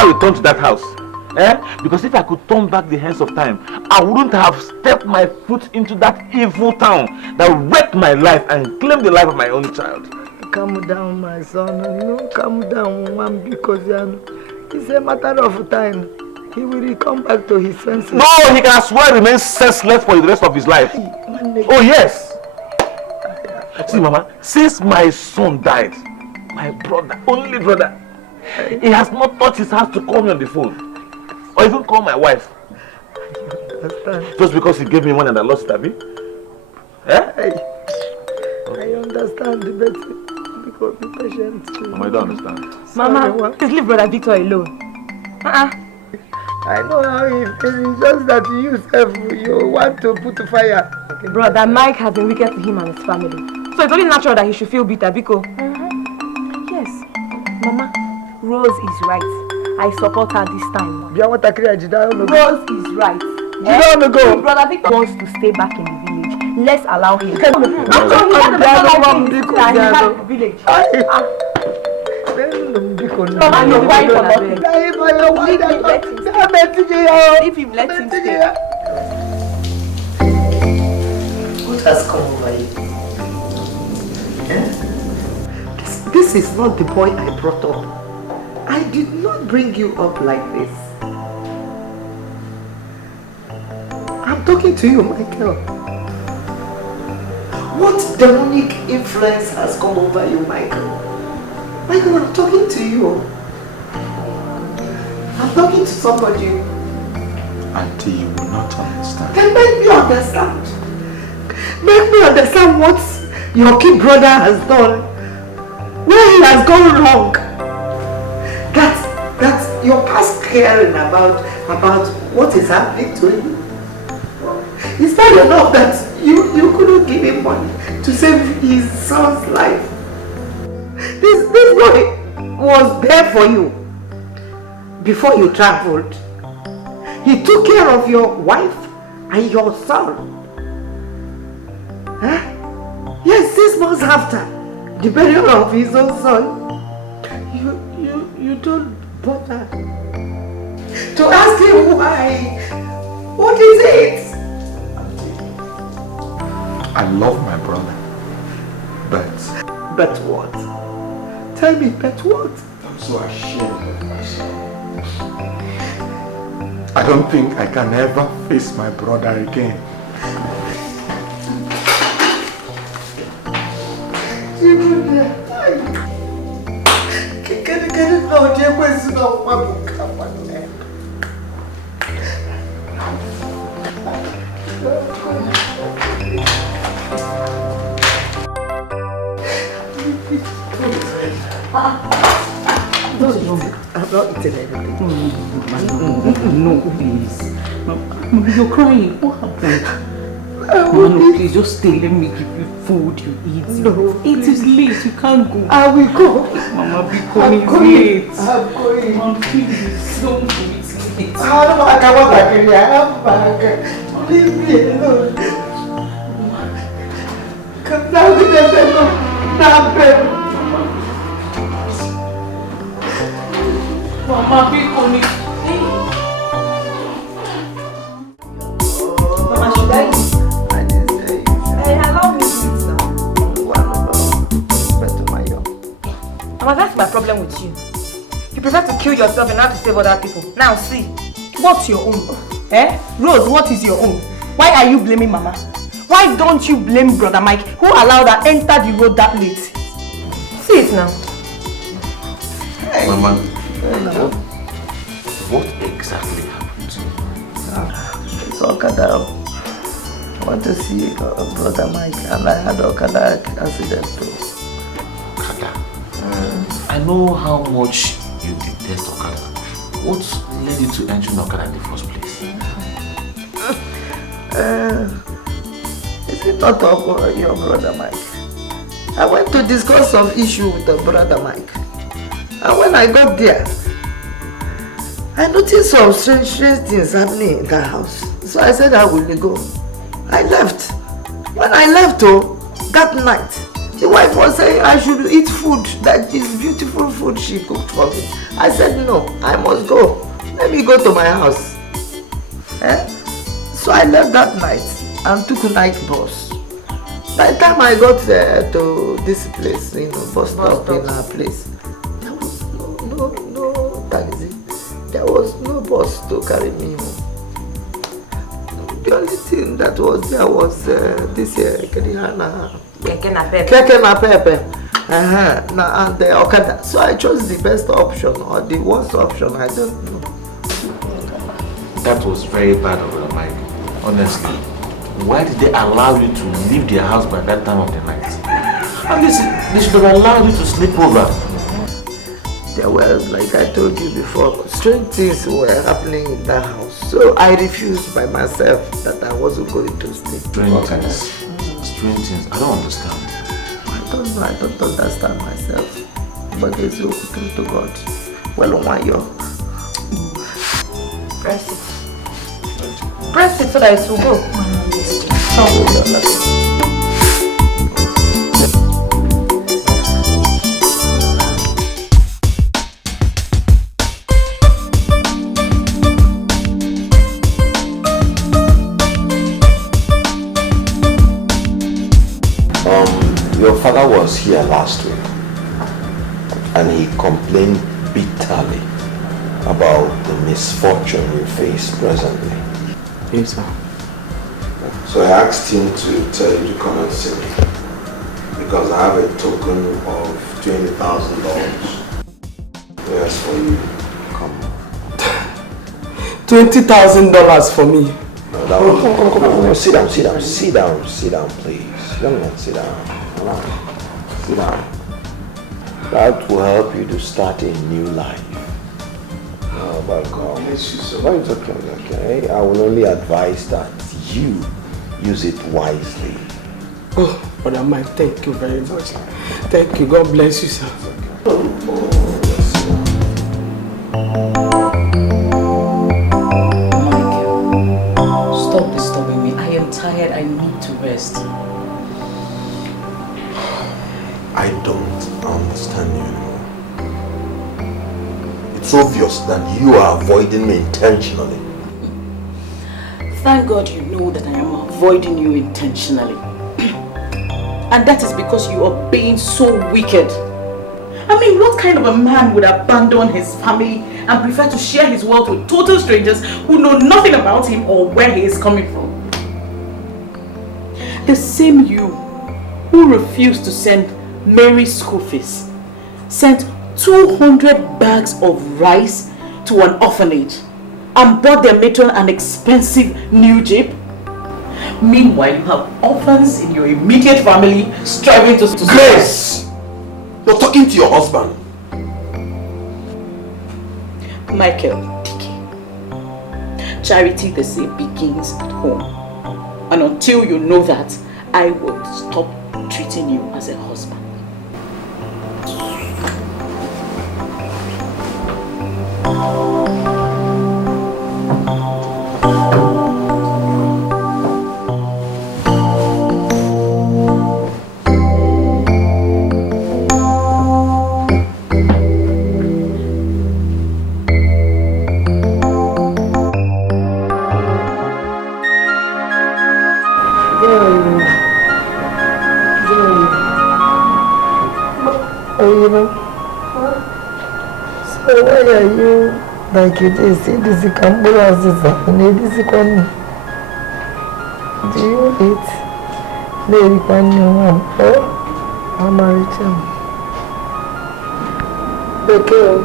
Return to that house. Because if I could turn back the hands of time, I wouldn't have stepped my foot into that evil town that wrecked my life and claimed the life of my own child. Calm down, my son. Calm down, Mom, because it's a matter of time. He will come back to his senses. No, he can as well remain senseless for the rest of his life. Oh yes. See, Mama, since my son died, my brother, only brother, he has not touched his heart to call me on the phone or even call my wife. Just because he gave me money and I lost it, Abi? I understand, but because be patient. Mama, I don't understand. Mama, please leave Brother Victor alone. I know how he feels. It's just that you want to put fire. Okay. Brother Mike has been wicked to him and his family. So it's only natural that he should feel bitter, Biko. Yes. Mama, Rose is right. I support her this time. Rose is right. You don't want to go. Brother Victor wants to stay back in the village. Let's allow him. He has a village. Mama, you're crying for nothing. Leave him, let him stay. What has come over you? This is not the boy I brought up. I did not bring you up like this. I'm talking to you, Michael. What demonic influence has come over you, Michael? Michael, I'm talking to you. I'm talking to somebody. Auntie, you will not understand. Then make me understand. Make me understand what your kid brother has done. Where he has gone wrong. That's your past caring about what is happening to him. It's not enough that you couldn't give him money to save his son's life. This boy was there for you before you traveled. He took care of your wife and your son. Huh? Yes, 6 months after the burial of his own son, you don't bother to ask him why. What is it? I love my brother, but what? Tell me, but what? I'm so ashamed of myself. I I don't think I can ever face my brother again. I've not eaten anything. No, please. Mama, you're crying. What happened? Mama, no, please just stay. Let me give you food you eat. No. It is late. You can't go. I will go. Mama, because it's late. I'm going. Mama, please don't do it late. I'm back. Leave me alone. Come down with them. Mama, be funny. Mama, should I eat? I didn't say you. Hey, allow me to eat now. Mama, that's my problem with you. You prefer to kill yourself and not to save other people. Now see, what's your own? Rose, what is your own? Why are you blaming Mama? Why don't you blame Brother Mike, who allowed her enter the road that late? See it now. Hey. Mama, what exactly happened to you? It's Okada. I want to see Brother Mike, and I had Okada accident too. Okada? I know how much you detest Okada. What led you to enter Okada in the first place? Is it not your Brother Mike? I went to discuss some issue with the Brother Mike. And when I got there, I noticed some strange things happening in that house. So I said I will go. I left. When I left, that night, the wife was saying I should eat food, that is beautiful food she cooked for me. I said no, I must go. Let me go to my house. So I left that night and took a night bus. By the time I got to this place, bus stop in our place, there was no taxi. There was no bus to carry me home. The only thing that was there was this Keke na Pepe. And the Okada. So I chose the best option or the worst option, I don't know. That was very bad of them, Mike. Honestly. Why did they allow you to leave their house by that time of the night? And they should have allowed you to sleep over. There were, like I told you before, strange things were happening in that house. So I refused by myself that I wasn't going to sleep. Strange things. Strange things. I don't understand. I don't understand myself. But there's no truth to God. Well, on your press it. Press it so that it will go. Your father was here last week and he complained bitterly about the misfortune you face presently. Yes, sir. So I asked him to tell you to come and see me because I have a token of $20,000. Yes, for you. Come. $20,000 for me. No, that one. Come. Sit down, please. Young man, sit down. Sit down. That will help you to start a new life. Oh, but God. It's okay. I will only advise that you use it wisely. Oh, Brother Mike, thank you very much. Thank you. God bless you, sir. Stop disturbing me. I am tired. I need to rest. I don't understand you anymore. It's obvious that you are avoiding me intentionally. Thank God you know that I am avoiding you intentionally. And that is because you are being so wicked. I mean, what kind of a man would abandon his family and prefer to share his wealth with total strangers who know nothing about him or where he is coming from. The same you who refused to send Mary's school fees sent 200 bags of rice to an orphanage and bought their matron an expensive new jeep. Meanwhile, you have orphans in your immediate family striving to... Grace! You're talking to your husband. Michael, Dikeh. Charity, they say, begins at home. And until you know that, I will stop treating you as a husband. So why are you like it is? This is do you eat? Lady Panyam or Amaricham? The girl.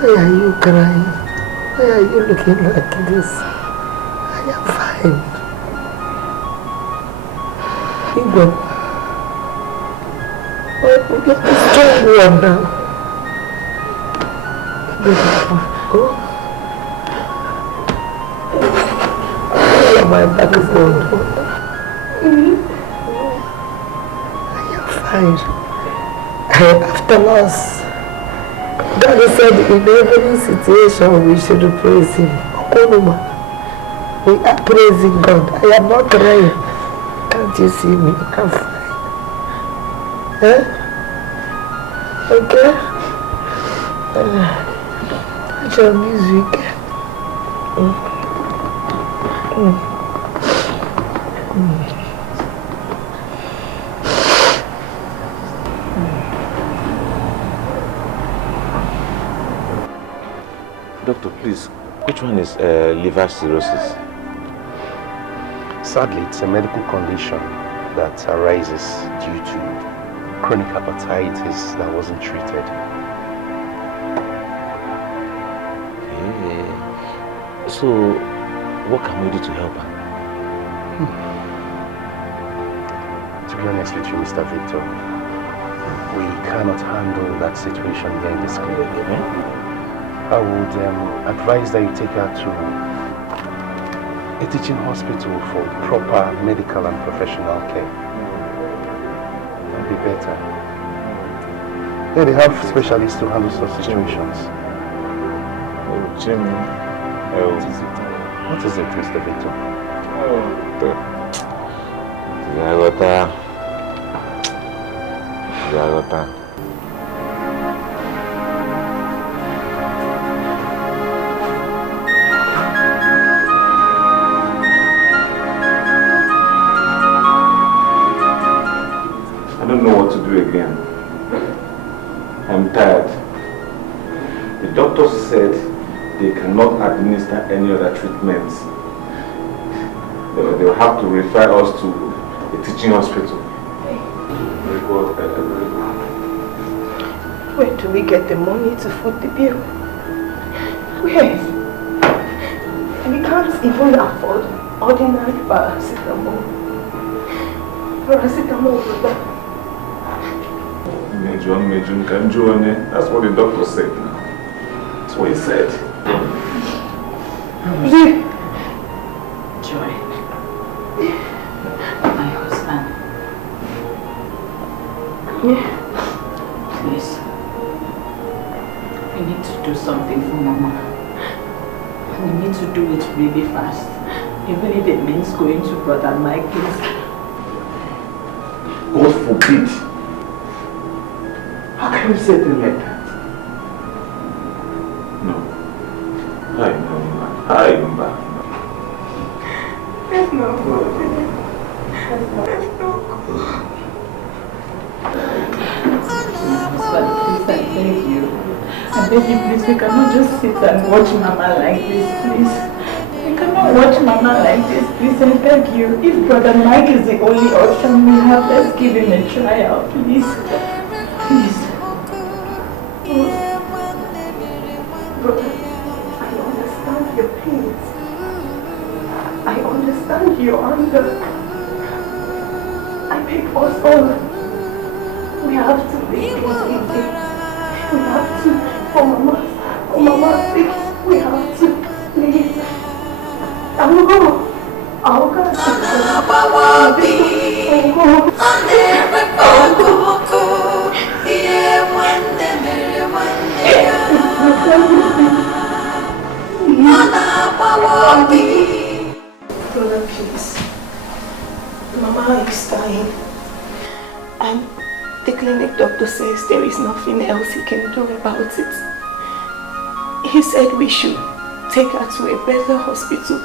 Why are you crying? Why are you looking like this? I am fine. Igwe. Oh, get the strong one now. Oh. My back is going. I am fine. After loss, Daddy said in every situation we should praise him. We are praising God. I am not crying. Can't you see me? I'm fine. Okay? What's your music? Doctor, please, which one is liver cirrhosis? Sadly, it's a medical condition that arises due to chronic hepatitis that wasn't treated. So, what can we do to help her? To be honest with you, Mr. Victor, we cannot handle that situation here in this clinic. I would advise that you take her to a teaching hospital for proper medical and professional care. It would be better. Yeah, they have specialists to handle such situations. Oh, Jimmy. What is it, Mr. Victor? Zagota. I don't know what to do again. I'm tired. The doctor said they cannot administer any other treatments. They will have to refer us to a teaching hospital. Where do we get the money to foot the bill? Where? We can't even afford ordinary paracetamol. That's what the doctor said now. That's what he said. Joy. My husband. Please. We need to do something for Mama. We need to do it really fast. Even if it means going to Brother Michael's. God forbid. How can you say things like that? No. I know. It's not good. It's not good. please, I beg you. I beg you, please, we cannot just sit and watch Mama like this, please. We cannot watch Mama like this, please, I beg you. If Brother Mike is the only option we have, let's give him a tryout, please. Please. Brother, I understand your pains. I understand your anger. I beg us all. We have to make things easy. We have to, for Mama's sake, we have to, please. I'll go. Brother, please. Mama is dying. And the clinic doctor says there is nothing else he can do about it. He said we should take her to a better hospital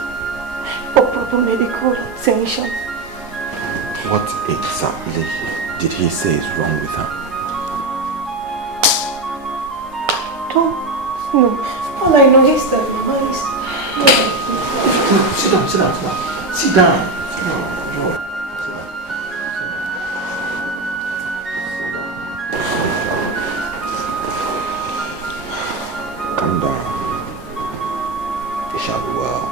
for proper medical attention. What exactly did he say is wrong with her? Don't know. All I know is that Mama is... Sit down. Sit down. Calm down. It shall be well.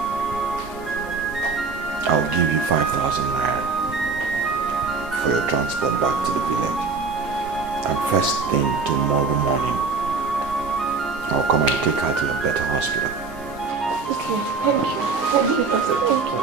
I'll give you 5,000 naira for your transport back to the village. And first thing tomorrow morning, I'll come and take her to a better hospital. Okay, thank you. Thank you, Pastor. Thank you.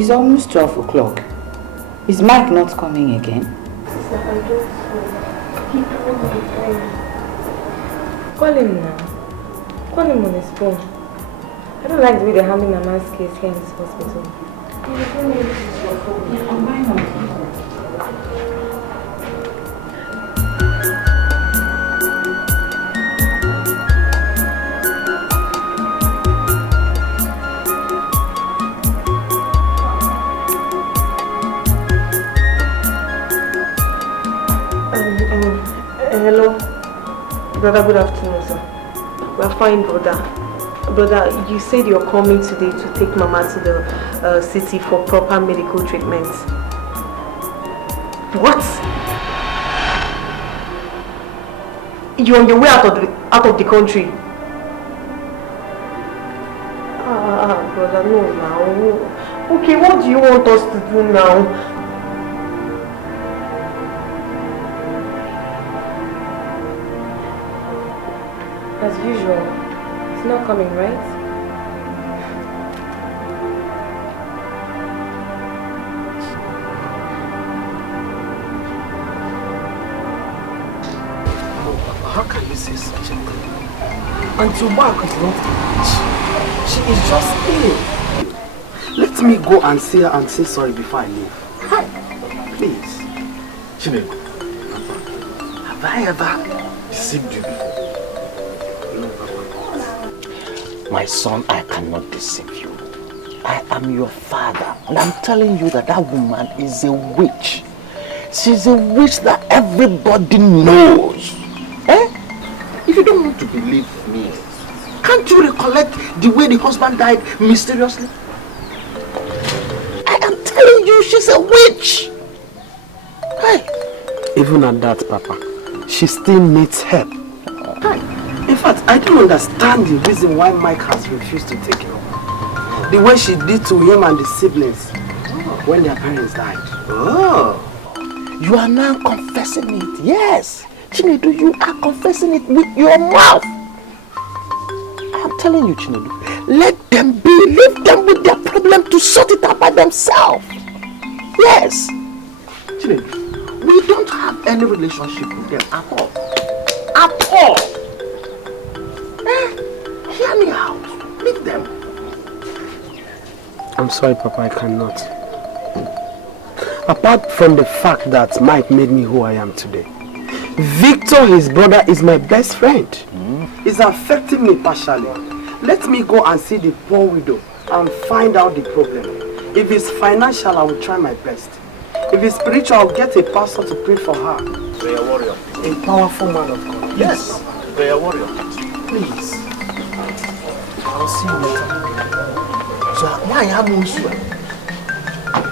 It's almost 12 o'clock. Is Mike not coming again? Sister, I don't know. He told me to Call him now. Call him on his phone. I don't like the way they're handling Mama's case here in this hospital. Why not? Hello. Brother, good afternoon, sir. We're fine, brother. Brother, you said you're coming today to take Mama to the city for proper medical treatment. What? You're on your way out of the country? Brother, no now. Okay, what do you want us to do now? As usual, he's not coming, right? How can you say such a thing? Auntie Mark is not rich. She is just ill. Let me go and see her and say sorry before I leave. Please. Chineke, have I ever deceived you before? my son, I cannot deceive you. I am your father, and I'm telling you that that woman is a witch. She's a witch that everybody knows. Eh? If you don't want to believe me, can't you recollect the way the husband died mysteriously? I am telling you, she's a witch. Hey. Even at that, Papa, she still needs help. In fact, I don't understand the reason why Mike has refused to take her. The way she did to him and the siblings when their parents died. Oh. You are now confessing it. Yes. Chinedu, you are confessing it with your mouth. I'm telling you, Chinedu, let them be. Leave them with their problem to sort it out by themselves. Yes. Chinedu, we don't have any relationship with them at all. at all. Hear me out. Leave them. I'm sorry, Papa, I cannot. Apart from the fact that Mike made me who I am today, Victor, his brother, is my best friend. He's affecting me partially. Let me go and see the poor widow and find out the problem. If it's financial, I will try my best. If it's spiritual, I'll get a pastor to pray for her. Be a warrior. A powerful man of God. Yes, be a warrior. Please. I'll see you later. So why am you?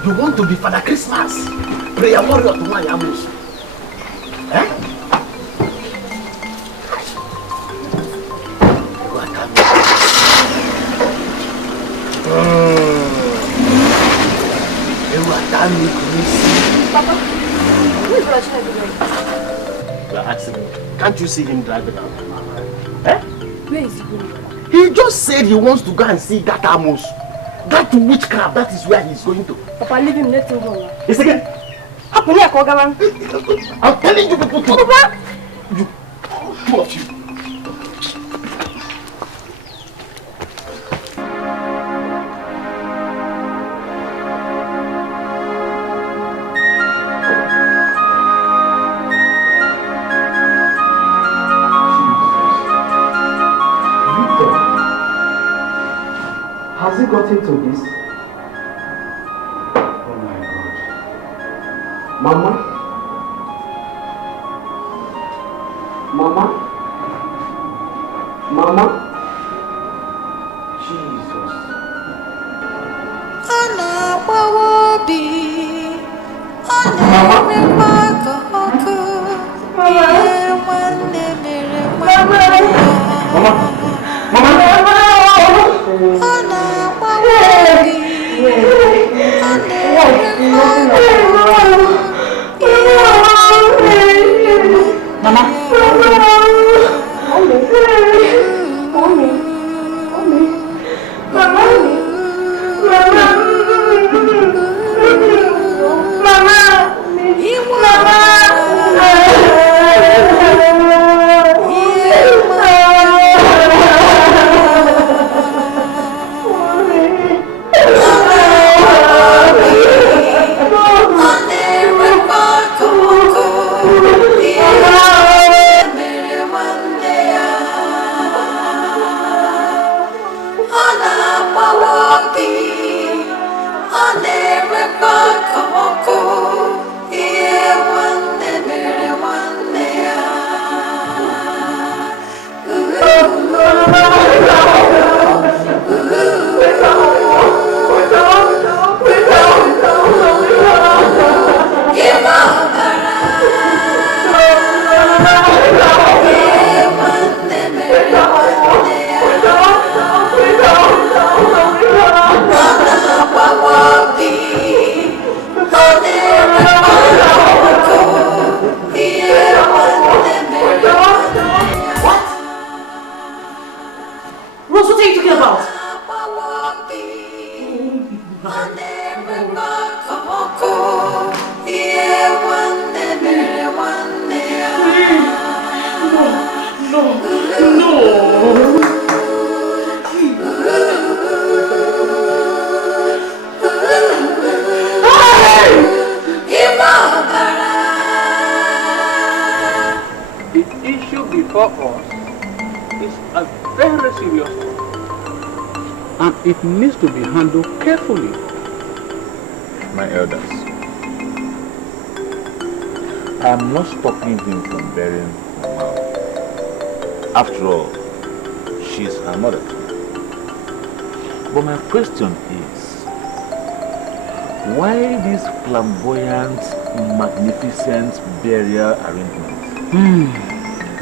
You want to be Father Christmas? Prayer warrior to my Yamus. Eh? Papa, who is Rachel doing? You are asking me. Can't you see him driving out? Eh? Where is he going? He just said he wants to go and see that Amos. That witchcraft, that is where he's going to. Papa, leave him, let him go. Yes, again. I'm telling you people to... You, two of you. Has he got into this? Oh my God. Mama? Mama? Mama? Jesus. It needs to be handled carefully. My elders, I am not stopping him from bearing Mama. After all, she is her mother. But my question is, why this flamboyant, magnificent burial arrangement?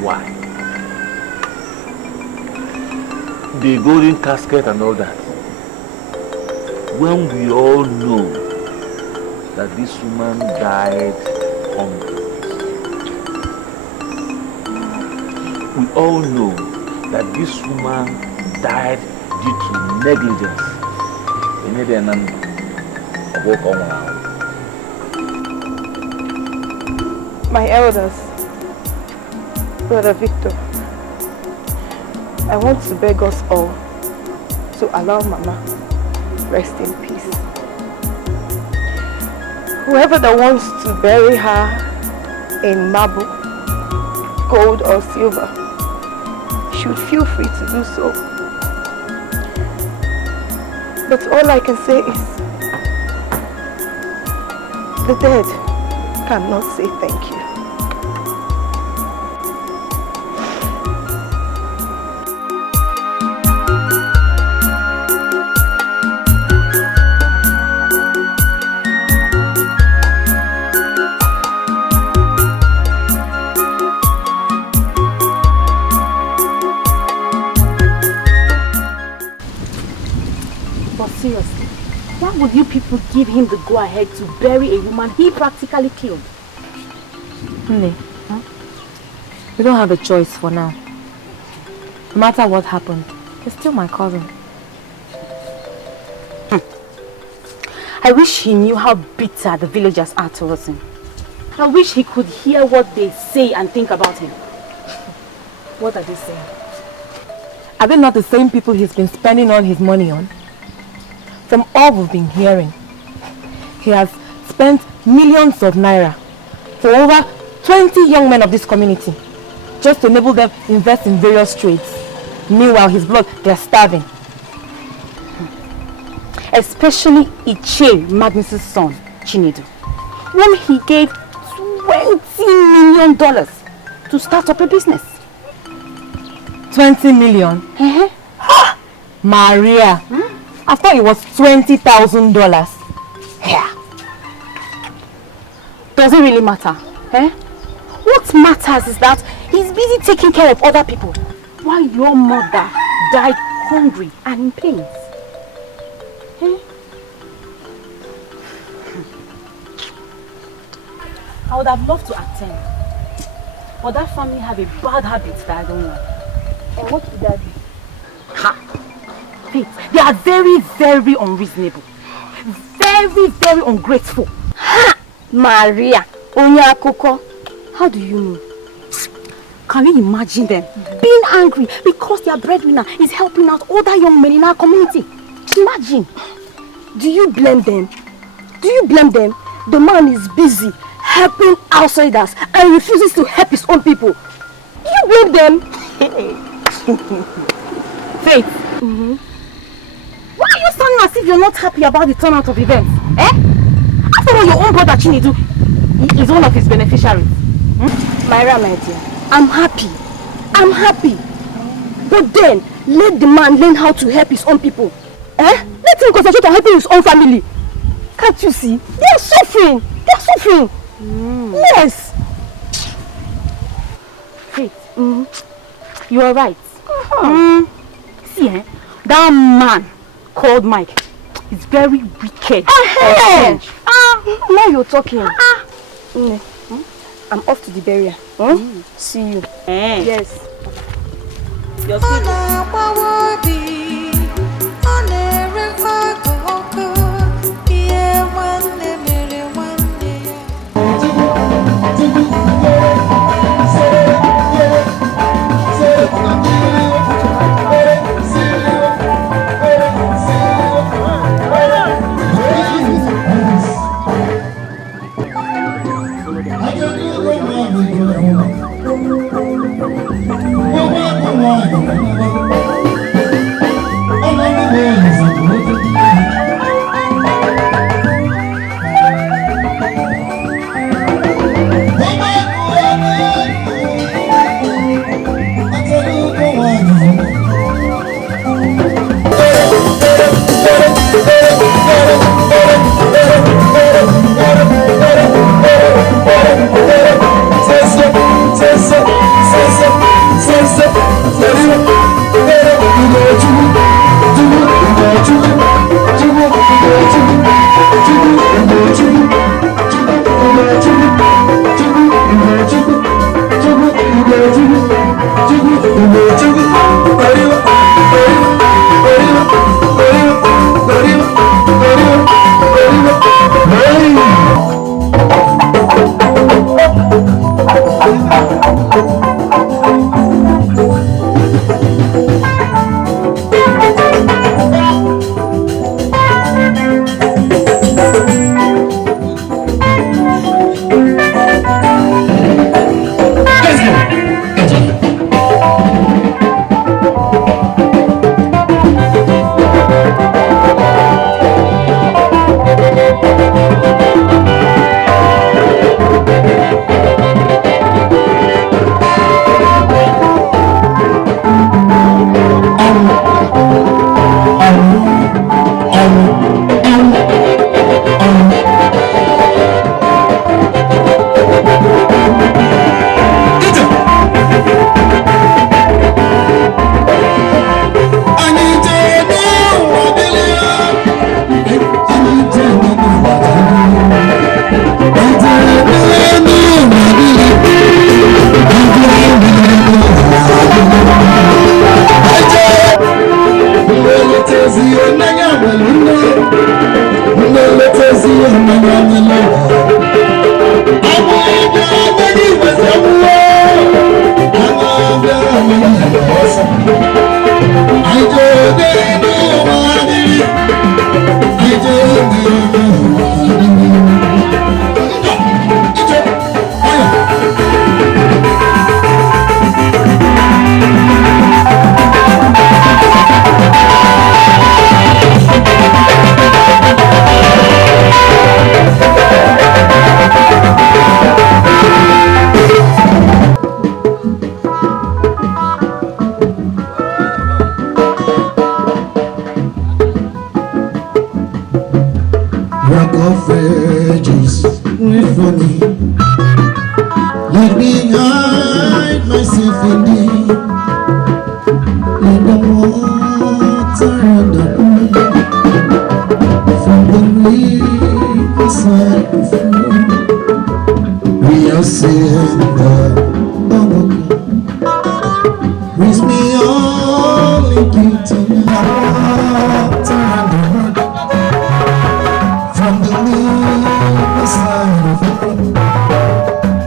Why? The golden casket and all that. When we all know that this woman died hungry. We all know that this woman died due to negligence. My elders, Brother Victor, I want to beg us all to allow Mama rest in peace. Whoever that wants to bury her in marble, gold or silver should feel free to do so. But all I can say is the dead cannot say thank you. Seriously, why would you people give him the go-ahead to bury a woman he practically killed? Nne, we don't have a choice for now. No matter what happened, he's still my cousin. I wish he knew how bitter the villagers are towards him. I wish he could hear what they say and think about him. What are they saying? Are they not the same people he's been spending all his money on? From all we've been hearing, he has spent millions of naira for over 20 young men of this community just to enable them invest in various trades. Meanwhile, his blood, they're starving. Especially Iche Magnus's son, Chinedu, whom he gave $20 million to start up a business. 20 million? Maria! I thought it was $20,000. Yeah. Does it really matter? What matters is that he's busy taking care of other people while your mother died hungry and in pain. I would have loved to attend, but that family have a bad habit that I don't like. And what would that be? They are very, very unreasonable. Very, very ungrateful. Ha! Maria, Onya Koko. How do you know? Can you imagine them being angry because their breadwinner is helping out other young men in our community? Imagine. Do you blame them? Do you blame them? The man is busy helping outsiders and refuses to help his own people. Do you blame them? Faith. Why are you sounding as if you're not happy about the turnout of events? After all, your own brother Chinedu is one of his beneficiaries. Myra, my dear, I'm happy. I'm happy. But then, let the man learn how to help his own people. Let him concentrate on helping his own family. Can't you see? They are suffering. They are suffering. Yes. Faith, you are right. See, that man called Mike is very wicked. Now you're talking. I'm off to the burial. See you. Yes. You're with money. Let me hide myself in the water and the pool. From the riverside of flow, we are seeing the Raise me all in to the water and the road. From the riverside of flow,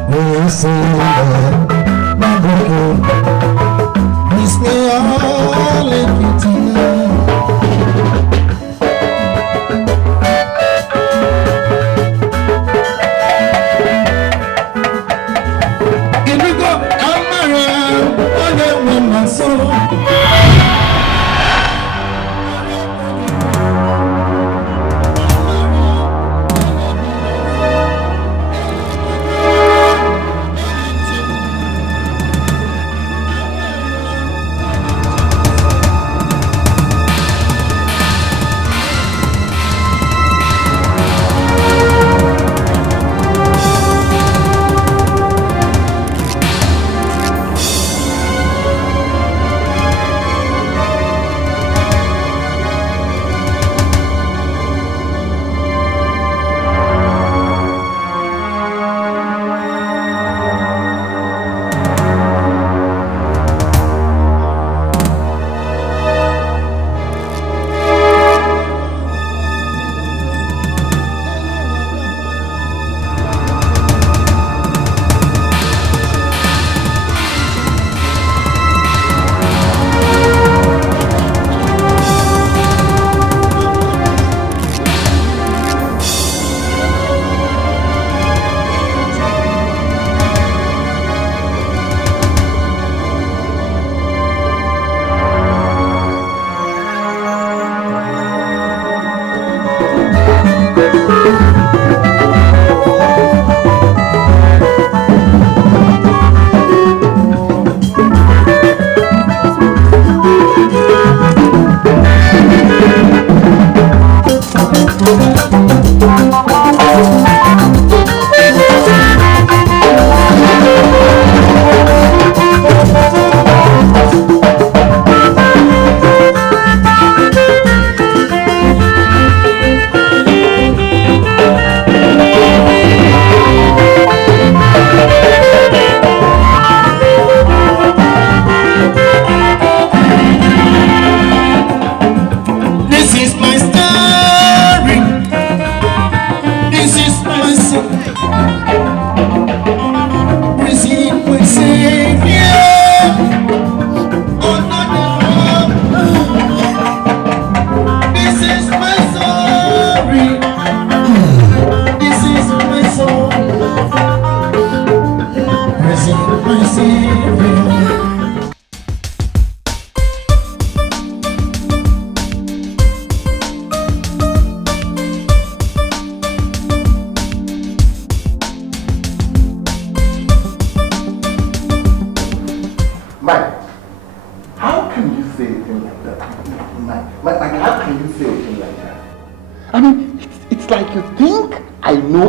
we are seeing the Raise me all in to the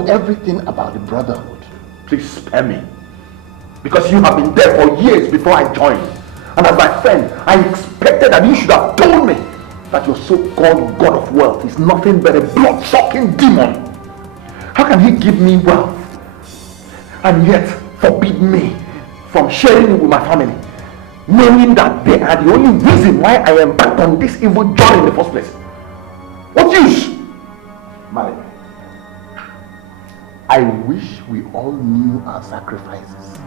everything about the brotherhood. Please spare me. Because you have been there for years before I joined. And as my friend, I expected that you should have told me that your so-called God of wealth is nothing but a blood-sucking demon. How can he give me wealth and yet forbid me from sharing it with my family, knowing that they are the only reason why I embarked on this evil journey in the first place? What use? Marry. I wish we all knew our sacrifices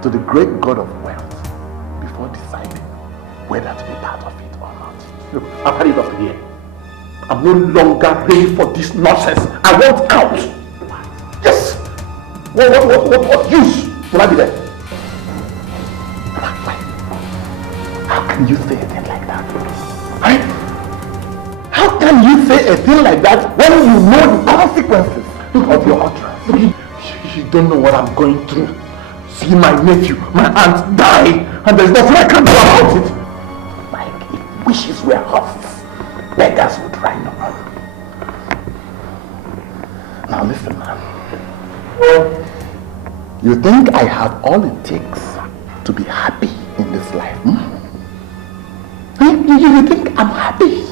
to the great God of wealth before deciding whether to be part of it or not. Look, I've had it up here. I'm no longer ready for this nonsense. I want out. Yes. What use will I be there? How can you say a thing like that? Right? How can you say a thing like that when you know the consequences of your utterance? You don't know what I'm going through. See my nephew, my aunt die, and there's nothing I can do about it. Like, if wishes were horses, beggars would ride on. Now listen, man. You think I have all it takes to be happy in this life? You think I'm happy?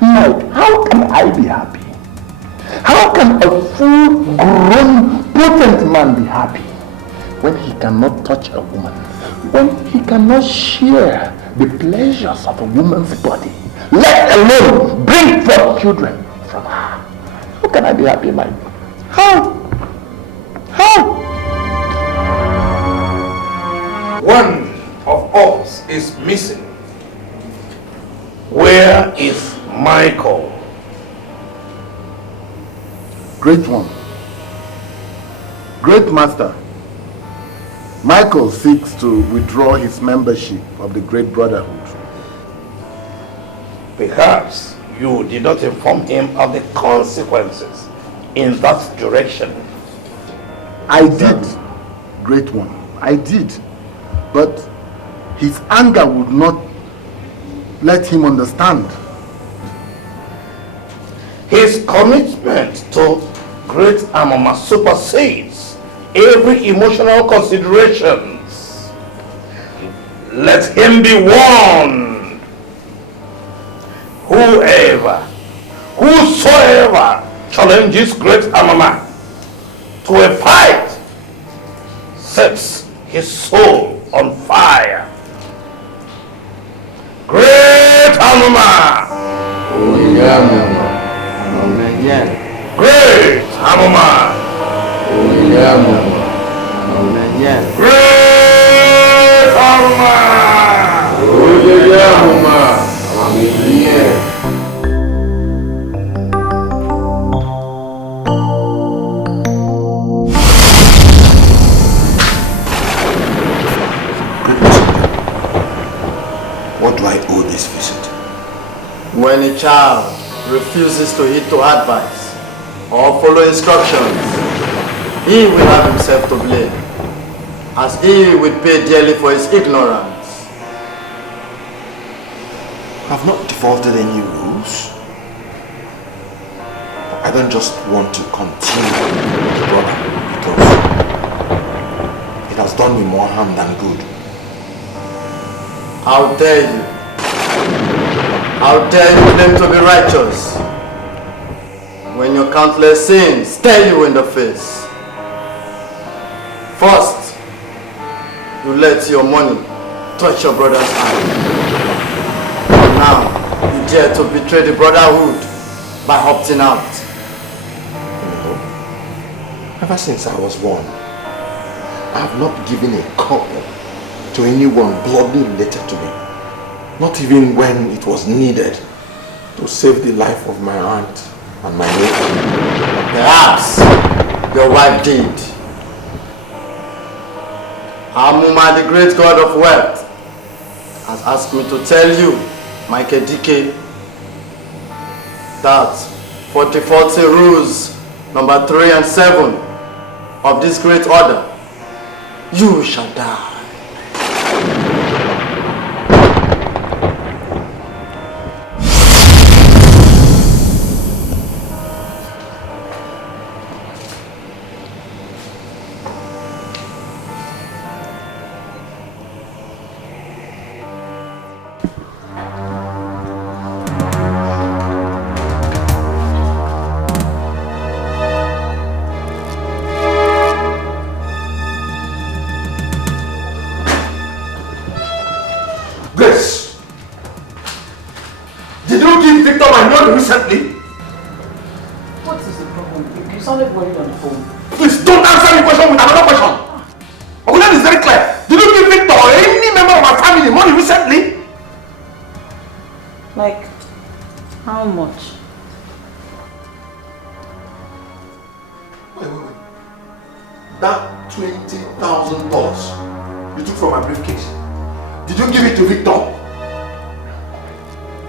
Mike, how can I be happy? How can a full-grown, potent man be happy when he cannot touch a woman? When he cannot share the pleasures of a woman's body, let alone bring forth children from her? How can I be happy, Mike? How? One of us is missing. Where is Michael? Great one. Great master. Michael seeks to withdraw his membership of the Great Brotherhood. Perhaps you did not inform him of the consequences in that direction. I did, Great one. I did. But his anger would not let him understand. His commitment to Great Amama supersedes every emotional considerations. Let him be warned. Whosoever challenges Great Amama to a fight sets his soul on fire. Great Amama! Great Amama! Great Amama! What do I owe this visit? When a child refuses to heed to advice or follow instructions, he will have himself to blame, as he will pay dearly for his ignorance. I've not defaulted any rules. I don't just want to continue with the brother because it has done me more harm than good. How dare you? How dare you claim to be righteous when your countless sins stare you in the face? First, you let your money touch your brother's hand. Now, you dare to betray the brotherhood by opting out. Ever since I was born, I have not given a copper to anyone bloodily related to me. Not even when it was needed to save the life of my aunt and my nephew. Perhaps your wife did. Amuma, the great god of wealth, has asked me to tell you, Michael Dikeh, that for the 40 rules number 3 and 7 of this great order, you shall die. Recently? What is the problem? You sounded worried on the phone. Please don't answer the question with another question. Ogunan is very clear. Did you give Victor or any member of my family money recently? Like, how much? Wait. That $20,000 you took from my briefcase, did you give it to Victor?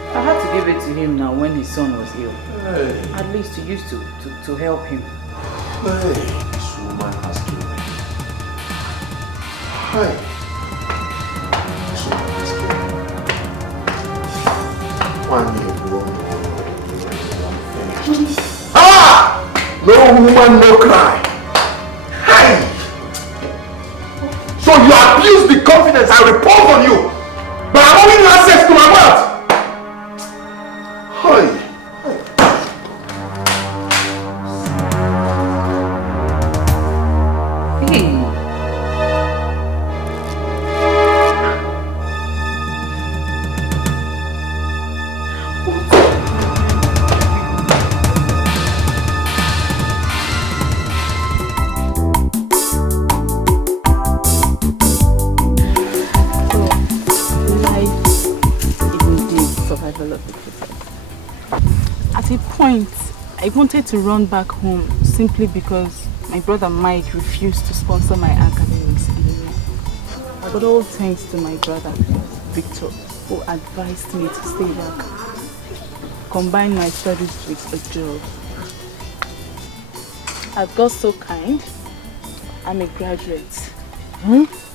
I had to give it to him now when his son was ill. Hey. At least to use to help him. Hey, this woman has killed me. Hey. This woman has killed me. Ah! No woman, no cry. So you abuse the confidence I repose on you by allowing you access to my wealth. Hi. At a point, I wanted to run back home simply because my brother Mike refused to sponsor my academics anymore. But all thanks to my brother, Victor, who advised me to stay back, combine my studies with a job. I've got so kind. I'm a graduate.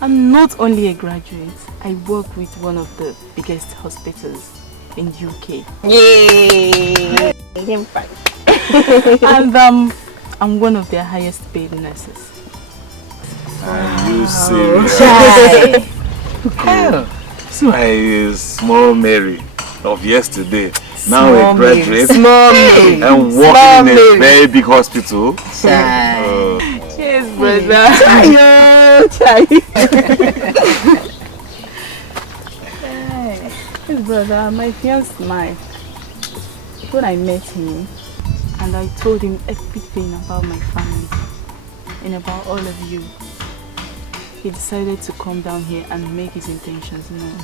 I'm not only a graduate, I work with one of the biggest hospitals in UK. Yay! And I'm one of their highest paid nurses. Are you serious? So my small Mary of yesterday, now a graduate, Small Mary. and working in a very big hospital. Cheers, brother. Yes, brother, my fiancé Mike. When I met him and I told him everything about my family and about all of you, he decided to come down here and make his intentions known.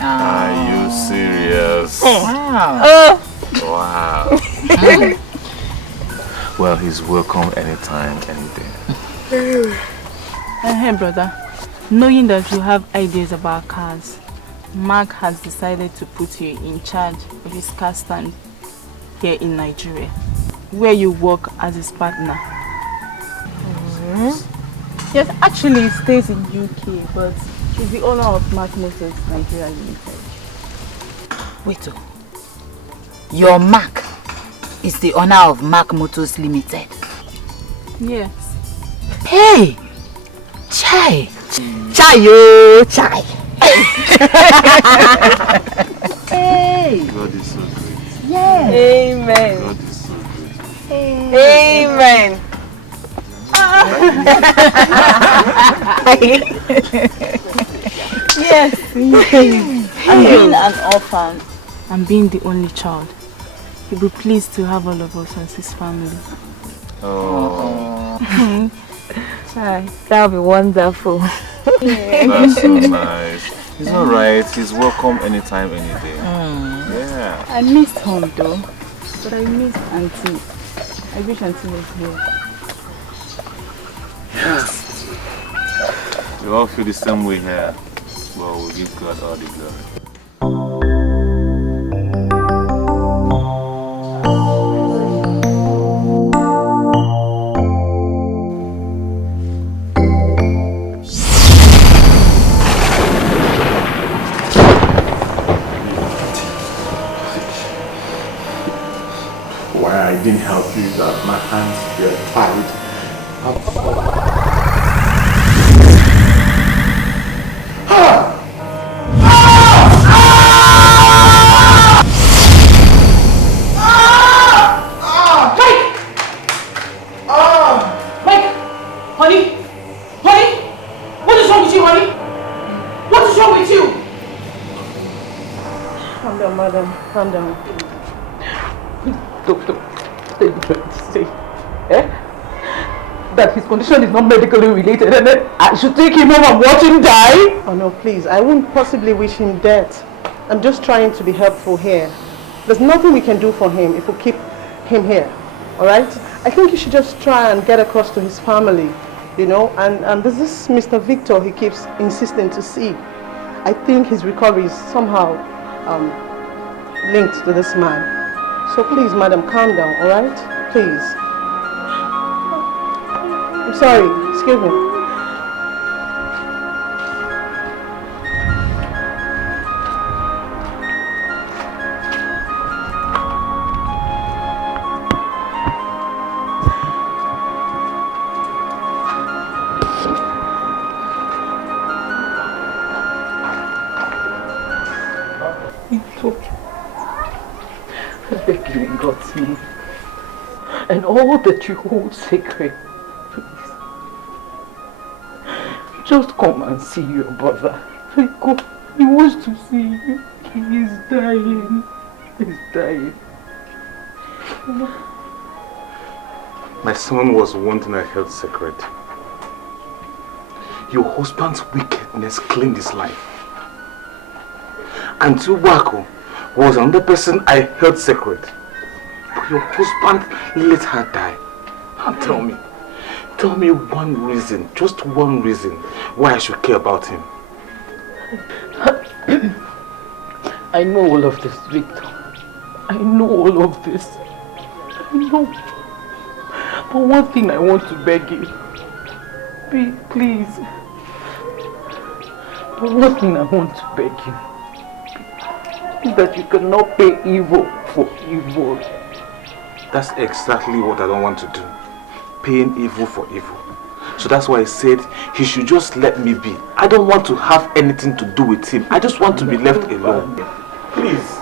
Are you serious? Wow. Wow. Well, he's welcome anytime, any day. Hey, brother, knowing that you have ideas about cars, Mark has decided to put you in charge of his car stand here in Nigeria, where you work as his partner. Yes, actually he stays in UK, but he's the owner of Mark Motors Nigeria Limited. Wait, your Mark is the owner of Mark Motors Limited? Yes. Hey! Chai! Chai yo! Chai! Hey! God is so great. Yeah! Amen! God is so great. Amen. Yes, I'm being an orphan and being the only child. He'll be pleased to have all of us as his family. Oh. That'll be wonderful. That's so nice. It's alright, he's welcome anytime, any day. Yeah. I missed home though, but I missed Auntie. I wish Auntie was here. We all feel the same way here. Well, we give God all the glory. Why I didn't help you that my hands were tied. Calm down. Doctor, what are you trying to say? That his condition is not medically related and then I should take him home and watch him die? Oh no, please. I wouldn't possibly wish him death. I'm just trying to be helpful here. There's nothing we can do for him if we keep him here. Alright? I think you should just try and get across to his family. You know, and there's this Mr. Victor he keeps insisting to see. I think his recovery is somehow linked to this man. So please, madam, calm down, alright? Please. I'm sorry, excuse me. and all that you hold sacred. Please. Just come and see your brother. He wants to see you. He is dying. He's dying. My son was one thing I held sacred. Your husband's wickedness claimed his life. And Tubako was another person I held sacred. But your husband let her die. And tell me one reason, just one reason, why I should care about him. I know all of this, Victor. I know all of this. I know. But one thing I want to beg you. Please. But one thing I want to beg you is that you cannot pay evil for evil. That's exactly what I don't want to do. Paying evil for evil. So that's why I said he should just let me be. I don't want to have anything to do with him. I just want to be left alone. Please.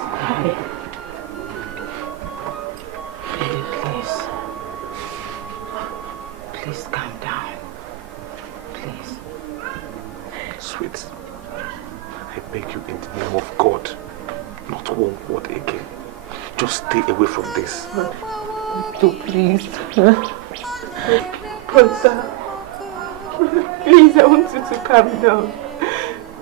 Please calm down. Please. Sweet, I beg you in the name of God, not one word again. Just stay away from this. So please. Brother. Please, I want you to calm down.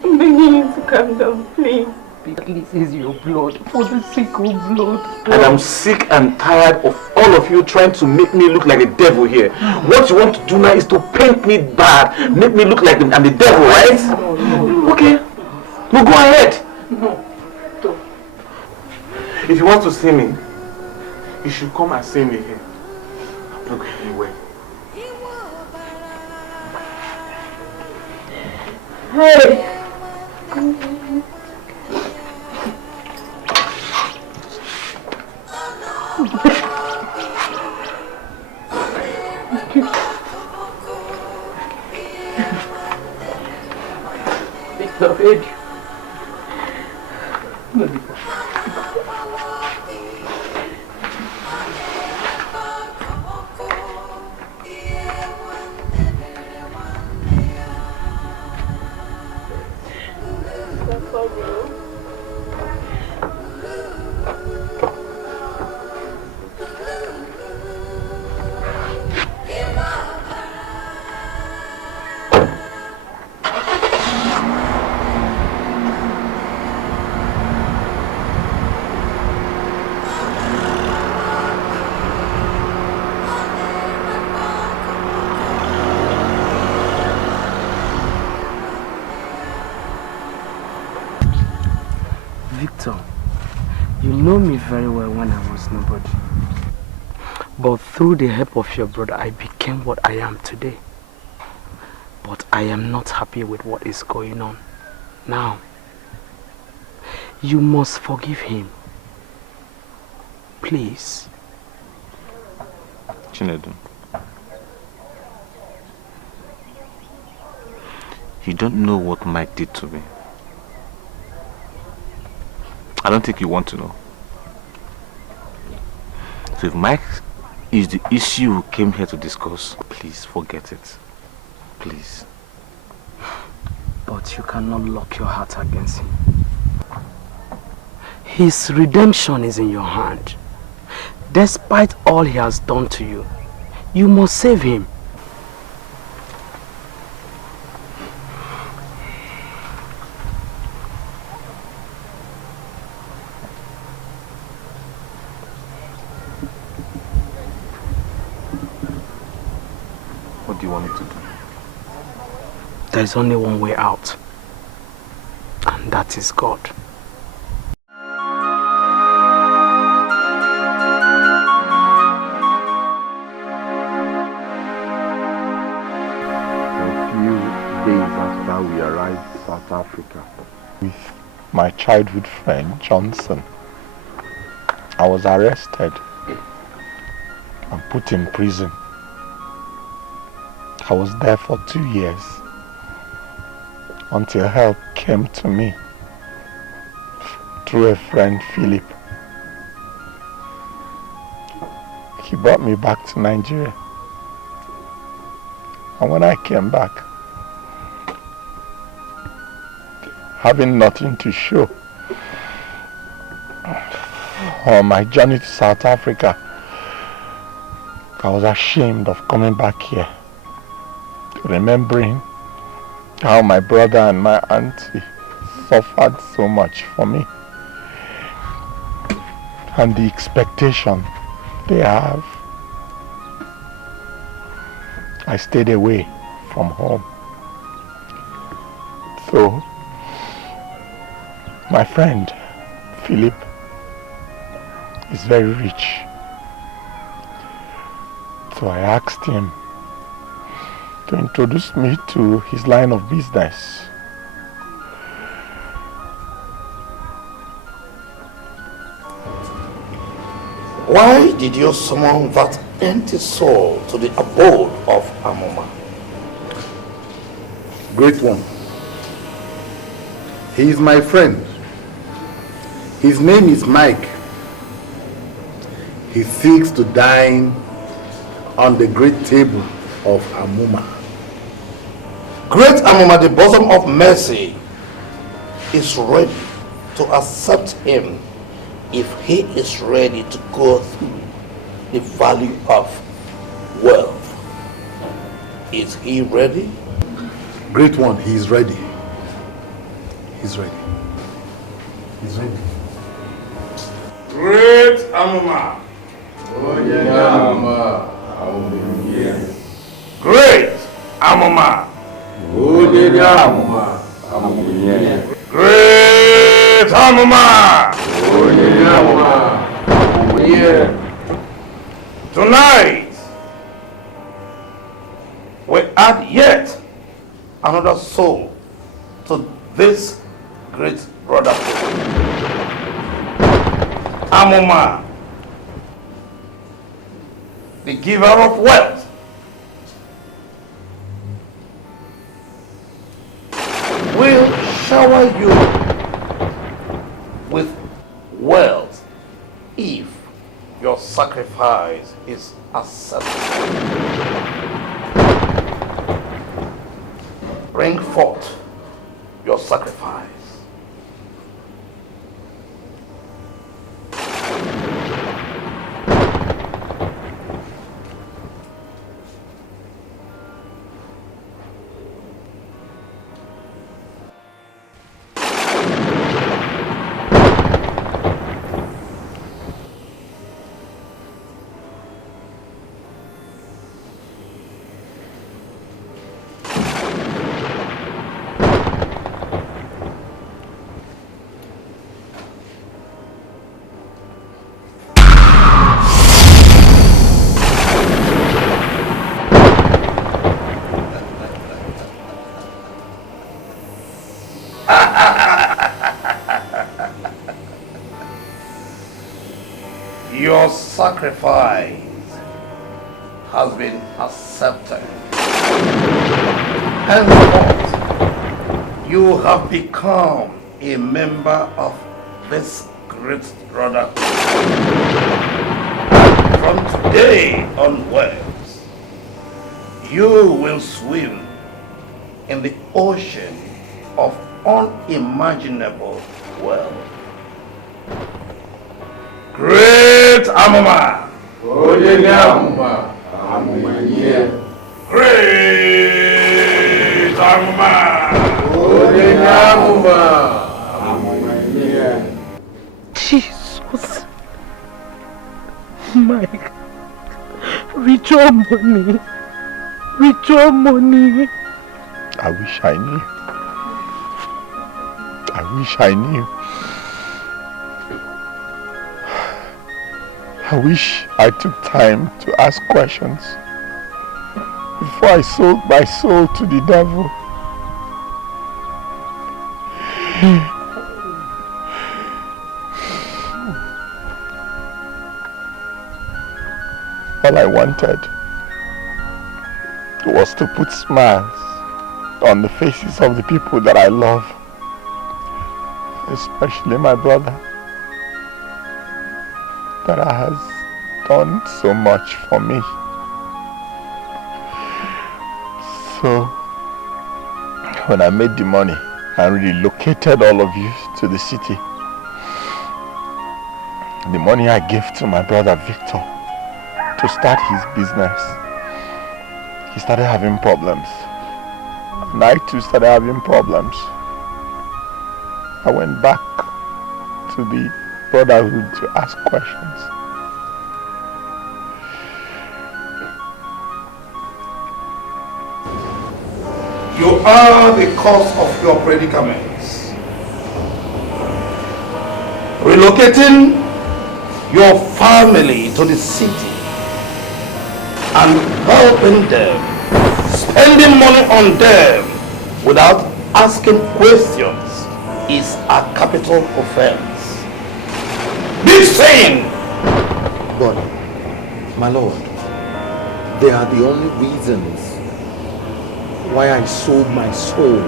I'm begging you to calm down, please. Please, is your blood, for the sake of blood. And I'm sick and tired of all of you trying to make me look like a devil here. What you want to do now is to paint me bad, make me look like I'm the devil, right? No. Okay. No, go ahead. No. If you want to see me, you should come and see me here. I'm not going anywhere. Hey! Victor, Edu. You know me very well when I was nobody. But through the help of your brother, I became what I am today. But I am not happy with what is going on now. You must forgive him. Please. Chinedu, you don't know what Mike did to me. I don't think you want to know. So if Mike is the issue we came here to discuss, please forget it. Please. But you cannot lock your heart against him. His redemption is in your hand. Despite all he has done to you, you must save him. What do you want me to do? There is only one way out, and that is God. Days after we arrived in South Africa with my childhood friend Johnson, I was arrested and put in prison. I was there for 2 years until help came to me through a friend, Philip. He brought me back to Nigeria. And when I came back, having nothing to show on my journey to South Africa, I was ashamed of coming back here, remembering how my brother and my auntie suffered so much for me, and the expectation they have. I stayed away from home. So my friend Philip is very rich, so I asked him to introduce me to his line of business. Why did you summon that empty soul to the abode of Amoma? Great one. He is my friend. His name is Mike. He seeks to dine on the great table of Amoma. Great Amoma, the bosom of mercy, is ready to accept him if he is ready to go through the value of wealth. Is he ready? Great one, he is ready. He's ready. He's ready. Great Amoma. Great Amoma. Great Amoma. Tonight, we add yet another soul to this great brotherhood. Amoma, the giver of wealth, will shower you with wealth if your sacrifice is accepted. Bring forth your sacrifice. Your sacrifice has been accepted. Henceforth, you have become a member of this great brotherhood. And from today onwards, you will swim in the ocean of unimaginable wealth. Great Amoma! Great Amoma! Jesus. Mike. Withdraw money. Withdraw money. I wish I knew. I wish I knew. I wish I took time to ask questions before I sold my soul to the devil. All I wanted was to put smiles on the faces of the people that I love, especially my brother that has done so much for me. So, when I made the money and relocated all of you to the city, the money I gave to my brother Victor to start his business, he started having problems. And I too started having problems. I went back to the brotherhood to ask questions. You are the cause of your predicaments. Relocating your family to the city and helping them, spending money on them without asking questions is a capital offense. Big sin! But, my lord, they are the only reasons why I sold my soul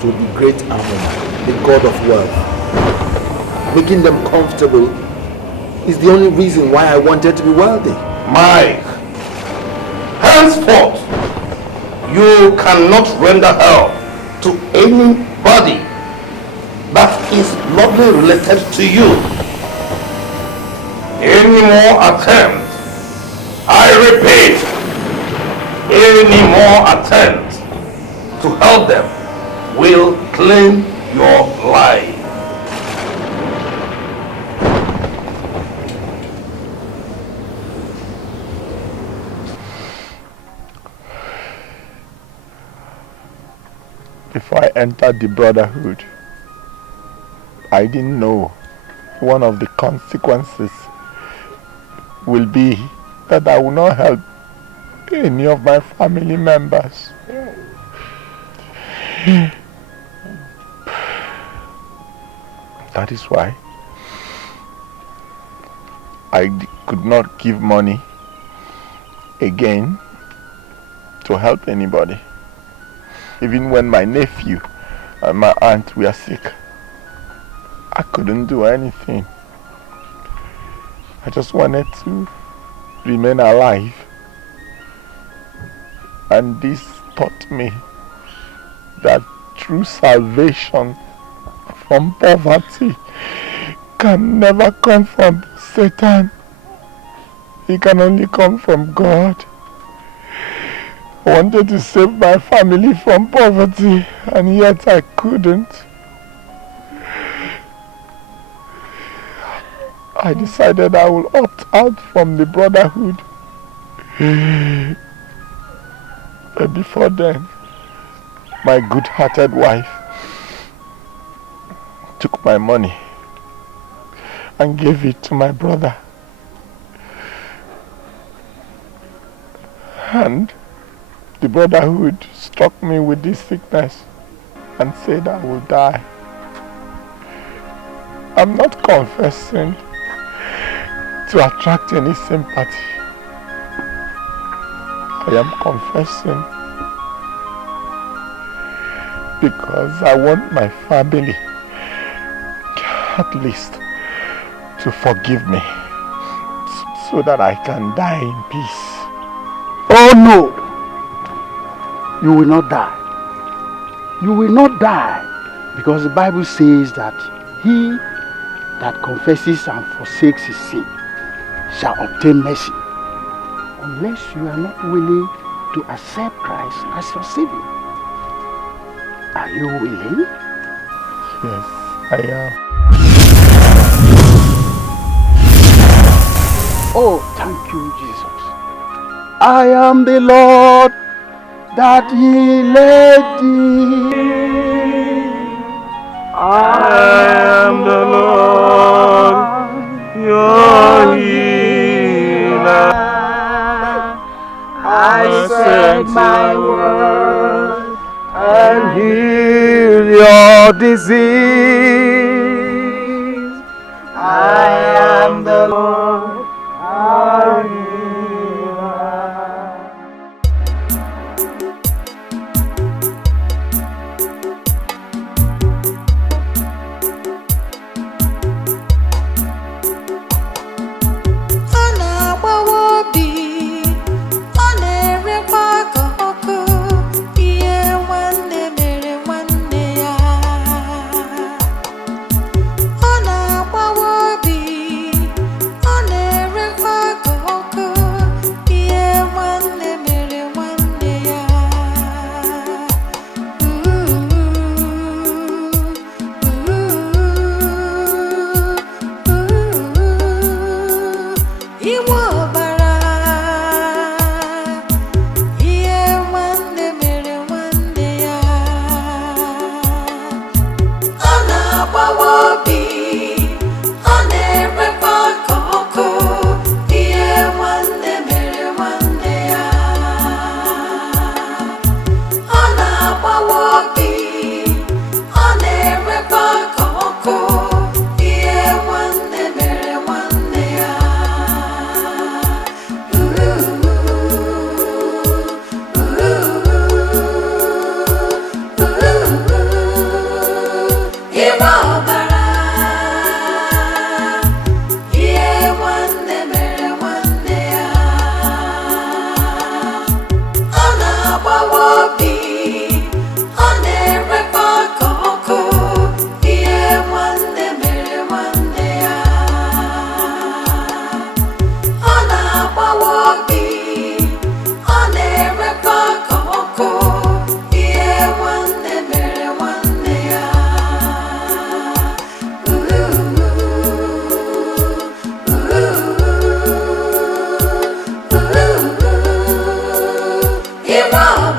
to the great Amon, the god of wealth. Making them comfortable is the only reason why I wanted to be wealthy. Mike, henceforth, you cannot render help to anybody that is lovely related to you. Any more attempt, I repeat, any more attempt to help them will claim your life. Before I entered the brotherhood, I didn't know one of the consequences will be that I will not help any of my family members. That is why I could not give money again to help anybody. Even when my nephew and my aunt were sick, I couldn't do anything. I just wanted to remain alive. And this taught me that true salvation from poverty can never come from Satan. It can only come from God. I wanted to save my family from poverty, and yet I couldn't. I decided I will opt out from the brotherhood. But before then, my good-hearted wife took my money and gave it to my brother. And the brotherhood struck me with this sickness and said I will die. I'm not confessing to attract any sympathy. I am confessing because I want my family at least to forgive me so that I can die in peace. Oh no! You will not die. You will not die, because the Bible says that he that confesses and forsakes his sin shall obtain mercy, unless you are not willing to accept Christ as your Savior. Are you willing? Yes, I am. Oh, thank you, Jesus. I am the Lord that he led thee. I am the Lord, your healer. I sent my word and heal your disease. I am the Lord, our healer. Ana Hero!